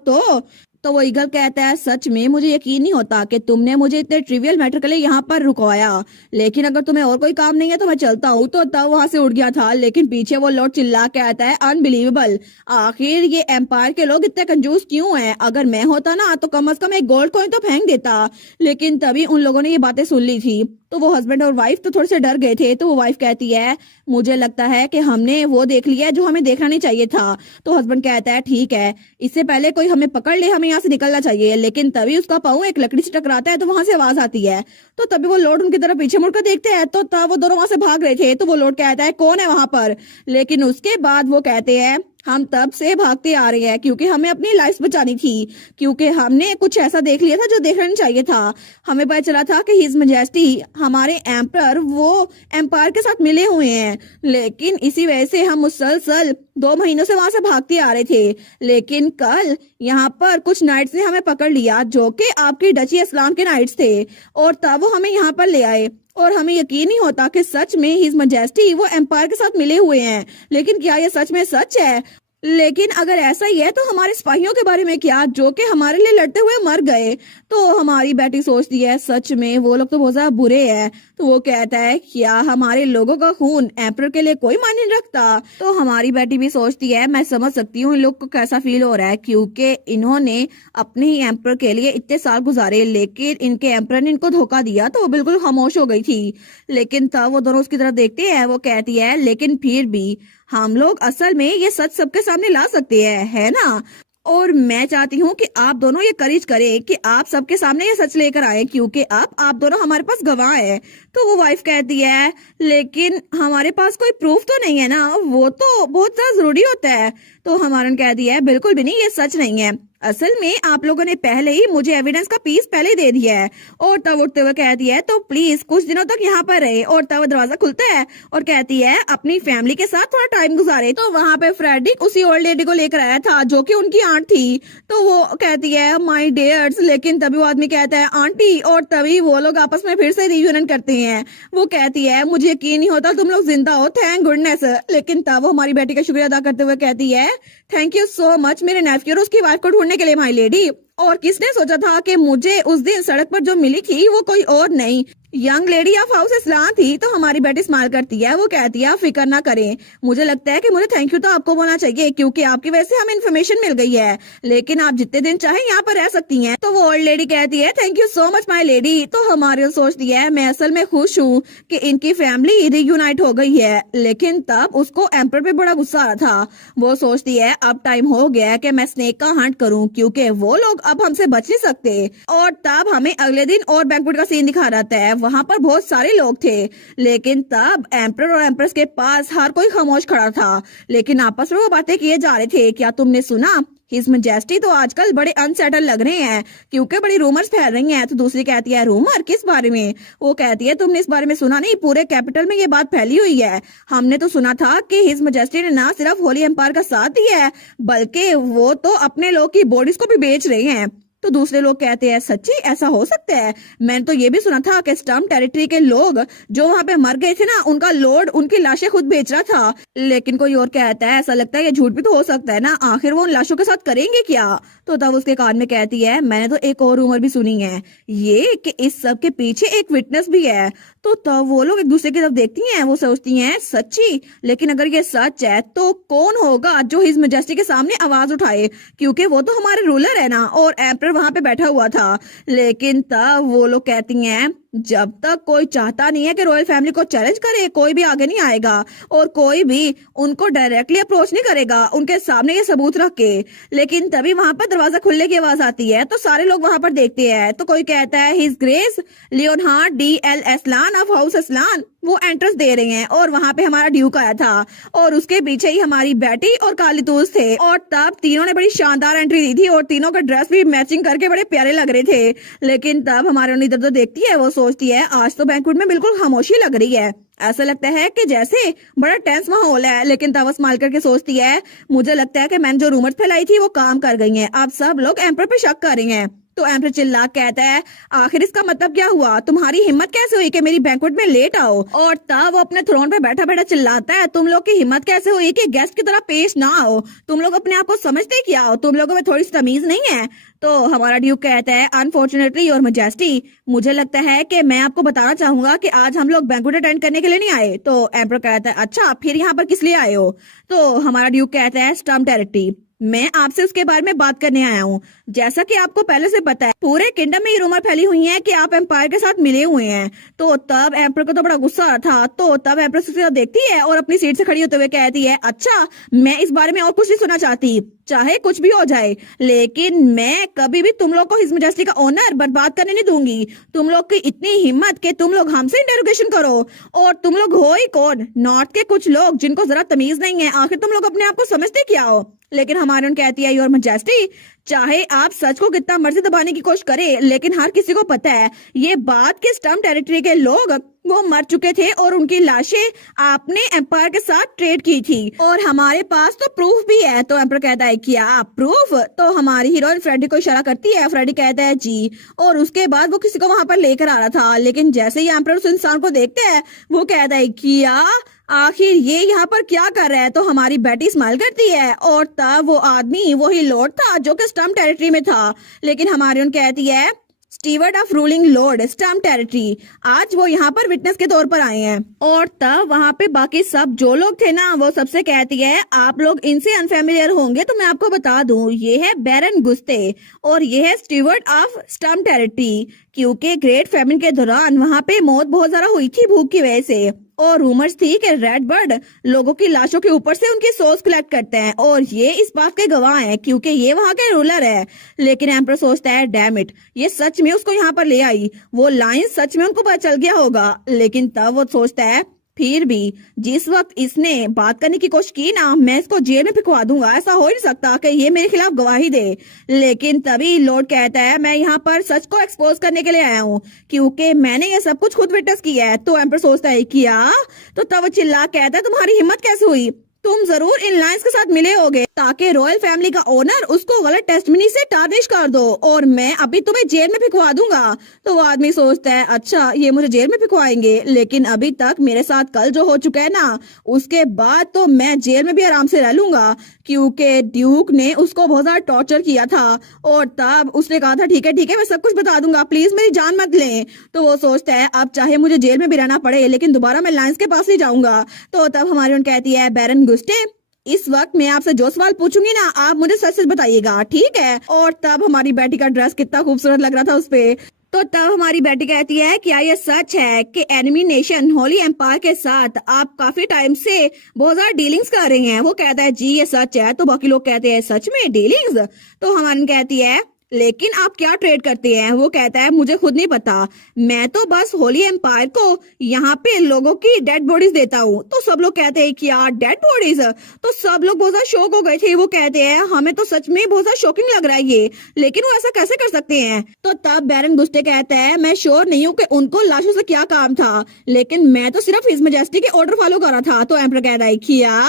तो वो ईगल कहता है सच में मुझे यकीन नहीं होता कि तुमने मुझे इतने ट्रिवियल मैटर के लिए यहाँ पर रुकवाया, लेकिन अगर तुम्हें और कोई काम नहीं है तो मैं चलता हूँ। तो तब वहां से उड़ गया था। लेकिन पीछे वो लॉर्ड चिल्ला के आता है अनबिलीवेबल, आखिर ये एम्पायर के लोग इतने कंजूस क्यों हैं? अगर मैं होता ना तो कम से कम एक गोल्ड कॉइन तो फेंक देता। लेकिन तभी उन लोगों ने ये बातें सुन ली थी। तो वो हस्बैंड और वाइफ तो थोड़े से डर गए थे। तो वो वाइफ कहती है मुझे लगता है कि हमने वो देख लिया जो हमें देखना नहीं चाहिए था। तो हस्बैंड कहता है ठीक है, इससे पहले कोई हमें पकड़ ले हमें यहाँ से निकलना चाहिए। लेकिन तभी उसका पाँव एक लकड़ी से टकराता है। तो वहां से आवाज आती है। तो तभी वो लॉर्ड उनकी तरफ पीछे मुड़कर देखते हैं। तो तब वो दोनों वहां से भाग रहे थे। तो वो लॉर्ड कहता है कौन है वहां पर? लेकिन उसके बाद वो कहते हैं हम तब से भागते आ रहे हैं क्योंकि हमें अपनी लाइफ बचानी थी, क्योंकि हमने कुछ ऐसा देख लिया था जो देखना नहीं चाहिए था। हमें पता चला था कि हिज मैजेस्टी हमारे एम्पर वो एम्पायर के साथ मिले हुए हैं, लेकिन इसी वजह से हम मुसलसल 2 महीनों से वहां से भागते आ रहे थे। लेकिन कल यहाँ पर कुछ नाइट्स ने हमें पकड़ लिया जो कि आपकी डची अस्लान के नाइट्स थे, और तब वो हमें यहाँ पर ले आए और हमें यकीन नहीं होता कि सच में हिज मैजेस्टी वो एम्पायर के साथ मिले हुए हैं। लेकिन क्या ये सच में सच है? लेकिन अगर ऐसा ही है तो हमारे सिपाहियों के बारे में क्या, जो कि हमारे लिए लड़ते हुए मर गए? तो हमारी बेटी सोचती है सच में वो लोग तो बहुत ज्यादा बुरे हैं। तो वो कहता है क्या हमारे लोगों का खून एम्पर के लिए कोई मायने नहीं रखता? तो हमारी बेटी भी सोचती है मैं समझ सकती हूँ इन लोग को कैसा फील हो रहा है, क्योंकि इन्होंने अपने ही एम्पर के लिए इतने साल गुजारे, लेकिन इनके एम्पर ने इनको धोखा दिया। तो वो बिल्कुल खामोश हो गई थी। लेकिन तब वो दोनों उसकी तरफ देखते हैं। वो कहती है लेकिन फिर भी हम लोग असल में ये सच सबके सामने ला सकते हैं, है ना? और मैं चाहती हूँ कि आप दोनों ये करेज करें कि आप सबके सामने ये सच लेकर आए, क्योंकि आप दोनों हमारे पास गवाह है। तो वो वाइफ कहती है लेकिन हमारे पास कोई प्रूफ तो नहीं है ना, वो तो बहुत ज्यादा जरूरी होता है। तो हमारन कहती है बिल्कुल भी नहीं, ये सच नहीं है। असल में आप लोगों ने पहले ही मुझे एविडेंस का पीस पहले ही दे दिया है। और तब उठते हुए कहती है तो प्लीज कुछ दिनों तक यहाँ पर रहे। और तब दरवाजा खुलता है और कहती है अपनी फैमिली के साथ थोड़ा टाइम गुजारे। तो वहाँ पे फ्रेडरिक उसी ओल्ड लेडी को लेकर आया था जो कि उनकी आंट थी। तो वो कहती है माय डियर्स, लेकिन तभी वो आदमी कहता है आंटी, और तभी वो लोग आपस में फिर से रियूनियन करते हैं। वो कहती है मुझे यकीन नहीं होता तुम लोग जिंदा हो, थैंक गुडनेस। लेकिन तब वो हमारी बेटी का शुक्रिया अदा करते हुए कहती है थैंक यू सो मच मेरे नेफ्यू और उसकी वाइफ को ढूंढने के लिए माय लेडी। और किसने सोचा था कि मुझे उस दिन सड़क पर जो मिली थी वो कोई और नहीं, यंग लेडी ऑफ हाउस इस्लाम थी। तो हमारी बेटी स्माइल करती है। वो कहती है फिक्र ना करें, मुझे लगता है कि मुझे थैंक यू तो आपको बोलना चाहिए क्योंकि आपकी वजह से हमें इन्फॉर्मेशन मिल गई है, लेकिन आप जितने दिन चाहे यहाँ पर रह सकती हैं। तो वो ओल्ड लेडी कहती है thank you so much my lady. तो हमारी सोचती है मैं असल में खुश हूँ कि इनकी फैमिली रियूनाइट हो गई है। लेकिन तब उसको एम्पर पे बड़ा गुस्सा आ रहा था। वो सोचती है अब टाइम हो गया है कि मैं स्नेक का हंट करूं, क्योंकि वो लोग अब हमसे बच नहीं सकते। और तब हमें अगले दिन और बैंक्वेट का सीन दिखा रहा है। वहां पर बहुत सारे लोग थे, लेकिन तब एम्पर और एम्प्रेस के पास हर कोई खामोश खड़ा था, लेकिन आपस में वो बातें किए जा रहे थे। क्या तुमने सुना? हिज मैजेस्टी तो आजकल बड़े अनसेटल लग रहे हैं क्योंकि बड़ी रूमर्स फैल रही हैं। तो दूसरी कहती है रूमर किस बारे में? वो कहती है तुमने इस बारे में सुना नहीं, पूरे कैपिटल में ये बात फैली हुई है। हमने तो सुना था कि हिज मैजेस्टी ने ना सिर्फ होली एम्पायर का साथ दिया है, बल्कि वो तो अपने लोग की बॉडीज को भी बेच रहे हैं। तो दूसरे लोग कहते हैं सच्ची ऐसा हो सकता है? मैंने तो ये भी सुना था कि स्टम्प टेरिटरी के लोग जो वहां पे मर गए थे ना, उनका लॉर्ड उनकी लाशें खुद बेच रहा था। लेकिन कोई और कहता है ऐसा लगता है ये झूठ भी तो हो सकता है ना, आखिर वो उन लाशों के साथ करेंगे क्या? तो तब उसके कान में कहती है मैंने तो एक और रूमर भी सुनी है, ये कि इस सब के पीछे एक विटनेस भी है। तो तब वो लोग एक दूसरे की तरफ देखती हैं। वो सोचती हैं सच्ची, लेकिन अगर ये सच है तो कौन होगा जो हिज मैजेस्टी के सामने आवाज उठाए, क्योंकि वो तो हमारे रूलर है ना, और एम्पर वहां पे बैठा हुआ था। लेकिन तब वो लोग कहती हैं जब तक कोई चाहता नहीं है कि रॉयल फैमिली को चैलेंज करे, कोई भी आगे नहीं आएगा और कोई भी उनको डायरेक्टली अप्रोच नहीं करेगा उनके सामने ये सबूत रख के। लेकिन तभी वहां पर दरवाजा खुलने की आवाज आती है। तो सारे लोग वहां पर देखते हैं। तो कोई कहता है his grace Leonhard D L. Eslan of house Eslan वो एंट्रेंस दे रहे हैं, और वहां पे हमारा ड्यूक आया था और उसके पीछे ही हमारी बेटी और कालीतूस थे। और तब तीनों ने बड़ी शानदार एंट्री दी थी और तीनों का ड्रेस भी मैचिंग करके बड़े प्यारे लग रहे थे। लेकिन तब हमारे इधर तो देखती है। वो सोचती है आज तो बैंक्वेट में बिल्कुल खामोशी लग रही है, ऐसा लगता है कि जैसे बड़ा टेंस माहौल है। लेकिन तब स्माइल करके सोचती है मुझे लगता है कि मैंने जो रूमर्स फैलाई थी वो काम कर गई हैं, अब सब लोग एम्पर पे शक कर रहे हैं। तो एम्पर चिल्ला कहता है आखिर इसका मतलब क्या हुआ? तुम्हारी हिम्मत कैसे हुई कि मेरी बैंक्वेट में लेट आओ? और तब वो अपने थ्रोन पे बैठा बैठा चिल्लाता है तुम लोग की हिम्मत कैसे हुई कि गेस्ट की तरह पेश ना आओ? तुम लोग अपने आप को समझते क्या हो? तुम लोगों में थोड़ी सी तमीज नहीं है? तो हमारा ड्यूक कहता है अनफॉर्चुनेटली योर मैजेस्टी, मुझे लगता है कि मैं आपको बताना चाहूंगा कि आज हम लोग बैंक्वेट अटेंड करने के लिए नहीं आए। तो एम्पर कहता है अच्छा फिर यहाँ पर किस लिए आए हो? तो हमारा ड्यूक कहता है स्टम्प टेरिटरी, मैं आपसे उसके बारे में बात करने आया हूँ। जैसा कि आपको पहले से पता है पूरे किंगडम में ये रूमर फैली हुई है कि आप एम्पायर के साथ मिले हुए हैं। तो तब एम्पर को तो बड़ा गुस्सा आ रहा था। तो तब एम्पर उसकी तरफ देखती है और अपनी सीट से खड़ी होते हुए कहती है अच्छा मैं इस बारे में और कुछ नहीं सुनना चाहती। चाहे कुछ भी हो जाए, लेकिन मैं कभी भी तुम लोग को हिज मेजेस्टी का ऑनर बर्बाद करने नहीं दूंगी। तुम लोग की इतनी हिम्मत कि तुम लोग हमसे इंटेरोगेशन करो, और तुम लोग हो ही कौन? नॉर्थ के कुछ लोग जिनको जरा तमीज नहीं है। आखिर तुम लोग अपने आप को समझते क्या हो? लेकिन हमारी उन कहती है योर मेजेस्टी, चाहे आप सच को कितना मर्जी दबाने की कोशिश करें, लेकिन हर किसी को पता है ये बात कि स्टम टेरिटरी के लोग वो मर चुके थे और उनकी लाशें आपने एम्पायर के साथ ट्रेड की थी, और हमारे पास तो प्रूफ भी है। तो एम्पायर कहता है क्या प्रूफ? तो हमारी हीरोइन फ्रेडी को इशारा करती है। फ्रेडी कहता है जी, और उसके बाद वो किसी को वहां पर लेकर आ रहा था, लेकिन जैसे ही एम्पायर उस इंसान को देखते हैं वो कहता है क्या आखिर ये यहाँ पर क्या कर रहा है? तो हमारी बेटी स्माइल करती है, और तब वो आदमी वही लॉर्ड था जो कि स्टम टेरिटरी में था। लेकिन हमारी उन कहती है स्टीवर्ड ऑफ रूलिंग लॉर्ड स्टम टेरिटरी, आज वो यहाँ पर विटनेस के तौर पर आए हैं। और तब वहाँ पे बाकी सब जो लोग थे ना, वो सबसे कहती है आप लोग इनसे अनफेमिलियर होंगे तो मैं आपको बता दूं, ये है बैरन गुस्ते और ये है स्टीवर्ड ऑफ स्टम टेरिटरी। क्योंकि ग्रेट फैमिन के दौरान वहाँ पे मौत बहुत ज्यादा हुई थी भूख की वजह से, और रूमर्स थी कि रेड बर्ड लोगों की लाशों के ऊपर से उनकी सोल्स कलेक्ट करते हैं, और ये इस बात के गवाह हैं क्योंकि ये वहाँ के रूलर है। लेकिन एम्पर सोचता है डैम इट, ये सच में उसको यहाँ पर ले आई, वो लाइन सच में उनको पता चल गया होगा। लेकिन तब वो सोचता है फिर भी जिस वक्त इसने बात करने की कोशिश की ना, मैं इसको जेल में फिकवा दूंगा, ऐसा हो ही नहीं सकता कि ये मेरे खिलाफ गवाही दे। लेकिन तभी लॉर्ड कहता है मैं यहाँ पर सच को एक्सपोज करने के लिए आया हूँ क्योंकि मैंने ये सब कुछ खुद विटनेस किया है। तो एम्पर सोचता है क्या? तो तब वो चिल्ला कहता है तुम्हारी हिम्मत कैसे हुई? तुम जरूर इन लायंस के साथ मिले होगे ताकि रॉयल फैमिली का ओनर उसको गलत टेस्टमनी से टार्निश कर दो, और मैं अभी तुम्हें जेल में फिकवा दूंगा। तो वो आदमी सोचता है अच्छा ये मुझे जेल में फिकवाएंगे, लेकिन अभी तक मेरे साथ कल जो हो चुका है ना, उसके बाद तो मैं जेल में भी आराम से रह लूंगा क्योंकि ड्यूक ने उसको बहुत ज्यादा टॉर्चर किया था। और तब उसने कहा था ठीक है मैं सब कुछ बता दूंगा, प्लीज मेरी जान मत लें। तो वो सोचता है अब चाहे मुझे जेल में भी रहना पड़े लेकिन दोबारा मैं लायंस के पास ही जाऊंगा। तो तब हमारी उन कहती है बैरन गुस्टे, इस वक्त मैं आपसे जो सवाल पूछूंगी ना आप मुझे सच सच बताइएगा, ठीक है? और तब हमारी बेटी का ड्रेस कितना खूबसूरत लग रहा था उस पे। तो तब हमारी बेटी कहती है क्या ये सच है कि एनिमी नेशन होली एम्पायर के साथ आप काफी टाइम से बहुत ज्यादा डीलिंग्स कर रहे हैं? वो कहता है जी ये सच है। तो बाकी लोग कहते हैं सच में डीलिंग्स? तो हमारी कहती है लेकिन आप क्या ट्रेड करते हैं? वो कहता है मुझे खुद नहीं पता, मैं तो बस होली एम्पायर को यहाँ पे लोगों की डेड बॉडीज देता हूँ। तो सब लोग कहते हैं क्या डेड बॉडीज? तो सब लोग बहुत ज्यादा शॉक हो गए थे। वो कहते हैं हमें तो सच में बहुत ज्यादा शॉकिंग लग रहा है ये, लेकिन वो ऐसा कैसे कर सकते हैं? तो तब बैरन गुस्टे कहता है मैं श्योर नहीं हूँ कि उनको लाशों से क्या काम था, लेकिन मैं तो सिर्फ हिज मेजेस्टी के ऑर्डर फॉलो कर रहा था। तो एम्पर कहता है क्या?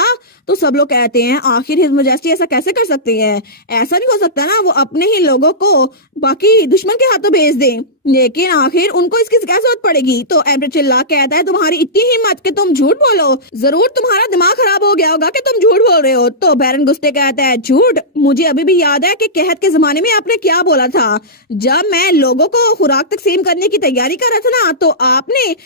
तो सब लोग कहते हैं आखिर हिज मेजेस्टी ऐसा कैसे कर सकते हैं? ऐसा नहीं हो सकता ना वो अपने ही लोगों को बाकी दुश्मन के हाथों भेज दें, लेकिन आखिर उनको इसकी क्या जरूरत पड़ेगी? तो एम्पर चिल्ला कहता है तुम्हारी इतनी हिम्मत कि तुम झूठ बोलो, जरूर तुम्हारा दिमाग खराब हो गया होगा कि तुम झूठ बोल रहे हो। तो बैरन गुस्टे कहता है झूठ? मुझे अभी भी याद है कि कहत के जमाने में आपने क्या बोला था, जब मैं लोगों को खुराक तकसीम करने की तैयारी कर रहा था ना, तो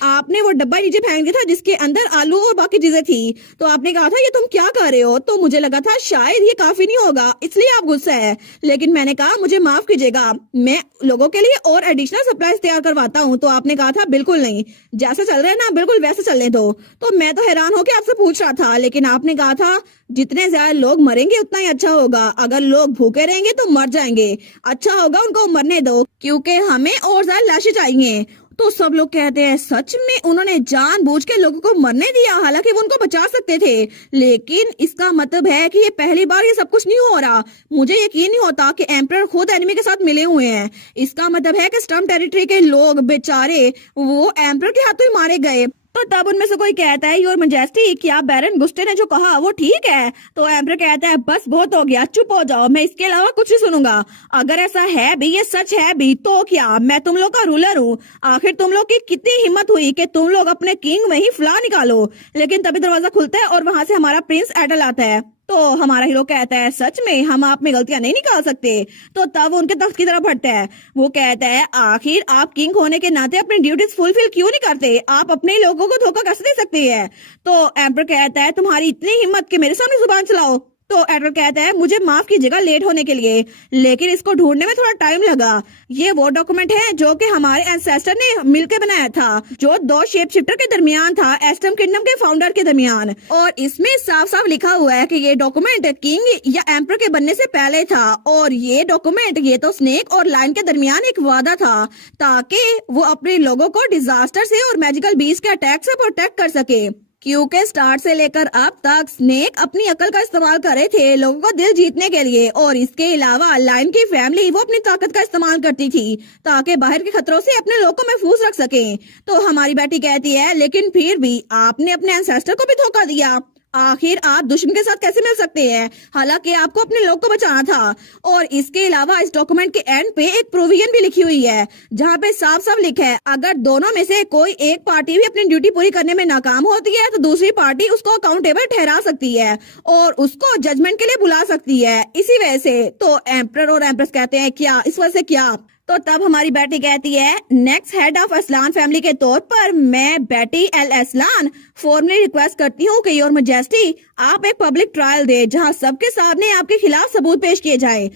आपने वो डब्बा नीचे फेंक दिया था जिसके अंदर आलू और बाकी चीजें थी। तो आपने कहा था ये तुम क्या कर रहे हो? तो मुझे लगा था शायद ये काफी नहीं होगा इसलिए आप गुस्सा है, लेकिन मैंने कहा मुझे माफ कीजिएगा, मैं लोगों के लिए और एडिशनल सप्लाईज तैयार करवाता हूँ। तो आपने कहा था बिल्कुल नहीं, जैसा चल रहा है ना बिल्कुल वैसे चलने दो। तो मैं तो हैरान होकर आपसे पूछ रहा था, लेकिन आपने कहा था जितने ज्यादा लोग मरेंगे उतना ही अच्छा होगा, अगर लोग भूखे रहेंगे तो मर जाएंगे, अच्छा होगा उनको मरने दो क्योंकि हमें और ज्यादा लाशें चाहिए। तो सब लोग कहते हैं सच में उन्होंने जानबूझ के लोगों को मरने दिया, हालांकि वो उनको बचा सकते थे, लेकिन इसका मतलब है कि ये पहली बार ये सब कुछ नहीं हो रहा। मुझे यकीन नहीं होता कि एम्परर खुद एनिमी के साथ मिले हुए हैं। इसका मतलब है कि स्टम टेरिटरी के लोग बेचारे वो एम्परर के हाथों ही मारे गए। तो तब उनमें से कोई कहता है योर मेजेस्टी क्या बैरन गुस्टे ने जो कहा वो ठीक है? तो एम्परर कहता है बस बहुत हो गया, चुप हो जाओ, मैं इसके अलावा कुछ नहीं सुनूंगा। अगर ऐसा है भी, ये सच है भी, तो क्या मैं तुम लोग का रूलर हूँ? आखिर तुम लोग की कितनी हिम्मत हुई कि तुम लोग अपने किंग में ही फला निकालो? लेकिन तभी दरवाजा खुलता है और वहां से हमारा प्रिंस एडल आता है। तो हमारा हीरो कहता है सच में हम आप में गलतियां नहीं निकाल सकते। तो तब उनके तख्त की तरफ हटता है। वो कहता है आखिर आप किंग होने के नाते अपनी ड्यूटीज फुलफिल क्यों नहीं करते? आप अपने लोगों को धोखा कैसे दे सकते हैं? तो एम्पर कहता है तुम्हारी इतनी हिम्मत कि मेरे सामने जुबान चलाओ। तो एडवर्ड कहता है मुझे माफ कीजिएगा लेट होने के लिए, लेकिन इसको ढूंढने में थोड़ा टाइम लगा। ये वो डॉक्यूमेंट है जो कि हमारे एंसेस्टर ने मिलकर बनाया था, जो दो शेप शिफ्टर के दरमियान था, एस्टम किंगडम के फाउंडर के दरमियान। और इसमें साफ साफ लिखा हुआ है कि ये डॉक्यूमेंट किंग या एम्पर के बनने से पहले था। और ये डॉक्यूमेंट ये तो स्नेक और लायन के दरमियान एक वादा था, ताकि वो अपने लोगों को डिजास्टर से और मैजिकल बीस्ट के अटैक से प्रोटेक्ट कर सके। क्योंकि स्टार्ट से लेकर अब तक स्नेक अपनी अकल का इस्तेमाल कर रहे थे लोगों को दिल जीतने के लिए, और इसके अलावा लायन की फैमिली वो अपनी ताकत का इस्तेमाल करती थी ताकि बाहर के खतरों से अपने लोगों को महफूज रख सके। तो हमारी बेटी कहती है लेकिन फिर भी आपने अपने एंसेस्टर को भी धोखा दिया। आखिर आप दुश्मन के साथ कैसे मिल सकते हैं, हालांकि आपको अपने लोग को बचाना था। और इसके अलावा इस डॉक्यूमेंट के एंड पे एक प्रोविजन भी लिखी हुई है, जहाँ पे साफ साफ लिखा है अगर दोनों में से कोई एक पार्टी भी अपनी ड्यूटी पूरी करने में नाकाम होती है तो दूसरी पार्टी उसको अकाउंटेबल ठहरा सकती है और उसको जजमेंट के लिए बुला सकती है। इसी वजह से तो एम्परर और एम्प्रेस कहते हैं क्या, इस वजह से क्या। तो तब हमारी बेटी कहती है next head of Aslan family के तौर पर मैं बेटी एल असलान फॉर्मली रिक्वेस्ट करती हूँ कि योर मैजेस्टी आप एक पब्लिक ट्रायल दे जहाँ सबके सामने आपके खिलाफ सबूत पेश किए जाए।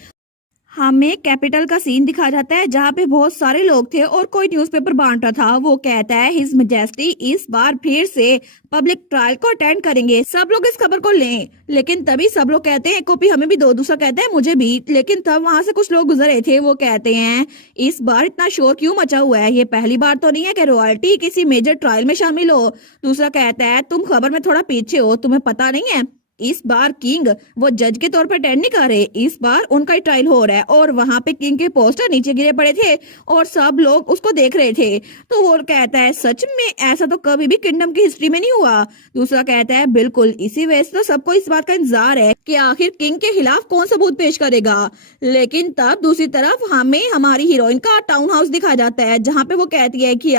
हमें कैपिटल का सीन दिखा जाता है जहाँ पे बहुत सारे लोग थे और कोई न्यूज़पेपर बांट रहा था। वो कहता है हिज मैजेस्टी इस बार फिर से पब्लिक ट्रायल को अटेंड करेंगे, सब लोग इस खबर को लें। लेकिन तभी सब लोग कहते हैं कॉपी हमें भी दो, दूसरा कहता है मुझे भी। लेकिन तब वहां से कुछ लोग गुजर रहे थे, वो कहते हैं इस बार इतना शोर क्यों मचा हुआ है, ये पहली बार तो नहीं है कि रॉयल्टी किसी मेजर ट्रायल में शामिल हो। दूसरा कहता है तुम खबर में थोड़ा पीछे हो, तुम्हें पता नहीं है इस बार किंग वो जज के तौर पर अटेंड नहीं कर रहे, इस बार उनका ही ट्रायल हो रहा है। और वहां पे किंग के पोस्टर नीचे गिरे पड़े थे और सब लोग उसको देख रहे थे। तो वो कहता है सच में ऐसा तो कभी भी किंगडम की हिस्ट्री में नहीं हुआ। दूसरा कहता है बिल्कुल, इसी वजह से तो सबको इस बात का इंतजार है कि आखिर किंग के खिलाफ कौन सबूत पेश करेगा। लेकिन तब दूसरी तरफ हमें हमारी हीरोइन का टाउन हाउस दिखा जाता है, जहाँ पे वो कहती है कि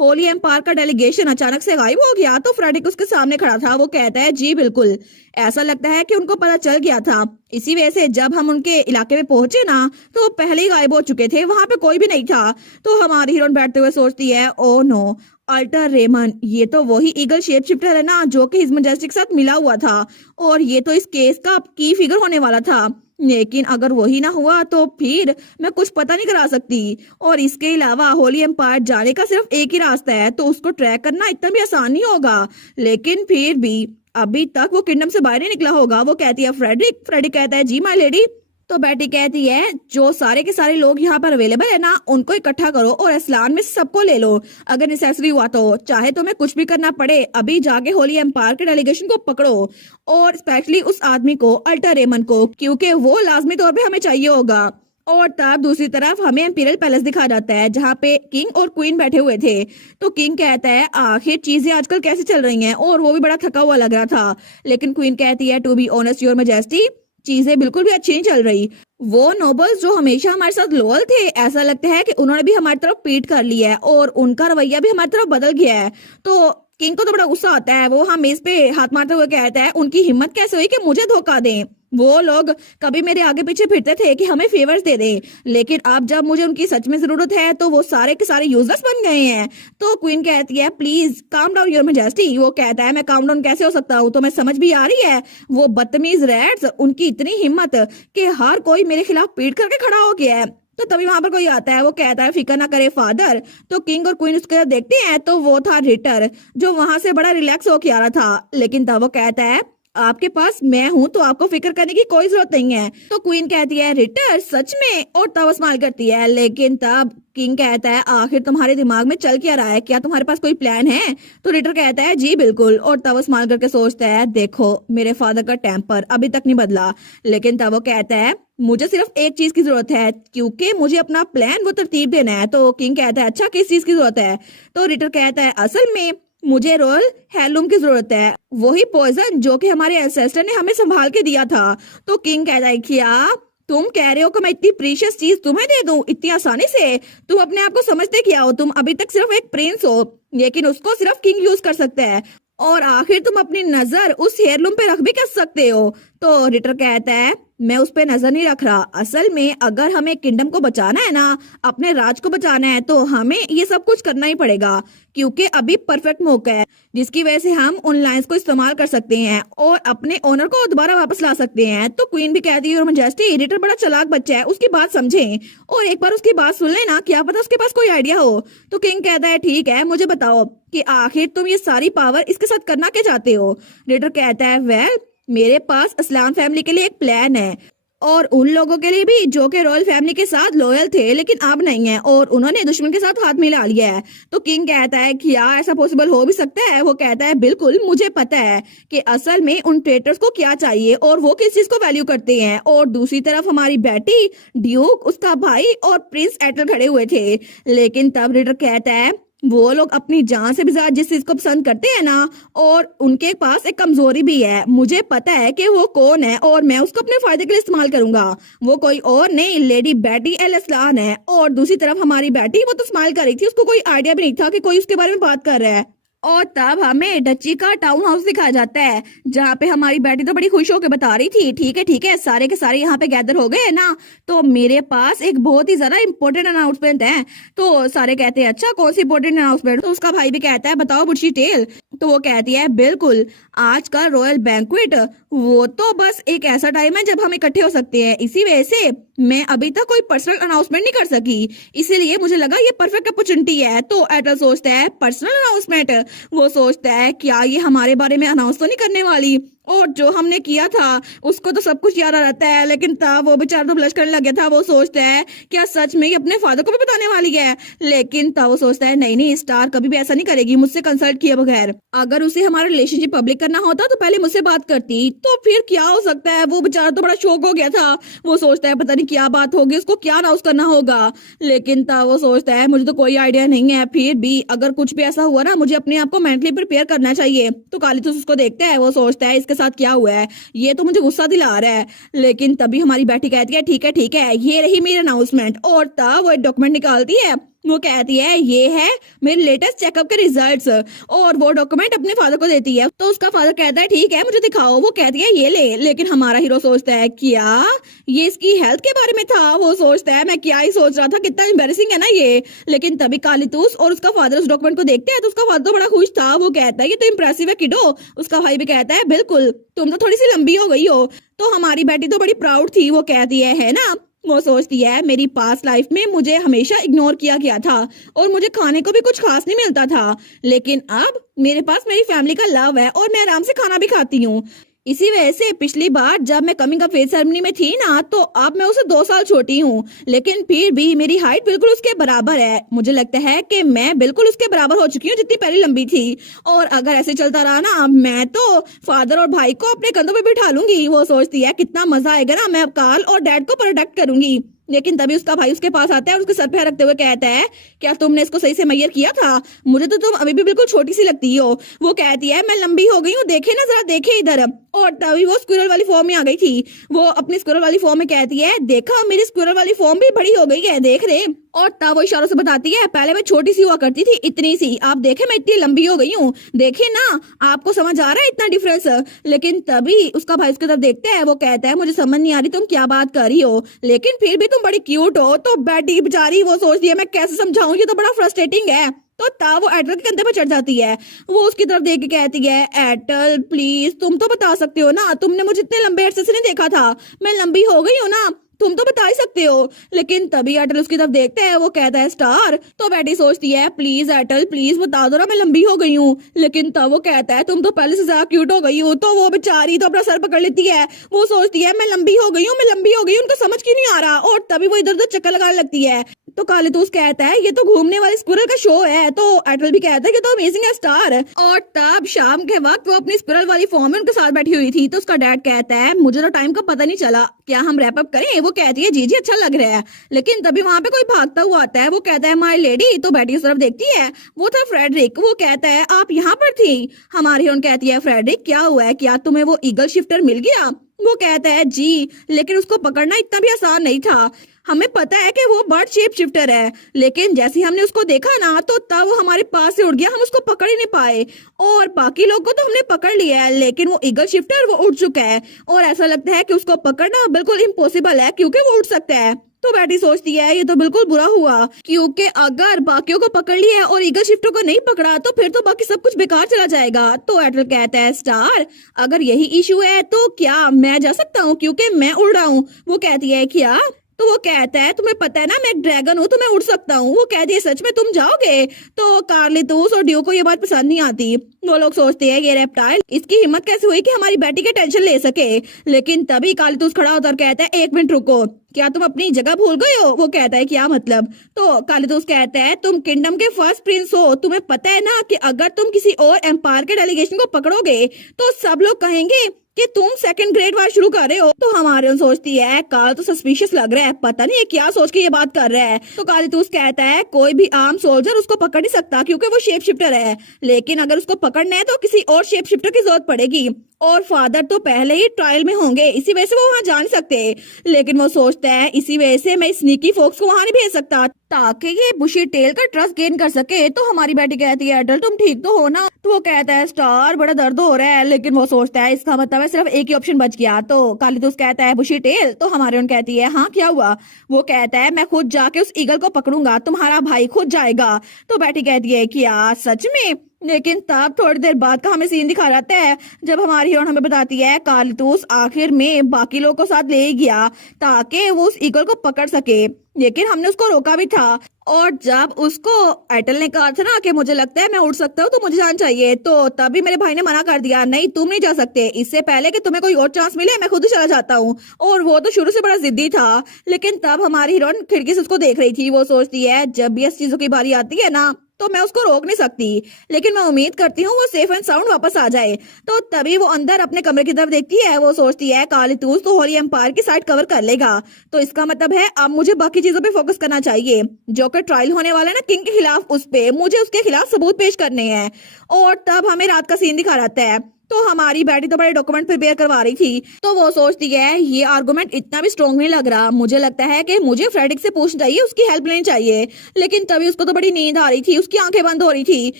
होली एम्पायर का डेलीगेशन अचानक से गायब हो गया। तो फ्रेडिक उसके सामने खड़ा था, वो कहता है जी बिल्कुल, ऐसा लगता है कि उनको पता चल गया था। इसी वजह से जब हम उनके इलाके में पहुंचे ना तो वो पहले ही गायब हो चुके थे, वहां पे कोई भी नहीं था। तो हमारी हीरोइन बैठते हुए सोचती है ओ नो, अल्टर रेमन ये तो वही ईगल शेप शिफ्टर है ना जो कि हिज मैजेस्टी के साथ मिला हुआ था, और ये तो इस केस का की फिगर होने वाला था। लेकिन अगर वही ना हुआ तो फिर मैं कुछ पता नहीं करा सकती। और इसके अलावा होली एम्पायर जाने का सिर्फ एक ही रास्ता है, तो उसको ट्रैक करना इतना भी आसान नहीं होगा। लेकिन फिर भी अभी तक वो किंगडम से बाहर नहीं निकला होगा। वो कहती है फ्रेडिक कहता है जी माय लेडी। तो बेटी कहती है जो सारे के सारे लोग यहाँ पर अवेलेबल है ना उनको इकट्ठा करो और असलान में सबको ले लो, अगर नेसेसरी हुआ तो, चाहे तुम्हें कुछ भी करना पड़े अभी जाके होली एम्पायर के डेलीगेशन को पकड़ो, और स्पेशली उस आदमी को अल्टर रेमन को, क्योंकि वो लाजमी तौर पे हमें चाहिए होगा। और तब दूसरी तरफ हमें इंपीरियल पैलेस दिखा जाता है जहाँ पे किंग और क्वीन बैठे हुए थे। तो किंग कहता है आखिर चीजें आजकल कैसे चल रही हैं, और वो भी बड़ा थका हुआ लग रहा था। लेकिन क्वीन कहती है to be honest your majesty चीजें बिल्कुल भी अच्छी नहीं चल रही। वो नोबल्स जो हमेशा हमारे साथ लोयल थे, ऐसा लगता है कि उन्होंने भी हमारी तरफ पीठ कर ली है और उनका रवैया भी हमारी तरफ बदल गया है। तो किंग को तो बड़ा गुस्सा आता है, वो हम इस पे हाथ मारते हुए कहता है उनकी हिम्मत कैसे हुई कि मुझे धोखा दें। वो लोग कभी मेरे आगे पीछे फिरते थे कि हमें फेवर्स दे दें, लेकिन अब जब मुझे उनकी सच में जरूरत है तो वो सारे के सारे यूजलेस बन गए हैं। तो क्वीन कहती है please calm down your majesty. वो कहता है मैं काम डाउन कैसे हो सकता हूँ, तो मैं समझ भी आ रही है वो बदतमीज रैट्स, उनकी इतनी हिम्मत कि हर कोई मेरे खिलाफ पीठ करके खड़ा हो गया है। तो तभी वहां पर कोई आता है, वो कहता है फिक्र ना करे फादर। तो किंग और क्वीन उसके देखते हैं तो वो था रिटर, जो वहां से बड़ा रिलैक्स होके आ रहा था। लेकिन तब वो कहता है आपके पास मैं हूं तो आपको फिक्र करने की कोई जरूरत नहीं है। तो क्वीन कहती है रिटर सच में, और तब स्माइल करती है। लेकिन तब किंग कहता है आखिर तुम्हारे दिमाग में चल क्या रहा है, क्या तुम्हारे पास कोई प्लान है। तो रिटर कहता है जी बिल्कुल, और तब स्माइल करके सोचता है देखो मेरे फादर का टेम्पर अभी तक नहीं बदला। लेकिन तब वो कहता है मुझे सिर्फ एक चीज की जरूरत है, क्योंकि मुझे अपना प्लान वो तरतीब देना है। तो किंग कहता है अच्छा किस चीज की जरूरत है। तो रिटर कहता है असल में मुझे रॉयल हेirloom की जरूरत है, वही पॉइजन जो कि हमारे एंसेस्टर ने हमें संभाल के दिया था। तो किंग कहता है क्या तुम कह रहे हो कि मैं इतनी प्रीशियस चीज तुम्हें दे दूं इतनी आसानी से? तुम अपने आप को समझते क्या हो, तुम अभी तक सिर्फ एक प्रिंस हो, लेकिन उसको सिर्फ किंग यूज कर सकता है, और आखिर तुम अपनी नजर उस हेirloom पे रख भी कर सकते हो। तो रिटर कहता है मैं उस पे नजर नहीं रख रहा। असल में अगर हमें किंगडम को बचाना है ना, अपने राज को बचाना है, तो हमें ये सब कुछ करना ही पड़ेगा, क्योंकि अभी परफेक्ट मौका है जिसकी वजह से हम उन लाइंस को इस्तेमाल कर सकते हैं और अपने ओनर को दोबारा वापस ला सकते हैं। तो क्वीन भी कहती है, और मैजेस्टी एडिटर बड़ा चालाक बच्चा है, उसकी बात समझें और एक बार उसकी बात सुन लेना, क्या पता उसके पास कोई आइडिया हो। तो किंग कहता है, ठीक है, मुझे बताओ कि आखिर तुम ये सारी पावर इसके साथ करना क्या चाहते हो। एडिटर कहता है, वेल, मेरे पास असलान फैमिली के लिए एक प्लान है और उन लोगों के लिए भी जो कि रॉयल फैमिली के साथ लॉयल थे लेकिन अब नहीं है और उन्होंने दुश्मन के साथ हाथ मिला लिया है। तो किंग कहता है, क्या ऐसा पॉसिबल हो भी सकता है। वो कहता है, बिल्कुल, मुझे पता है कि असल में उन ट्रेटर्स को क्या चाहिए और वो किस चीज को वैल्यू करते हैं। और दूसरी तरफ हमारी बेटी ड्यूक, उसका भाई और प्रिंस एटल खड़े हुए थे। लेकिन तब रीडर कहता है, वो लोग अपनी जान से भी ज्यादा जिस चीज को पसंद करते हैं ना, और उनके पास एक कमजोरी भी है। मुझे पता है कि वो कौन है और मैं उसको अपने फायदे के लिए इस्तेमाल करूंगा। वो कोई और नहीं, लेडी बेटी एल असलान है। और दूसरी तरफ हमारी बेटी, वो तो स्माइल कर रही थी, उसको कोई आइडिया भी नहीं था कि कोई उसके बारे में बात कर रहा है। और तब हमें डची का टाउन हाउस दिखाया जाता है, जहाँ पे हमारी बेटी तो बड़ी खुश होकर बता रही थी, ठीक है, सारे के सारे यहाँ पे गैदर हो गए हैं ना, तो मेरे पास एक बहुत ही ज्यादा इंपॉर्टेंट अनाउंसमेंट है। तो सारे कहते हैं, अच्छा, कौन सी इंपॉर्टेंट अनाउंसमेंट। तो उसका भाई भी कहता है, बताओ बुच्ची टेल। तो वो कहती है, बिल्कुल, आज का रॉयल बैंक्वेट वो तो बस एक ऐसा टाइम है जब हम इकट्ठे हो सकते हैं। इसी वजह से मैं अभी तक कोई पर्सनल अनाउंसमेंट नहीं कर सकी, इसीलिए मुझे लगा ये परफेक्ट अपॉर्चुनिटी है। तो एटल सोचता है, पर्सनल अनाउंसमेंट। वो सोचता है, क्या ये हमारे बारे में अनाउंस तो नहीं करने वाली, और जो हमने किया था उसको तो सब कुछ याद रहता है। लेकिन तब वो बेचारा तो ब्लश करने लग गया था। वो सोचता है, क्या सच में ये अपने फादर को भी बताने वाली है। लेकिन तब वो सोचता है, नहीं नहीं, स्टार कभी भी ऐसा नहीं करेगी मुझसे कंसल्ट किए बगैर। अगर उसे हमारा रिलेशनशिप पब्लिक करना होता तो पहले मुझसे बात करती। तो फिर क्या हो सकता है। वो बेचारा तो बड़ा शौक हो गया था। वो सोचता है, पता नहीं क्या बात होगी, उसको क्या अनाउंस करना होगा। लेकिन तब वो सोचता है, मुझे तो कोई आइडिया नहीं है, फिर भी अगर कुछ भी ऐसा हुआ ना, मुझे अपने आप को मेंटली प्रिपेयर करना चाहिए। तो कालीतुस उसको देखता है। वो सोचता है, इसके साथ क्या हुआ है, ये तो मुझे गुस्सा दिला रहा है। लेकिन तभी हमारी बेटी कहती है, ठीक है, ये रही मेरी अनाउंसमेंट। और तब वो एक डॉक्यूमेंट निकालती है। वो कहती है, ये है मेरे लेटेस्ट चेकअप के रिजल्ट्स, और वो डॉक्यूमेंट अपने फादर को देती है। तो उसका फादर कहता है, ठीक है, मुझे दिखाओ। वो कहती है, ये ले। लेकिन हमारा हीरो सोचता है, क्या ये इसकी हेल्थ के बारे में था। वो सोचता है, मैं क्या ही सोच रहा था, कितना एम्बैरेसिंग है ना ये। लेकिन तभी कालीतूस और उसका फादर उस डॉक्यूमेंट को देखते हैं। तो उसका फादर तो बड़ा खुश था। वो कहता है, ये तो इम्प्रेसिव है किडो। उसका भाई भी कहता है, बिल्कुल, तुम तो थोड़ी सी लंबी हो गई हो। तो हमारी बेटी तो बड़ी प्राउड थी। वो कहती है ना। वो सोचती है, मेरी पास्ट लाइफ में मुझे हमेशा इग्नोर किया गया था और मुझे खाने को भी कुछ खास नहीं मिलता था, लेकिन अब मेरे पास मेरी फैमिली का लव है और मैं आराम से खाना भी खाती हूँ। इसी वजह से पिछली बार जब मैं कमिंग ऑफ एज सेरेमनी में थी ना, तो अब मैं उसे 2 साल छोटी हूँ, लेकिन फिर भी मेरी हाइट बिल्कुल उसके बराबर है। मुझे लगता है कि मैं बिल्कुल उसके बराबर हो चुकी हूँ जितनी पहले लंबी थी। और अगर ऐसे चलता रहा ना, मैं तो फादर और भाई को अपने कंधों पे बिठा लूंगी। वो सोचती है, कितना मजा आएगा ना, मैं अब कार्ल और डैड को प्रोटेक्ट करूंगी। लेकिन तभी उसका भाई उसके पास आता है और उसके सर पे हाथ रखते हुए कहता है, क्या तुमने इसको सही से मैयर किया था? मुझे तो तुम अभी भी बिल्कुल छोटी सी लगती हो। वो कहती है, मैं लंबी हो गई हूँ, देखे ना जरा, देखे इधर। और तभी वो स्क्विरल वाली फॉर्म में आ गई थी। वो अपनी स्क्विरल वाली फॉर्म में कहती है, देखा, मेरी स्क्विरल वाली फॉर्म भी बड़ी हो गई है, देख रहे। और तब वो इशारों से बताती है, पहले मैं छोटी सी हुआ करती थी, इतनी सी, आप देखे मैं इतनी लंबी हो गई हूँ, देखे ना, आपको समझ आ रहा है इतना डिफरेंस? लेकिन तभी उसका भाई उसकी तरफ देखता है। वो कहता है, मुझे समझ नहीं आ रही तुम क्या बात कर रही हो, लेकिन फिर भी तुम बड़ी क्यूट हो। तो बेटी बेचारी वो सोचती है, मैं कैसे समझाऊं, ये तो बड़ा फ्रस्ट्रेटिंग है। तो तब वो एटल के कंधे पर चढ़ जाती है। वो उसकी तरफ देख के कहती है, एटल प्लीज, तुम तो बता सकते हो ना, तुमने मुझे इतने लंबे अरसे से नहीं देखा था, मैं लंबी हो गई हूँ ना, तुम तो बता ही सकते हो। लेकिन तभी एटल उसकी तरफ देखता है। वो कहता है, स्टार। तो बेटी सोचती है, प्लीज एटल, प्लीज बता दो ना, मैं लंबी हो गई हूँ। लेकिन तब वो कहता है, तुम तो पहले से ज्यादा क्यूट हो गई हो। तो वो बेचारी तो अपना सर पकड़ लेती है। वो सोचती है, मैं लंबी हो गई हूँ, मैं लंबी हो गई हूँ, उनको समझ क्यों नहीं आ रहा। और तभी वो इधर उधर चक्कर लगाने लगती है। तो कालीतूस कहता है, ये तो घूमने वाले स्क्विरल का शो है। तो एटल भी कहता है, ये तो अमेजिंग है स्टार। और तब शाम के वक्त वो अपनी स्क्विरल वाली फॉर्म में उनके साथ बैठी हुई थी। तो उसका डैड कहता है, मुझे तो टाइम का पता नहीं चला, क्या हम रैप अप करें? वो कहती है, जी जी, अच्छा लग रहा है। लेकिन तभी वहां पे कोई भागता हुआ आता है। वो कहता है, माय लेडी। तो बेटी उस तरफ देखती है। वो था फ्रेडरिक। वो कहता है, आप यहाँ पर थी? हमारी हीरोइन कहती है, फ्रेडरिक क्या हुआ है, क्या तुम्हें वो ईगल शिफ्टर मिल गया? वो कहता है, जी, लेकिन उसको पकड़ना इतना भी आसान नहीं था। हमें पता है कि वो बर्ड शेप शिफ्टर है, लेकिन जैसे ही हमने उसको देखा ना तो तब वो हमारे पास से उड़ गया, हम उसको पकड़ ही नहीं पाए। और बाकी लोग को तो हमने पकड़ लिया है, लेकिन वो ईगल शिफ्टर वो उड़ चुका है और ऐसा लगता है कि उसको पकड़ना बिल्कुल इम्पॉसिबल है क्योंकि वो उड़ सकता है। तो बैटी सोचती है ये तो बिल्कुल बुरा हुआ, क्योंकि अगर बाकियों को पकड़ लिया है और ईगल शिफ्टर को नहीं पकड़ा तो फिर तो बाकी सब कुछ बेकार चला जाएगा। तो एटल कहता है स्टार, अगर यही इशू है तो क्या मैं जा सकता हूँ क्योंकि मैं उड़ रहा हूँ। वो कहती है क्या? तो वो कहता है तुम्हें पता है ना मैं एक ड्रैगन हूँ तो मैं उड़ सकता हूँ। वो कहती है सच में तुम जाओगे? तो कार्लितोस और ड्यू को ये बात पसंद नहीं आती। वो लोग सोचते हैं ये रेप्टाइल, इसकी हिम्मत कैसे हुई कि हमारी बेटी के टेंशन ले सके। लेकिन तभी कार्लितोस खड़ा होता और कहता है एक मिनट रुको, क्या तुम अपनी जगह भूल गए हो? वो कहता है क्या मतलब? तो कार्लितोस कहता है तुम किंगडम के फर्स्ट प्रिंस हो, तुम्हें पता है ना कि अगर तुम किसी और एम्पायर के डेलीगेशन को पकड़ोगे तो सब लोग कहेंगे कि तुम सेकंड ग्रेड वार शुरू कर रहे हो। तो हमारे सोचती है कार्ल तो सस्पिशियस लग रहा है, पता नहीं है क्या सोच के ये बात कर रहा है। तो कार्लितोस कहता है कोई भी आम सोल्जर उसको पकड़ नहीं सकता क्योंकि वो शेप शिफ्टर है, लेकिन अगर उसको पकड़ना है तो किसी और शेप शिफ्टर की जरूरत पड़ेगी और फादर तो पहले ही ट्रायल में होंगे, इसी वजह से वो वहाँ जा नहीं सकते। लेकिन वो सोचता है इसी वजह से मैं स्नीकी फोक्स को वहाँ नहीं भेज सकता ताकि ये बुशी टेल का ट्रस्ट गेन कर सके। तो हमारी बेटी कहती है एडल तुम ठीक तो हो ना? तो वो कहता है स्टार बड़ा दर्द हो रहा है, लेकिन वो सोचता है इसका मतलब है सिर्फ एक ही ऑप्शन बच गया। तो कार्लितोस कहता है बुशी टेल? तो हमारे उन कहती है हाँ क्या हुआ? वो कहता है मैं खुद जाके उस ईगल को पकड़ूंगा, तुम्हारा भाई खुद जाएगा। तो बेटी कहती है क्या सच में? लेकिन तब थोड़ी देर बाद का हमें सीन दिखा जाता है जब हमारी हीरोइन हमें बताती है कार्लितोस आखिर में बाकी लोगों को साथ ले गया ताकि वो उस ईगल को पकड़ सके, लेकिन हमने उसको रोका भी था। और जब उसको एटल ने कहा था ना कि मुझे लगता है मैं उड़ सकता हूँ तो मुझे जान चाहिए, तो तभी मेरे भाई ने मना कर दिया नहीं तुम नहीं जा सकते, इससे पहले कि तुम्हें कोई और चांस मिले मैं खुद ही चला जाता हूँ। और वो तो शुरू से बड़ा जिद्दी था। लेकिन तब हमारी हीरोइन खिड़की से उसको देख रही थी। वो सोचती है जब भी इस चीजों की बारी आती है ना तो मैं उसको रोक नहीं सकती, लेकिन मैं उम्मीद करती हूँ वो सेफ एंड साउंड वापस आ जाए। तो तभी वो अंदर अपने कमरे की तरफ देखती है। वो सोचती है कार्लितोस तो होली एम्पायर की साइड कवर कर लेगा, तो इसका मतलब है अब मुझे बाकी चीजों पे फोकस करना चाहिए। जो कि ट्रायल होने वाला है ना किंग के खिलाफ, उस पे मुझे उसके खिलाफ सबूत पेश करने हैं। और तब हमें रात का सीन दिखा जाता है। तो हमारी बेटी तो बड़े डॉक्यूमेंट प्रिपेयर करवा रही थी, तो वो सोचती है ये आर्गुमेंट इतना भी स्ट्रॉन्ग नहीं लग रहा, मुझे लगता है कि मुझे फ्रेडिक से पूछना चाहिए, उसकी हेल्प लेनी चाहिए। लेकिन तभी उसको तो बड़ी नींद आ रही थी, उसकी आंखें बंद हो रही थी।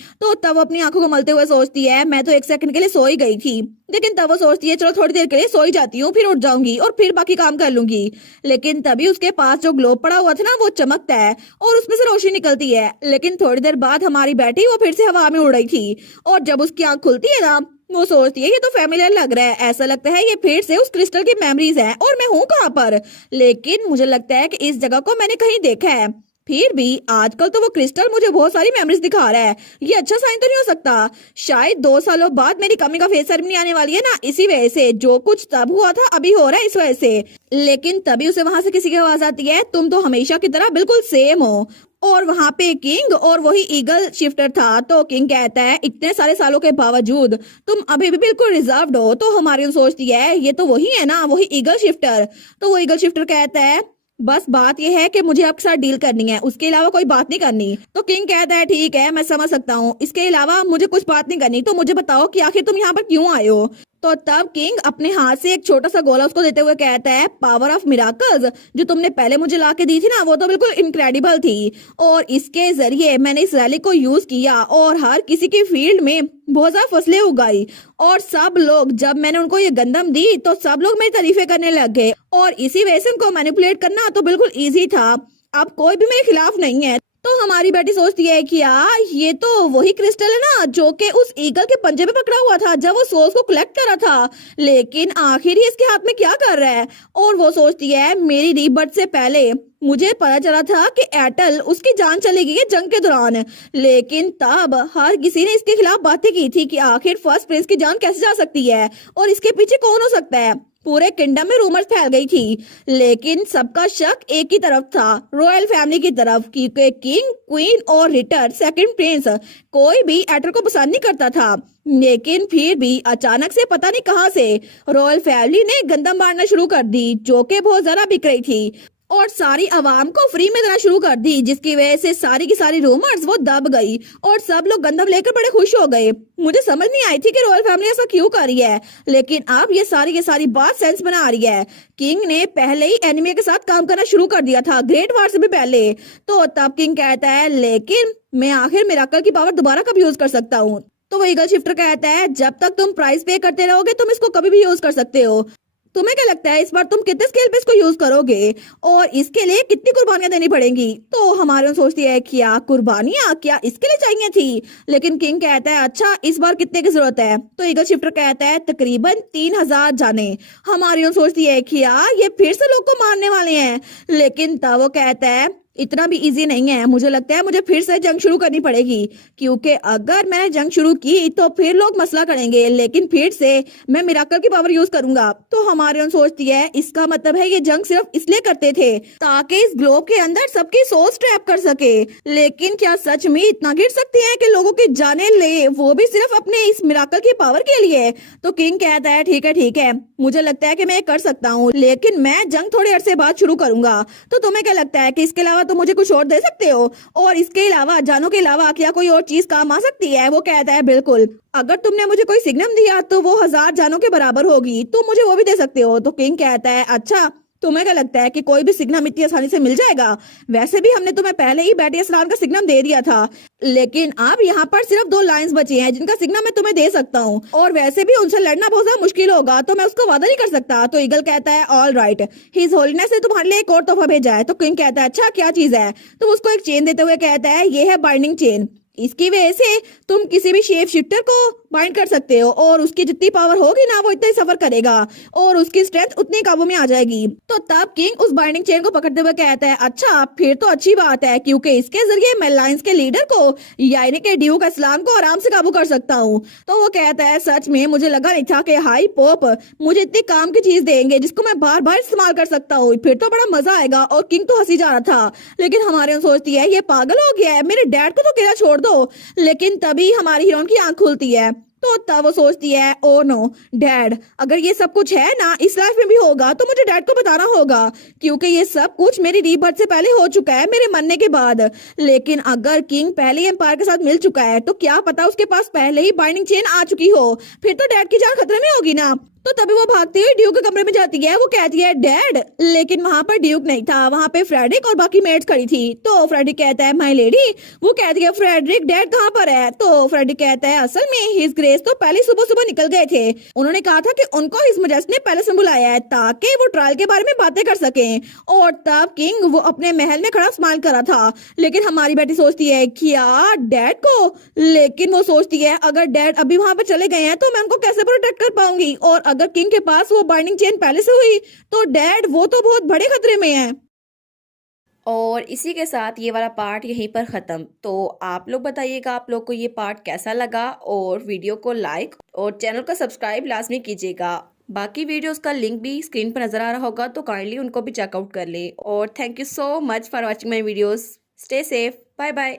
तो तब अपनी आंखों को मलते हुए सोचती है मैं तो एक सेकंड के लिए सो ही गई थी। लेकिन तब वो सोचती है चलो थोड़ी देर के लिए सो ही जाती हूँ, फिर उठ जाऊंगी और फिर बाकी काम कर लूंगी। लेकिन तभी उसके पास जो ग्लोब पड़ा हुआ था ना वो चमकता है और उसमें से रोशनी निकलती है। लेकिन थोड़ी देर बाद हमारी बेटी वो फिर से हवा में उड़ रही थी और जब उसकी आंख खुलती है ना वो सोचती है ये तो फैमिलियर लग रहा है, ऐसा लगता है ये फिर से उस क्रिस्टल की मेमोरीज है और मैं हूँ कहाँ पर। लेकिन मुझे लगता है कि इस जगह को मैंने कहीं देखा है। फिर भी आजकल तो वो क्रिस्टल मुझे बहुत सारी मेमोरीज दिखा रहा है, ये अच्छा साइन तो नहीं हो सकता। शायद 2 सालों बाद मेरी कमी का फेस सेरेमनी आने वाली है ना, इसी वजह से जो कुछ तब हुआ था अभी हो रहा है इस वजह से। लेकिन तभी उसे वहां से किसी की आवाज आती है तुम तो हमेशा की तरह बिल्कुल सेम हो। और वहां पे किंग और वही ईगल शिफ्टर था। तो किंग कहता है इतने सारे सालों के बावजूद तुम अभी भी बिल्कुल रिजर्व्ड हो। तो हमारी सोचती है ये तो वही है ना, वही ईगल शिफ्टर। तो वो ईगल शिफ्टर कहता है बस बात यह है कि मुझे आपके साथ डील करनी है, उसके अलावा कोई बात नहीं करनी। तो किंग कहता है ठीक है मैं समझ सकता हूँ, इसके अलावा मुझे कुछ बात नहीं करनी, तो मुझे बताओ कि आखिर तुम यहाँ पर क्यों आए हो। तो तब किंग अपने हाथ से एक छोटा सा गोला उसको देते हुए कहता है पावर ऑफ मिराकल्स जो तुमने पहले मुझे ला के दी थी ना वो तो बिल्कुल इनक्रेडिबल थी, और इसके जरिए मैंने इस रैली को यूज किया और हर किसी की फील्ड में बहुत ज्यादा फसलें उगाई। और सब लोग जब मैंने उनको ये गंदम दी तो सब लोग मेरी तारीफें करने लग गए और इसी वजह से उनको मैनिपुलेट करना तो बिल्कुल ईजी था। अब कोई भी मेरे खिलाफ नहीं है। तो हमारी बेटी सोचती है कि यार ये तो वही क्रिस्टल है ना जो कि उस ईगल के पंजे पे पकड़ा हुआ था जब वो सोल्स को कलेक्ट कर रहा था, लेकिन आखिर ही इसके हाथ में क्या कर रहा है। और वो सोचती है मेरी रीबर्थ से पहले मुझे पता चला था कि एटल उसकी जान चलेगी ये जंग के दौरान, लेकिन तब हर किसी ने इसके खिलाफ बातें की थी कि आखिर फर्स्ट प्रिंस की जान कैसे जा सकती है और इसके पीछे कौन हो सकता है। पूरे किंगडम में रूमर्स फैल गई थी, लेकिन सबका शक एक ही तरफ था, रॉयल फैमिली की तरफ, क्योंकि किंग, क्वीन और रिटर सेकंड प्रिंस कोई भी एटल को पसंद नहीं करता था। लेकिन फिर भी अचानक से पता नहीं कहां से रॉयल फैमिली ने गंदम मारना शुरू कर दी जो कि बहुत ज्यादा बिक रही थी। और सारी आवाम को फ्री में देना शुरू कर दी, जिसकी वजह से सारी की सारी रूमर्स वो दब गई और सब लोग गंदम लेकर बड़े खुश हो गए। मुझे समझ नहीं आई थी कि रॉयल फैमिली ऐसा क्यों कर रही है, लेकिन अब ये सारी की सारी बात सेंस बना रही है। किंग ने पहले ही एनिमे के साथ काम करना शुरू कर दिया था, ग्रेट वार से भी पहले। तो तब किंग कहता है, लेकिन मैं आखिर मिराकल की पावर दोबारा कब यूज कर सकता हूँ? तो वो ईगल शिफ्टर कहता है, जब तक तुम प्राइस पे करते रहोगे तुम इसको कभी भी यूज कर सकते हो। तुम्हें क्या लगता है इस बार तुम कितने स्केल पे इसको यूज करोगे और इसके लिए कितनी कुर्बानियां देनी पड़ेंगी? तो हमारे सोचती है, क्या कुर्बानियां, क्या इसके लिए चाहिए थी? लेकिन किंग कहता है, अच्छा इस बार कितने की जरूरत है? तो ईगल शिफ्टर कहता है, तकरीबन 3000 जाने। हमारी सोचती है, क्या ये फिर से लोग को मारने वाले हैं? लेकिन तब वो कहता है, इतना भी इजी नहीं है, मुझे लगता है मुझे फिर से जंग शुरू करनी पड़ेगी, क्योंकि अगर मैंने जंग शुरू की तो फिर लोग मसला करेंगे, लेकिन फिर से मैं मिराकल की पावर यूज करूंगा। तो हमारे सोचती है, इसका मतलब है ये जंग सिर्फ इसलिए करते थे ताकि इस ग्लोब के अंदर सबकी सोच ट्रैप कर सके। लेकिन क्या सच में इतना गिर सकते हैं कि लोगों की जाने ले, वो भी सिर्फ अपने इस मिराकल की पावर के लिए? तो किंग कहता है, ठीक है, मुझे लगता है कि मैं कर सकता हूँ, लेकिन मैं जंग थोड़े अरसे बाद शुरू करूंगा। तो तुम्हें क्या लगता है कि इसके अलावा तो मुझे कुछ और दे सकते हो? और इसके अलावा, जानों के अलावा क्या कोई और चीज काम आ सकती है? वो कहता है, बिल्कुल, अगर तुमने मुझे कोई सिग्नम दिया तो वो 1000 जानों के बराबर होगी, तो मुझे वो भी दे सकते हो। तो किंग कहता है, अच्छा तुम्हें क्या लगता है कि कोई भी सिग्नम इतनी आसानी से मिल जाएगा? वैसे भी हमने तुम्हें पहले ही बैटी असलान का सिग्नम दे दिया था, लेकिन अब यहाँ पर सिर्फ 2 लाइंस बची हैं जिनका सिग्नम मैं तुम्हें दे सकता हूँ, और वैसे भी उनसे लड़ना बहुत ज्यादा मुश्किल होगा, तो मैं उसको वादा नहीं कर सकता। तो ईगल कहता है, ऑल राइट, हिज होलीनेस ने तुम्हारे लिए एक और तोहफा भेजा है। तो किंग कहता है, अच्छा क्या चीज है? तो उसको एक चेन देते हुए कहता है, ये है बाइंडिंग चेन, इसकी वजह से तुम किसी भी शेप शिफ्टर को बाइंड कर सकते हो, और उसकी जितनी पावर होगी ना वो इतना ही सफर करेगा और उसकी स्ट्रेंथ उतनी काबू में आ जाएगी। तो तब किंग उस बाइंडिंग चेन को पकड़ते हुए कहता है, अच्छा फिर तो अच्छी बात है, क्योंकि इसके जरिए मैं लाइंस के लीडर को यानी कि ड्यूक असलान को आराम से काबू कर सकता हूँ। तो वो कहता है, सच में मुझे लगा नहीं था कि हाई पोप मुझे इतनी काम की चीज देंगे जिसको मैं बार बार इस्तेमाल कर सकता हूँ, फिर तो बड़ा मजा आएगा। और किंग तो हंसी जा रहा था, लेकिन हमारे सोचती है, ये पागल हो गया है, मेरे डैड को तो अकेला छोड़ दो। लेकिन तभी हमारी हीरोइन की आंख खुलती है, तो तब वो सोचती है, ओ नो डैड, अगर ये सब कुछ है ना इस लाइफ में भी होगा तो मुझे डैड को बताना होगा, क्योंकि ये सब कुछ मेरी रीबर्थ से पहले हो चुका है, मेरे मरने के बाद। लेकिन अगर किंग पहले ही एम्पायर के साथ मिल चुका है तो क्या पता उसके पास पहले ही बाइंडिंग चेन आ चुकी हो, फिर तो डैड की जान खतरे में होगी ना। तो तभी वो भागती हुई ड्यूक के कमरे में जाती है, वो कहती है, डैड, लेकिन वहां पर ड्यूक नहीं था, वहां पे फ्रेडरिक और बाकी मेट्स खड़ी थी। तो फ्रेडरिक कहता है, माय लेडी। वो कहती है, फ्रेडरिक डैड कहाँ पर है? तो फ्रेडरिक कहता है, असल में हिज ग्रेस तो पहले सुबह सुबह निकल गए थे, उन्होंने कहा था कि उनको हिज मजेस्ट ने पैलेस में बुलाया है ताकि वो ट्रायल के बारे में बातें कर सकें। और तब किंग वो अपने महल में खड़ा स्माइल कर रहा था, लेकिन हमारी बेटी सोचती है, क्या डैड को? लेकिन वो सोचती है, अगर डैड अभी वहां पर चले गए हैं तो मैं उनको कैसे प्रोटेक्ट कर पाऊंगी, और अगर किंग के पास वो बाइंडिंग चेन पहले से हुई तो डैड वो तो बहुत बड़े खतरे में है। और इसी के साथ ये वाला पार्ट यहीं पर ख़त्म। तो आप लोग बताइएगा आप लोग को ये पार्ट कैसा लगा, और वीडियो को लाइक और चैनल को सब्सक्राइब लाजमी कीजिएगा। बाकी वीडियोस का लिंक भी स्क्रीन पर नज़र आ रहा होगा, तो काइंडली उनको भी चेकआउट कर लें। और thank you so much for watching my videos. Stay safe, bye bye.